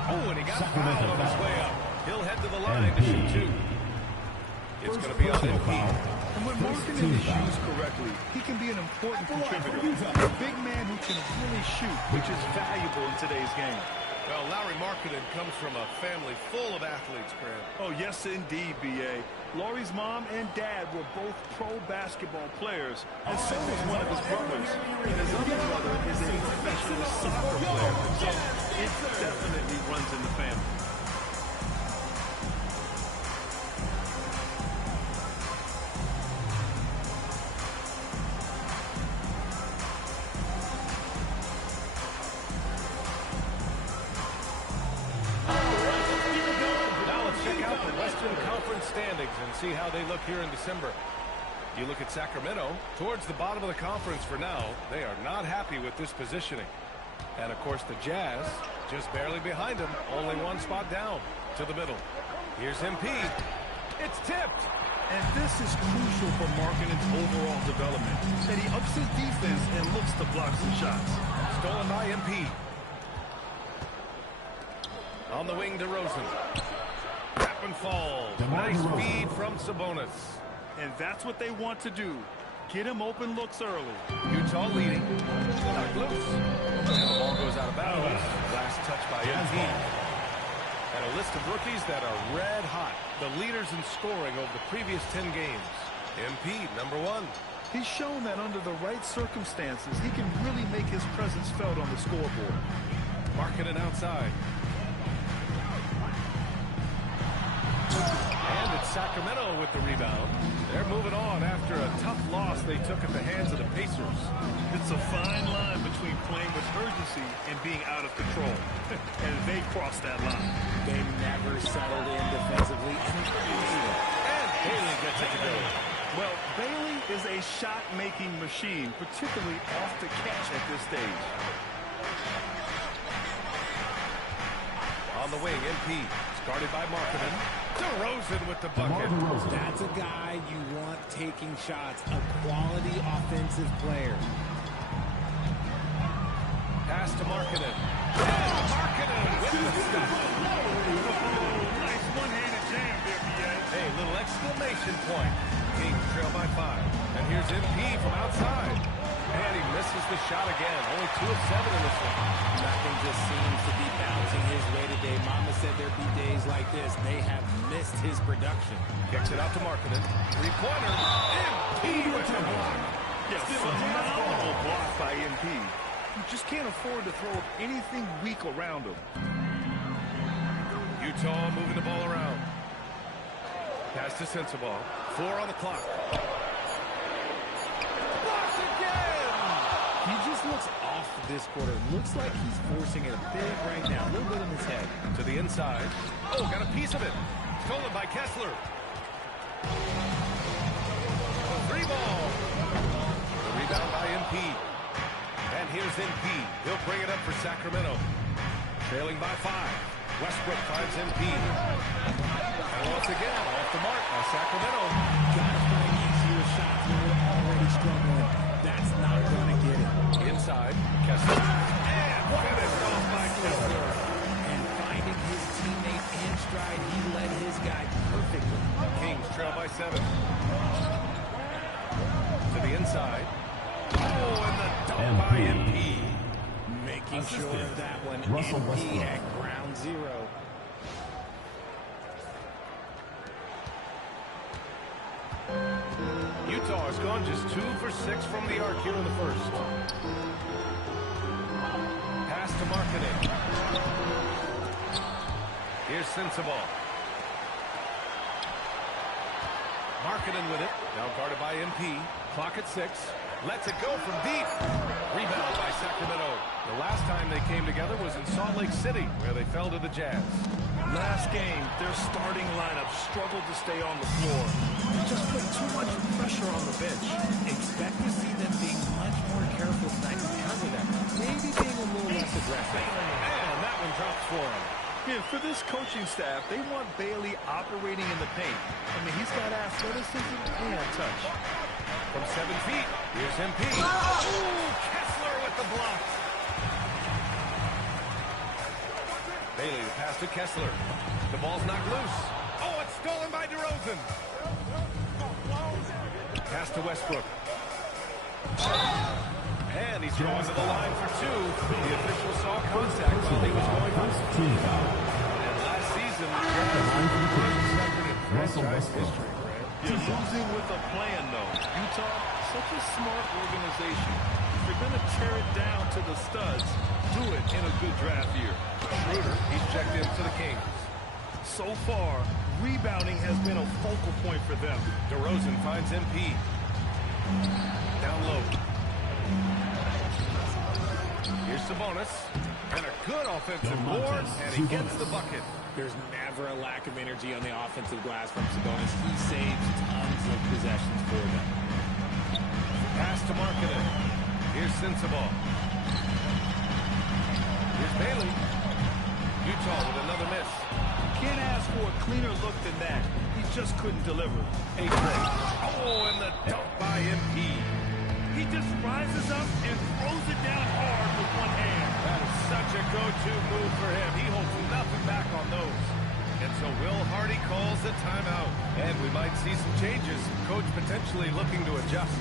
Oh, and he got fouled on his way up. He'll head to the line to shoot 2. It's going to be on MP. And when Markkanen is used correctly, he can be an important contributor. A big man who can really shoot, which is valuable in today's game. Well, Larry Markkanen comes from a family full of athletes, Graham. Oh, yes, indeed, B.A. Laurie's mom and dad were both pro basketball players, and so was one of his brothers. And his other brother is a professional soccer player, so it definitely runs in the family. Standings and see how they look here in December. You look at Sacramento, towards the bottom of the conference for now. They are not happy with this positioning. And of course the Jazz, just barely behind them, only 1 spot down to the middle. Here's MP. It's tipped. And this is crucial for Markkanen's overall development, that he ups his defense and looks to block some shots. Stolen by MP. On the wing, DeRozan. Tap and fall. Nice feed from Sabonis. And that's what they want to do. Get him open looks early. Utah leading. Knocked loose. And the ball goes out of bounds. Last touch by MP. And a list of rookies that are red hot. The leaders in scoring over the previous 10 games. MP, number 1. He's shown that under the right circumstances, he can really make his presence felt on the scoreboard. Markkanen outside. And it's Sacramento with the rebound. They're moving on after a tough loss they took at the hands of the Pacers. It's a fine line between playing with urgency and being out of control. And they crossed that line. They never settled in defensively. And Bailey gets it to go. Well, Bailey is a shot-making machine, particularly off the catch at this stage. On the wing, MP. Guarded by Markkanen. DeRozan with the bucket. That's a guy you want taking shots. A quality offensive player. Pass to Markkanen. And Markkanen with the stop. Nice one-handed jam there, B.A. Hey, little exclamation point. Kings trail by 5. And here's MP from outside. And he misses the shot again. Only 2 of 7 in this one. Nothing just seems to be bouncing his way today. Mama said there'd be days like this. They have missed his production. Kicks it out to Markkanen. 3-pointer. MP with the block. Yes, phenomenal block by MP. You just can't afford to throw anything weak around him. Utah moving the ball around. Pass to Sensabaugh. 4 on the clock. He just looks off this quarter. Looks like he's forcing it a bit right now. A little bit in his head. To the inside. Oh, got a piece of it. Stolen by Kessler. The 3-ball. The rebound by MP. And here's MP. He'll bring it up for Sacramento. Trailing by 5. Westbrook finds MP. And once again, off the mark by Sacramento. Gotta find easier shots when we're already struggling. That's not going to get it. Inside, Kessler. And finished off by Kessler. And finding his teammate in stride, he led his guy perfectly inside. Oh, and the dunk by MP. Making sure of that one. Russell MP Westbrook. at ground zero. Utah has gone just 2 for 6 from the arc here in the first. Pass to Markkanen. Here's Sensabaugh. Markkanen with it. Now guarded by MP. Clock at 6. Lets it go from deep. Rebound by Sacramento. The last time they came together was in Salt Lake City, where they fell to the Jazz. Last game, their starting lineup struggled to stay on the floor. Just put too much pressure on the bench. Expect to see them being much more careful tonight because of that. Maybe being a little less aggressive. And that one drops for him. Yeah, for this coaching staff, they want Bailey operating in the paint. I mean, he's got athleticism and touch. From 7 feet, here's MP. Ooh, Kessler with the block. Bailey, the pass to Kessler. The ball's knocked loose. Oh, it's stolen by DeRozan. Pass to Westbrook. And he's going to the line for 2. The official saw contact while he was going up. And last season, the Jazz were the first record in franchise history. You're losing with a plan, though. Utah, such a smart organization. If you're going to tear it down to the studs, do it in a good draft year. Schroeder, he's checked in for the Kings. So far, rebounding has been a focal point for them. DeRozan finds MP. Down low. Here's Sabonis. And a good offensive board, and he gets the bucket. There's never a lack of energy on the offensive glass from Sabonis. He saves tons of possessions for them. Pass to Markkanen. Here's Sensabaugh. Here's Bailey. Utah with another miss. Can't ask for a cleaner look than that. He just couldn't deliver. A break. Oh, and the dunk by MP. He just rises up and throws it down hard with one hand. That is such a go-to move for him. He holds nothing back on those. And so Will Hardy calls the timeout. And we might see some changes. Coach potentially looking to adjust.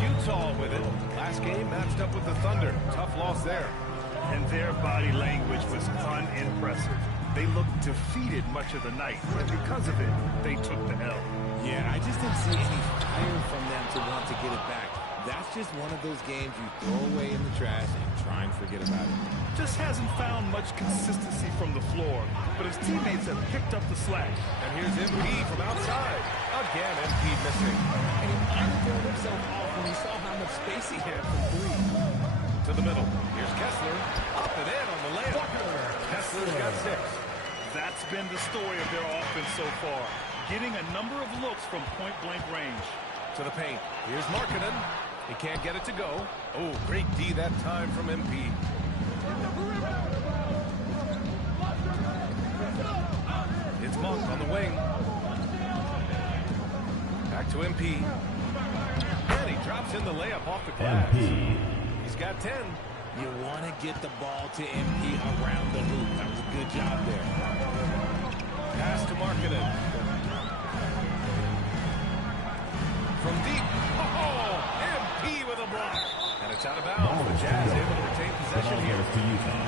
Utah with it. Last game matched up with the Thunder. Tough loss there. And their body language was unimpressive. They looked defeated much of the night, and because of it, they took the L. Yeah, I just didn't see any fire from them to want to get it back. That's just one of those games you throw away in the trash and try and forget about it. Just hasn't found much consistency from the floor, but his teammates have picked up the slack. And here's MP from outside. Again, MP missing. And he might have thrown himself off when he saw how much space he had from 3. To the middle. Here's Kessler. Up and in on the layup. Kessler's got 6. That's been the story of their offense so far. Getting a number of looks from point-blank range. To the paint. Here's Markkanen. He can't get it to go. Oh, great D that time from MP. It's Monk on the wing. Back to MP. And he drops in the layup off the glass. MP. He's got 10. You want to get the ball to MP around the hoop. That was a good job there. Pass to Markkanen. From deep. Oh, MP with a block. And it's out of bounds. The Jazz able to retain possession here. To Utah.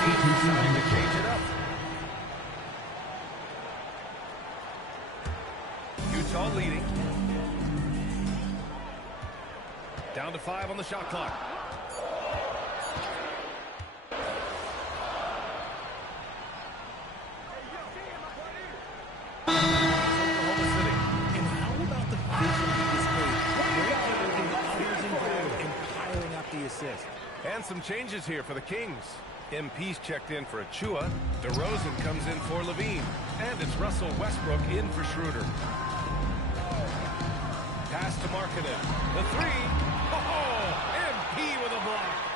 Teams deciding to change it up. Utah leading. Down to 5 on the shot clock. Oklahoma City. And how about the vision he displayed? Great job getting others involved and piling up the assist. And some changes here for the Kings. MP's checked in for Achua. DeRozan comes in for Levine. And it's Russell Westbrook in for Schroeder. to Markkinen. The three. Oh, MP with a block.